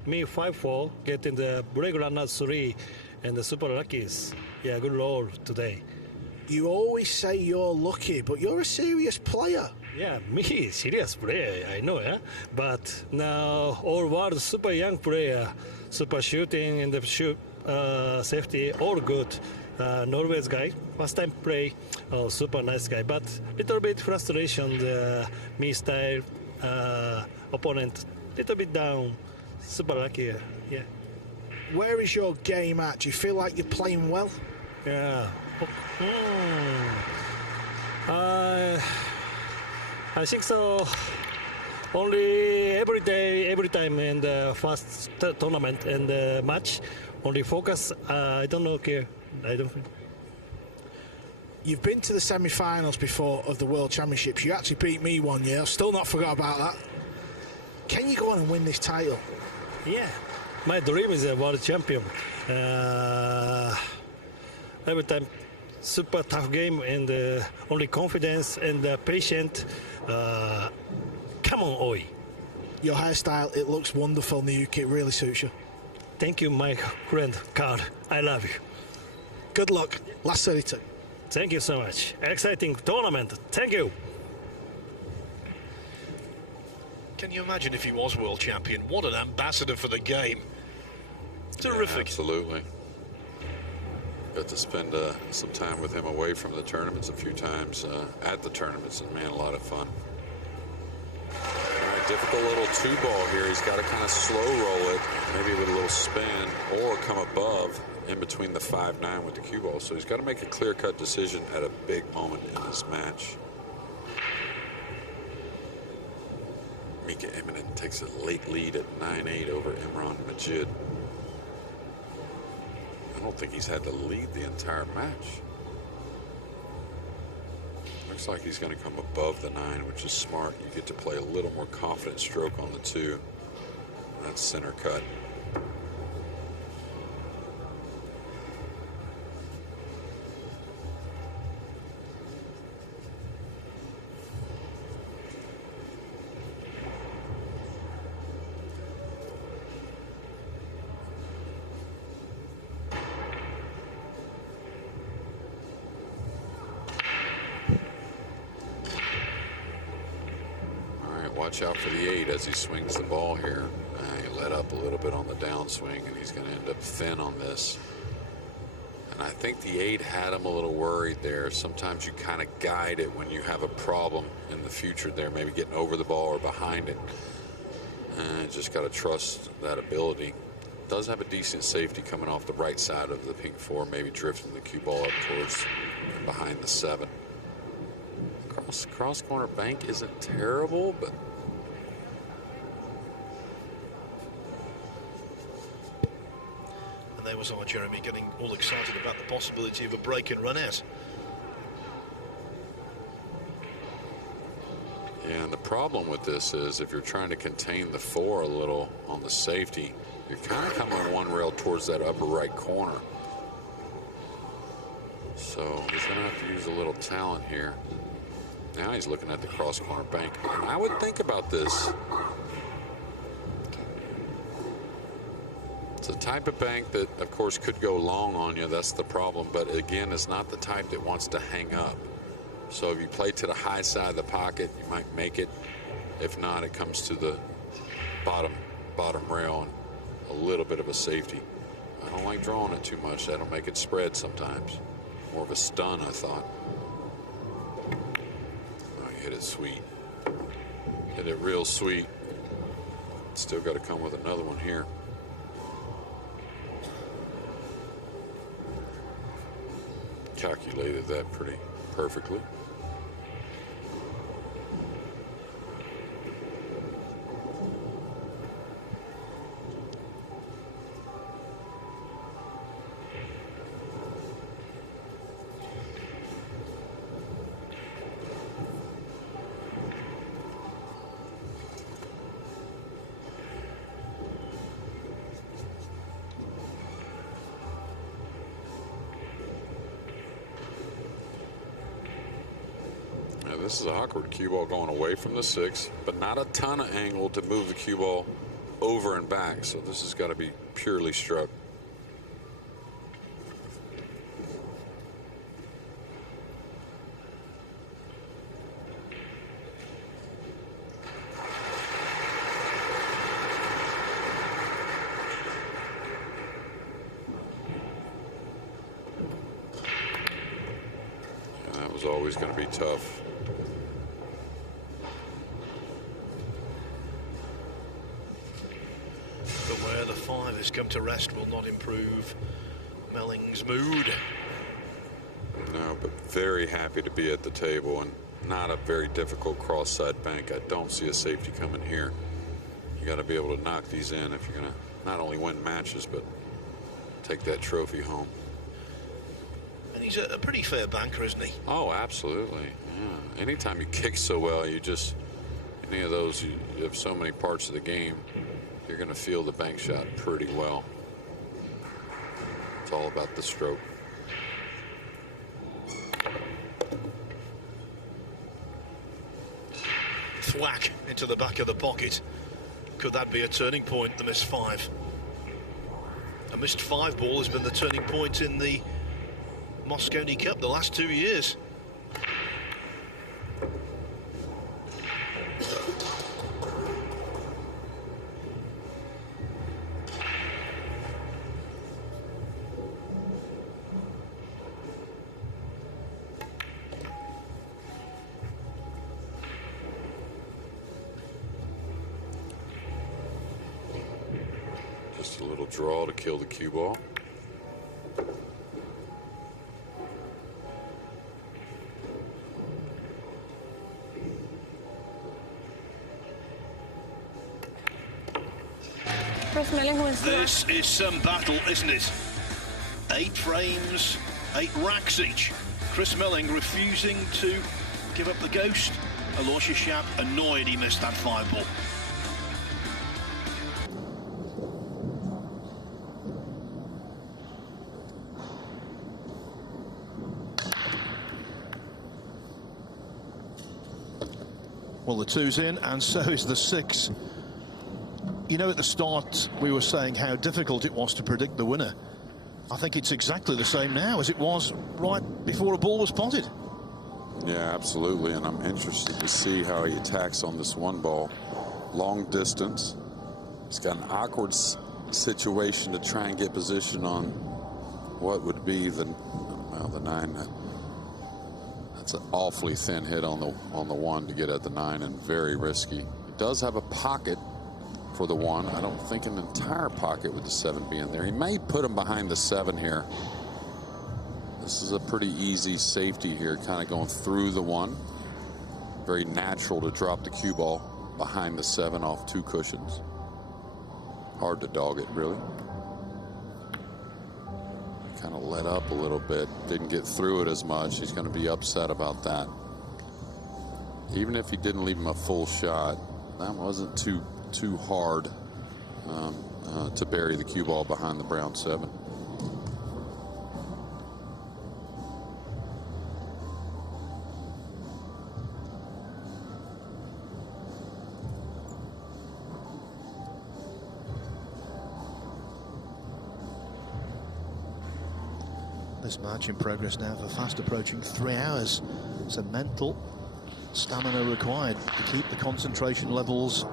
me 5-4, getting the break runner 3 and the super luckies. Yeah, good roll today. You always say you're lucky, but you're a serious player. Yeah, me, serious player, I know, yeah. But now, all world super young player, super shooting and the shoot safety, all good. Norway's guy, first time play, super nice guy. But little bit frustration, the me style opponent, little bit down. Super lucky, yeah. Where is your game at? Do you feel like you're playing well? Yeah. I think so. Only every day, every time in the first tournament and the match, only focus. I don't know, care. I don't think. You've been to the semi-finals before of the World Championships. You actually beat me one year. I've still not forgot about that. Can you go on and win this title? Yeah. My dream is a world champion. Every time, super tough game and only confidence and patient. Come on, Oi. Your hairstyle, it looks wonderful, Niyuki. It really suits you. Thank you, my friend Carl. I love you. Good luck. Last 32. Thank you so much. Exciting tournament. Thank you. Can you imagine if he was world champion? What an ambassador for the game. Terrific. Yeah, absolutely. Got to spend some time with him away from the tournaments a few times at the tournaments, and man, a lot of fun. All right, difficult little 2-ball here. He's got to kind of slow roll it, maybe with a little spin, or come above in between the 5-9 with the cue ball. So he's got to make a clear-cut decision at a big moment in this match. Mika Immonen takes a late lead at 9-8 over Imran Majid. I don't think he's had the lead the entire match. Looks like he's going to come above the 9, which is smart. You get to play a little more confident stroke on the 2. That's center cut. Watch out for the 8 as he swings the ball here. He let up a little bit on the downswing, and he's going to end up thin on this. And I think the 8 had him a little worried there. Sometimes you kind of guide it when you have a problem in the future there, maybe getting over the ball or behind it. Just got to trust that ability. Does have a decent safety coming off the right side of the pink 4, maybe drifting the cue ball up towards and behind the 7. Cross corner bank isn't terrible, but and there was our Jeremy getting all excited about the possibility of a break and run out. Yeah, and the problem with this is if you're trying to contain the 4 a little on the safety, you're kind of coming one rail towards that upper right corner. So he's going to have to use a little talent here. Now he's looking at the cross corner bank. And I would think about this. It's a type of bank that, of course, could go long on you. That's the problem. But again, it's not the type that wants to hang up. So if you play to the high side of the pocket, you might make it. If not, it comes to the bottom rail and a little bit of a safety. I don't like drawing it too much. That'll make it spread sometimes. More of a stun, I thought. Oh, he hit it sweet. Hit it real sweet. Still got to come with another one here. Calculated that pretty perfectly. This is an awkward cue ball going away from the 6, but not a ton of angle to move the cue ball over and back. So this has got to be purely struck. And that was always going to be tough. Where the 5 has come to rest will not improve Melling's mood. No, but very happy to be at the table, and not a very difficult cross-side bank. I don't see a safety coming here. You got to be able to knock these in if you're going to not only win matches, but take that trophy home. And he's a pretty fair banker, isn't he? Oh, absolutely. Yeah. Anytime you kick so well, you just, any of those, you have so many parts of the game, you're going to feel the bank shot pretty well. It's all about the stroke. Thwack into the back of the pocket. Could that be a turning point, the missed 5? A missed 5 ball has been the turning point in the Mosconi Cup the last 2 years. Just a little draw to kill the cue ball. Chris Melling wins the This is some battle, isn't it? 8 frames, 8 racks each. Chris Melling refusing to give up the ghost. Aloysius Yapp annoyed he missed that 5 ball. Well, the 2's in, and so is the 6. You know, at the start, we were saying how difficult it was to predict the winner. I think it's exactly the same now as it was right before a ball was potted. Yeah, absolutely, and I'm interested to see how he attacks on this 1 ball. Long distance. He's got an awkward situation to try and get position on what would be the 9. That's an awfully thin hit on the 1 to get at the 9, and very risky. He does have a pocket for the 1. I don't think an entire pocket with the 7 being there. He may put him behind the 7 here. This is a pretty easy safety here, kind of going through the 1. Very natural to drop the cue ball behind the 7 off 2 cushions. Hard to dog it, really. Kind of let up a little bit, didn't get through it as much. He's going to be upset about that. Even if he didn't leave him a full shot, that wasn't too hard to bury the cue ball behind the brown 7. This match in progress now for fast approaching 3 hours. It's a mental stamina required to keep the concentration levels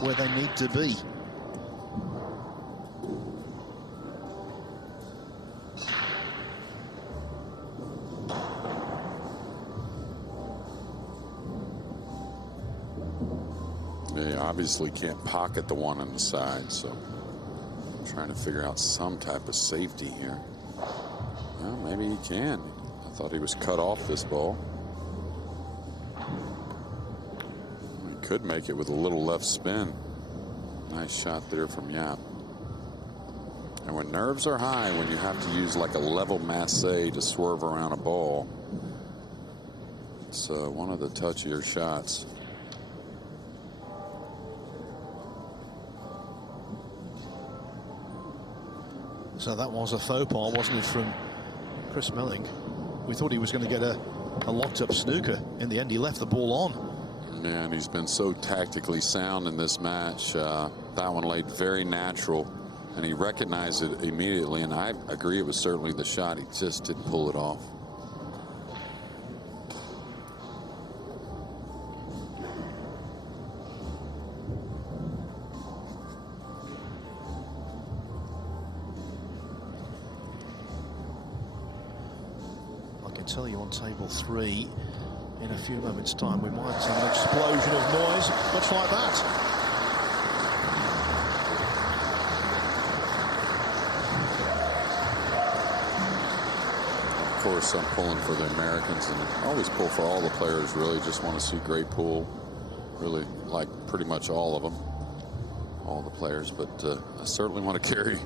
where they need to be. They obviously can't pocket the one on the side, so I'm trying to figure out some type of safety here. Well, maybe he can. I thought he was cut off this ball. He could make it with a little left spin. Nice shot there from Yapp. And when nerves are high, when you have to use like a level masse to swerve around a ball, it's one of the touchier shots. So that was a faux pas, wasn't it, from Chris Melling? We thought he was going to get a locked-up snooker. In the end, he left the ball on. Yeah, and he's been so tactically sound in this match. That one laid very natural, and he recognized it immediately, and I agree it was certainly the shot. He just didn't pull it off. Tell you on table 3 in a few moments' time we might have an explosion of noise much like that. Of course, I'm pulling for the Americans, and I always pull for all the players. Really just want to see great pool. Really like pretty much all of them, all the players, but I certainly want to carry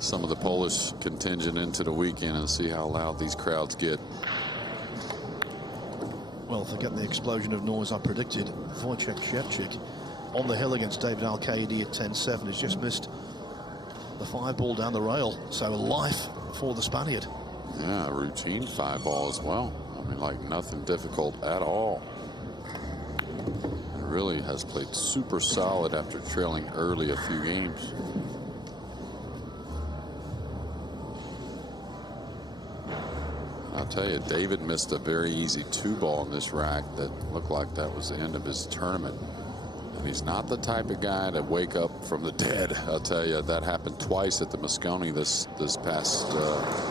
some of the Polish contingent into the weekend and see how loud these crowds get. Well, forget the explosion of noise I predicted. Wojciech Szczepczyk on the hill against David Al-Qaedi at 10-7 has just missed the 5-ball down the rail. So life for the Spaniard. Yeah, a routine 5-ball as well. I mean, like nothing difficult at all. He really has played super solid after trailing early a few games. I'll tell you, David missed a very easy 2-ball in this rack that looked like that was the end of his tournament. And he's not the type of guy to wake up from the dead. I'll tell you, that happened twice at the Moscone this past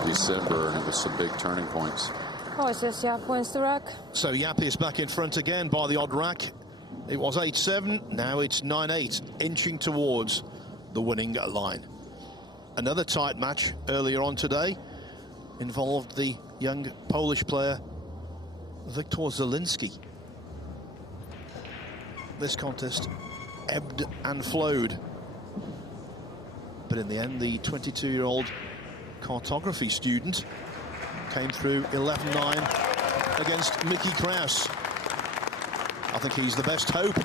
December, and it was some big turning points. Aloysius Yapp wins the rack. So Yapp is back in front again by the odd rack. It was 8-7, now it's 9-8, inching towards the winning line. Another tight match earlier on today involved the young Polish player Viktor Zielinski. This contest ebbed and flowed, but in the end the 22-year-old cartography student came through 11-9 against Mickey Kraus. I think he's the best hope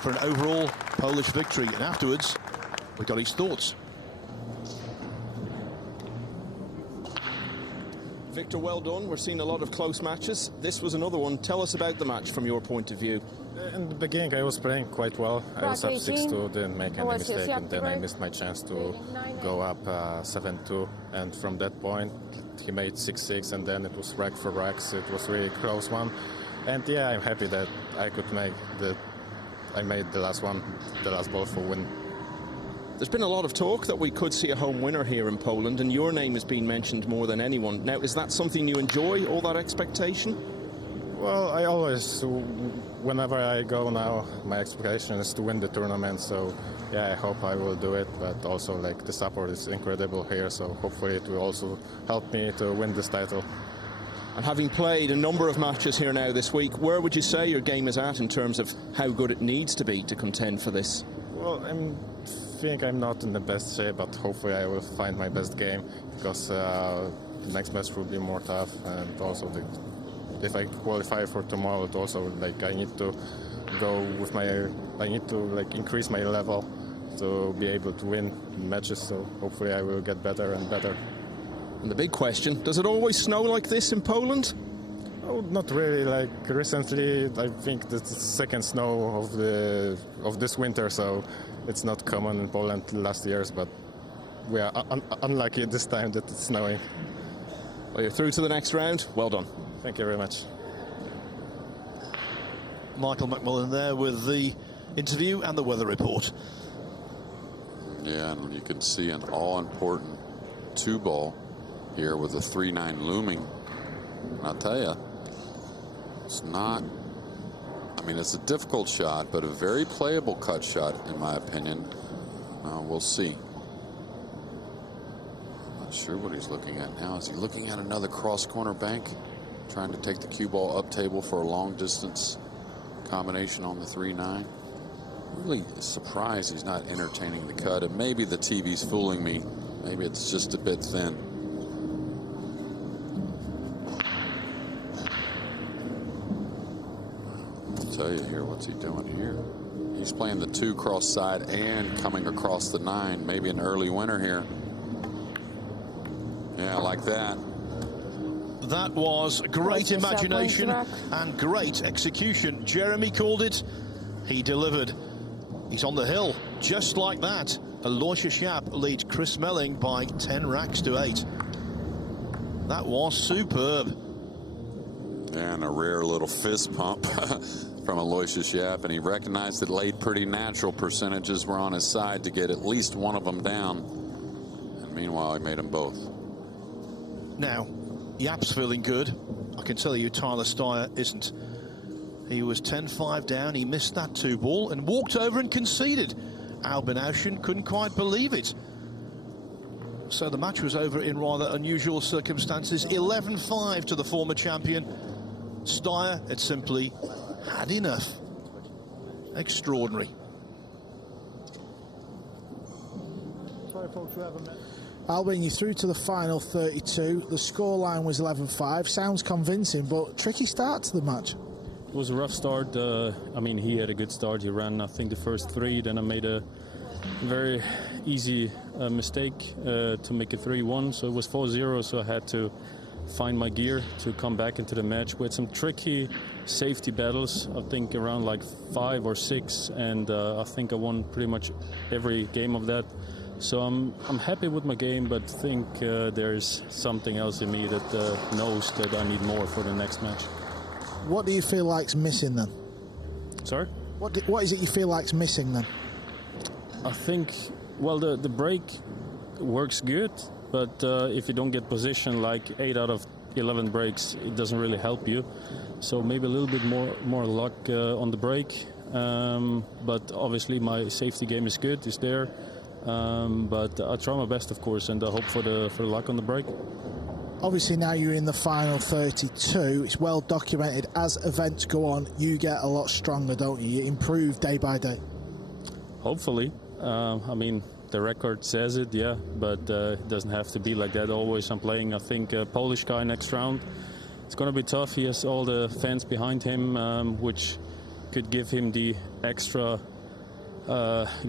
for an overall Polish victory, and afterwards we got his thoughts. Victor, well done. We're seeing a lot of close matches. This was another one. Tell us about the match from your point of view. In the beginning, I was playing quite well. I was up 6-2, didn't make any mistake, and then I missed my chance to go up 7-2. And from that point, he made 6-6, and then it was rack for racks. It was really close one. And yeah, I'm happy that I made the last one, the last ball for win. There's been a lot of talk that we could see a home winner here in Poland, and your name has been mentioned more than anyone. Now, is that something you enjoy, all that expectation? Well, I always, whenever I go now, my expectation is to win the tournament, so yeah, I hope I will do it, but also like the support is incredible here, so hopefully it will also help me to win this title. And having played a number of matches here now this week, where would you say your game is at in terms of how good it needs to be to contend for this? Well, I think I'm not in the best shape, but hopefully I will find my best game, because the next match will be more tough, and also if I qualify for tomorrow, it also like I need to go with I need to like increase my level to be able to win matches, so hopefully I will get better and better. And the big question, does it always snow like this in Poland? Oh, not really. Like recently, I think it's the second snow of this winter, so it's not common in Poland last years, but we are unlucky this time that it's snowing. Well, you're through to the next round. Well done. Thank you very much. Michael McMullen there with the interview and the weather report. Yeah, and you can see an all-important 2-ball here with a 3-9 looming. And I'll tell you, it's not, I mean, it's a difficult shot, but a very playable cut shot, in my opinion. We'll see. I'm not sure what he's looking at now. Is he looking at another cross-corner bank? Trying to take the cue ball up table for a long-distance combination on the 3-9. Really surprised he's not entertaining the cut, and maybe the TV's fooling me. Maybe it's just a bit thin. I'll tell you here, what's he doing here? He's playing the 2 cross side and coming across the 9. Maybe an early winner here. Yeah, like that. That was great imagination and great execution. Jeremy called it. He delivered. He's on the hill, just like that. Aloysius Yapp leads Chris Melling by 10 racks to 8. That was superb. And a rare little fist pump from Aloysius Yapp, and he recognized that late pretty natural percentages were on his side to get at least one of them down. And meanwhile, he made them both. Now, Yapp's feeling good. I can tell you Tyler Steyer isn't. He was 10-5 down. He missed that 2-ball and walked over and conceded. Albin Auschen couldn't quite believe it. So the match was over in rather unusual circumstances. 11-5 to the former champion. Steyer had simply had enough. Extraordinary. Sorry, folks, we have a minute. Albin, you through to the final 32. The scoreline was 11-5. Sounds convincing, but tricky start to the match. It was a rough start. I mean, he had a good start. He ran, I think, the first 3. Then I made a very easy mistake to make it 3-1. So it was 4-0, so I had to find my gear to come back into the match. We had some tricky safety battles, I think around like 5 or 6. And I think I won pretty much every game of that. So I'm happy with my game, but think there's something else in me that knows that I need more for the next match. What do you feel like's missing then? Sorry? What is it you feel like's missing then? I think, well, the break works good, but if you don't get position, like 8 out of 11 breaks, it doesn't really help you. So maybe a little bit more luck on the break. But obviously my safety game is good, it's there. But I try my best, of course, and I hope for the luck on the break. Obviously now you're in the final 32. It's well documented. As events go on, you get a lot stronger, don't you? You improve day by day. Hopefully. I mean, the record says it, yeah, but it doesn't have to be like that always. I'm playing, I think, a Polish guy next round. It's going to be tough. He has all the fans behind him, which could give him the extra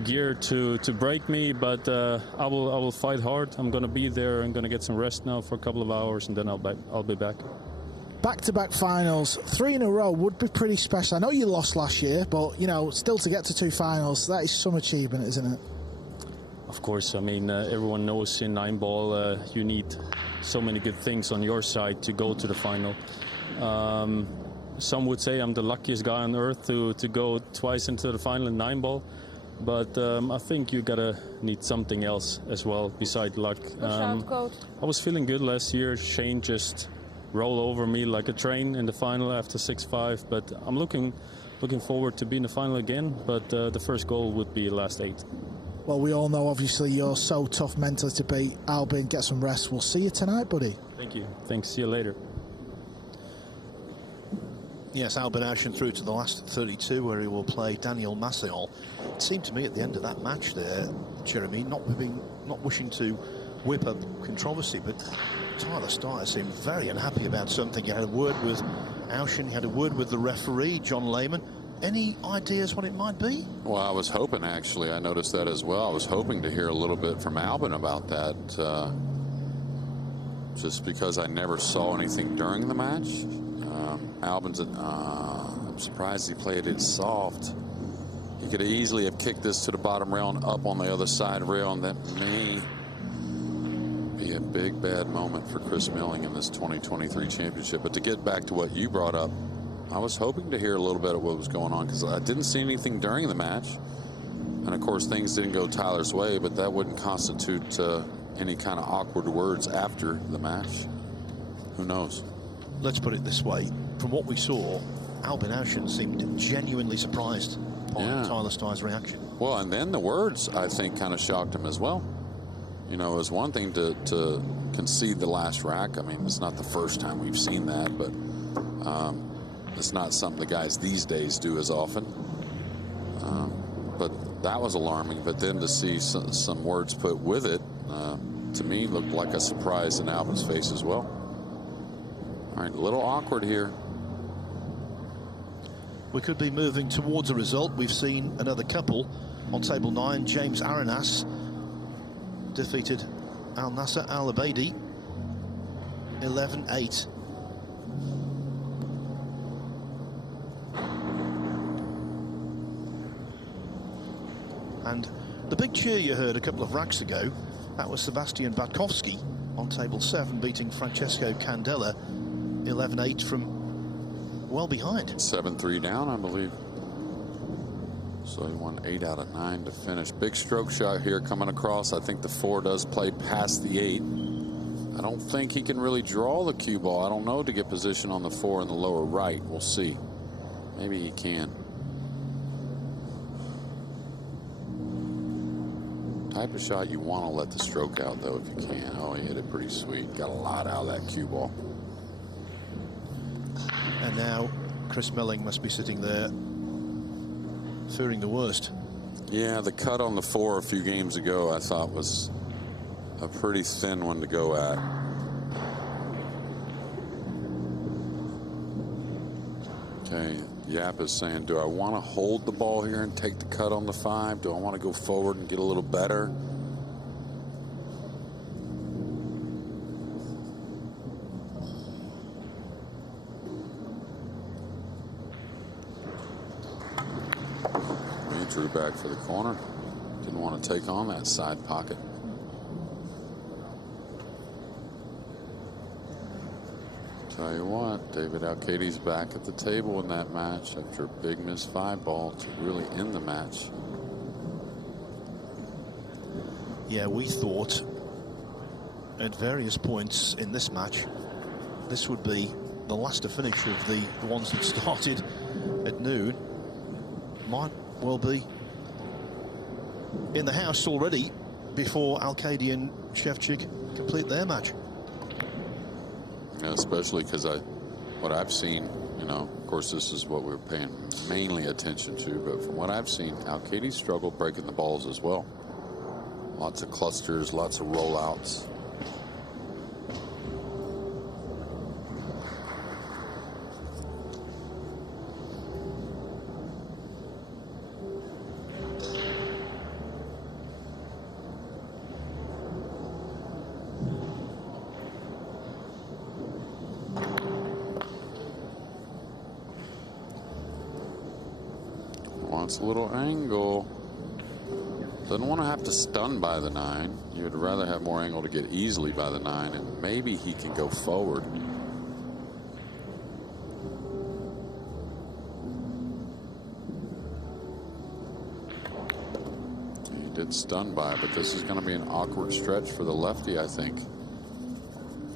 gear to break me, but I will fight hard. I'm going to be there. I'm going to get some rest now for a couple of hours, and then I'll be back. Back-to-back finals, 3 in a row would be pretty special. I know you lost last year, but you know, still to get to 2 finals, that is some achievement, isn't it? Of course. I mean, everyone knows in Nineball you need so many good things on your side to go to the final. Some would say I'm the luckiest guy on earth to go twice into the final in Nineball. But I think you gotta need something else as well beside luck. I was feeling good last year. Shane just rolled over me like a train in the final after 6-5. But I'm looking forward to being in the final again. But the first goal would be last 8. Well, we all know obviously you're so tough mentally to beat. Albin, get some rest. We'll see you tonight, buddy. Thank you. Thanks. See you later. Yes, Albin Auschen through to the last 32, where he will play Daniel Maciol. It seemed to me at the end of that match there, Jeremy, not wishing to whip up controversy, but Tyler Steyer seemed very unhappy about something. He had a word with Auschen, he had a word with the referee, John Lehman. Any ideas what it might be? Well, I was hoping, actually. I noticed that as well. I was hoping to hear a little bit from Albin about that, just because I never saw anything during the match. Albin's, I'm surprised he played it soft. He could easily have kicked this to the bottom rail and up on the other side rail, and that may be a big bad moment for Chris Melling in this 2023 championship. But to get back to what you brought up, I was hoping to hear a little bit of what was going on because I didn't see anything during the match. And, of course, things didn't go Tyler's way, but that wouldn't constitute any kind of awkward words after the match. Who knows? Let's put it this way. From what we saw, Albin Ocean seemed genuinely surprised by Tyler Steyer's reaction. Well, and then the words, I think, kind of shocked him as well. You know, it was one thing to concede the last rack. I mean, it's not the first time we've seen that, but it's not something the guys these days do as often. But that was alarming. But then to see some words put with it, to me, looked like a surprise in Albin's face as well. All right, a little awkward here. We could be moving towards a result. We've seen another couple on table 9. James Arenas defeated Al Nasser Al Abaidi 11-8. And the big cheer you heard a couple of racks ago, that was Sebastian Batkovsky on table 7 beating Francesco Candela 11-8 from well behind. 7-3 down, I believe. So he won 8 out of 9 to finish. Big stroke shot here coming across. I think the 4 does play past the 8. I don't think he can really draw the cue ball. I don't know, to get position on the 4 in the lower right. We'll see. Maybe he can. Type of shot you want to let the stroke out, though, if you can. Oh, he hit it pretty sweet. Got a lot out of that cue ball. And now Chris Melling must be sitting there fearing the worst. Yeah, the cut on the 4 a few games ago I thought was a pretty thin one to go at. Okay, Yapp is saying, do I want to hold the ball here and take the cut on the 5? Do I want to go forward and get a little better? He drew back for the corner. Didn't want to take on that side pocket. Tell you what, David Alcadi's back at the table in that match after a big missed 5-ball to really end the match. Yeah, we thought at various points in this match this would be the last to finish of the ones that started at noon. Might well be in the house already before Alcadi and Shevchik complete their match. Yeah, especially because what I've seen, you know, of course this is what we're paying mainly attention to, but from what I've seen, Alcadi struggled breaking the balls as well. Lots of clusters, lots of rollouts. Wants a little angle. Doesn't want to have to stun by the 9. You would rather have more angle to get easily by the 9, and maybe he can go forward. He did stun by, but this is going to be an awkward stretch for the lefty, I think.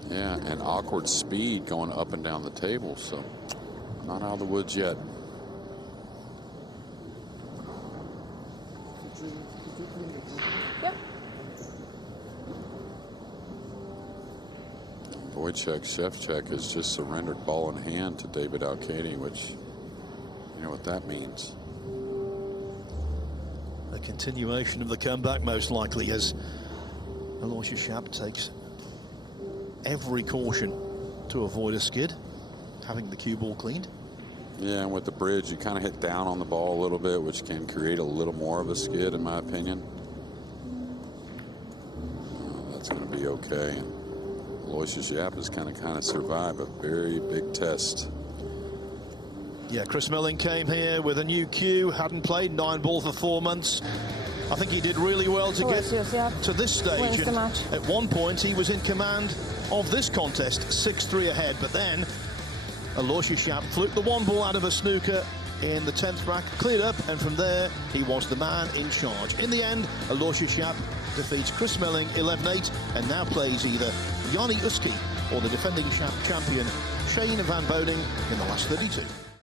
Yeah, and awkward speed going up and down the table, so not out of the woods yet. Wojciech Shevchik has just surrendered ball in hand to David Alcadi, which, you know what that means. A continuation of the comeback, most likely, as Aloysius Yapp takes every caution to avoid a skid, having the cue ball cleaned. Yeah, and with the bridge, you kind of hit down on the ball a little bit, which can create a little more of a skid, in my opinion. That's going to be okay. And Aloysius Yapp has kind of survived a very big test. Yeah, Chris Melling came here with a new cue, hadn't played Nineball for 4 months. I think he did really well to get to this stage. And at one point, he was in command of this contest, 6-3 ahead. But then Aloysius Yapp fluked the one ball out of a snooker in the 10th rack, cleared up, and from there he was the man in charge. In the end, Aloysius Yapp defeats Chris Melling 11-8 and now plays either Yanni Uski or the defending champion Shane van Boning in the last 32.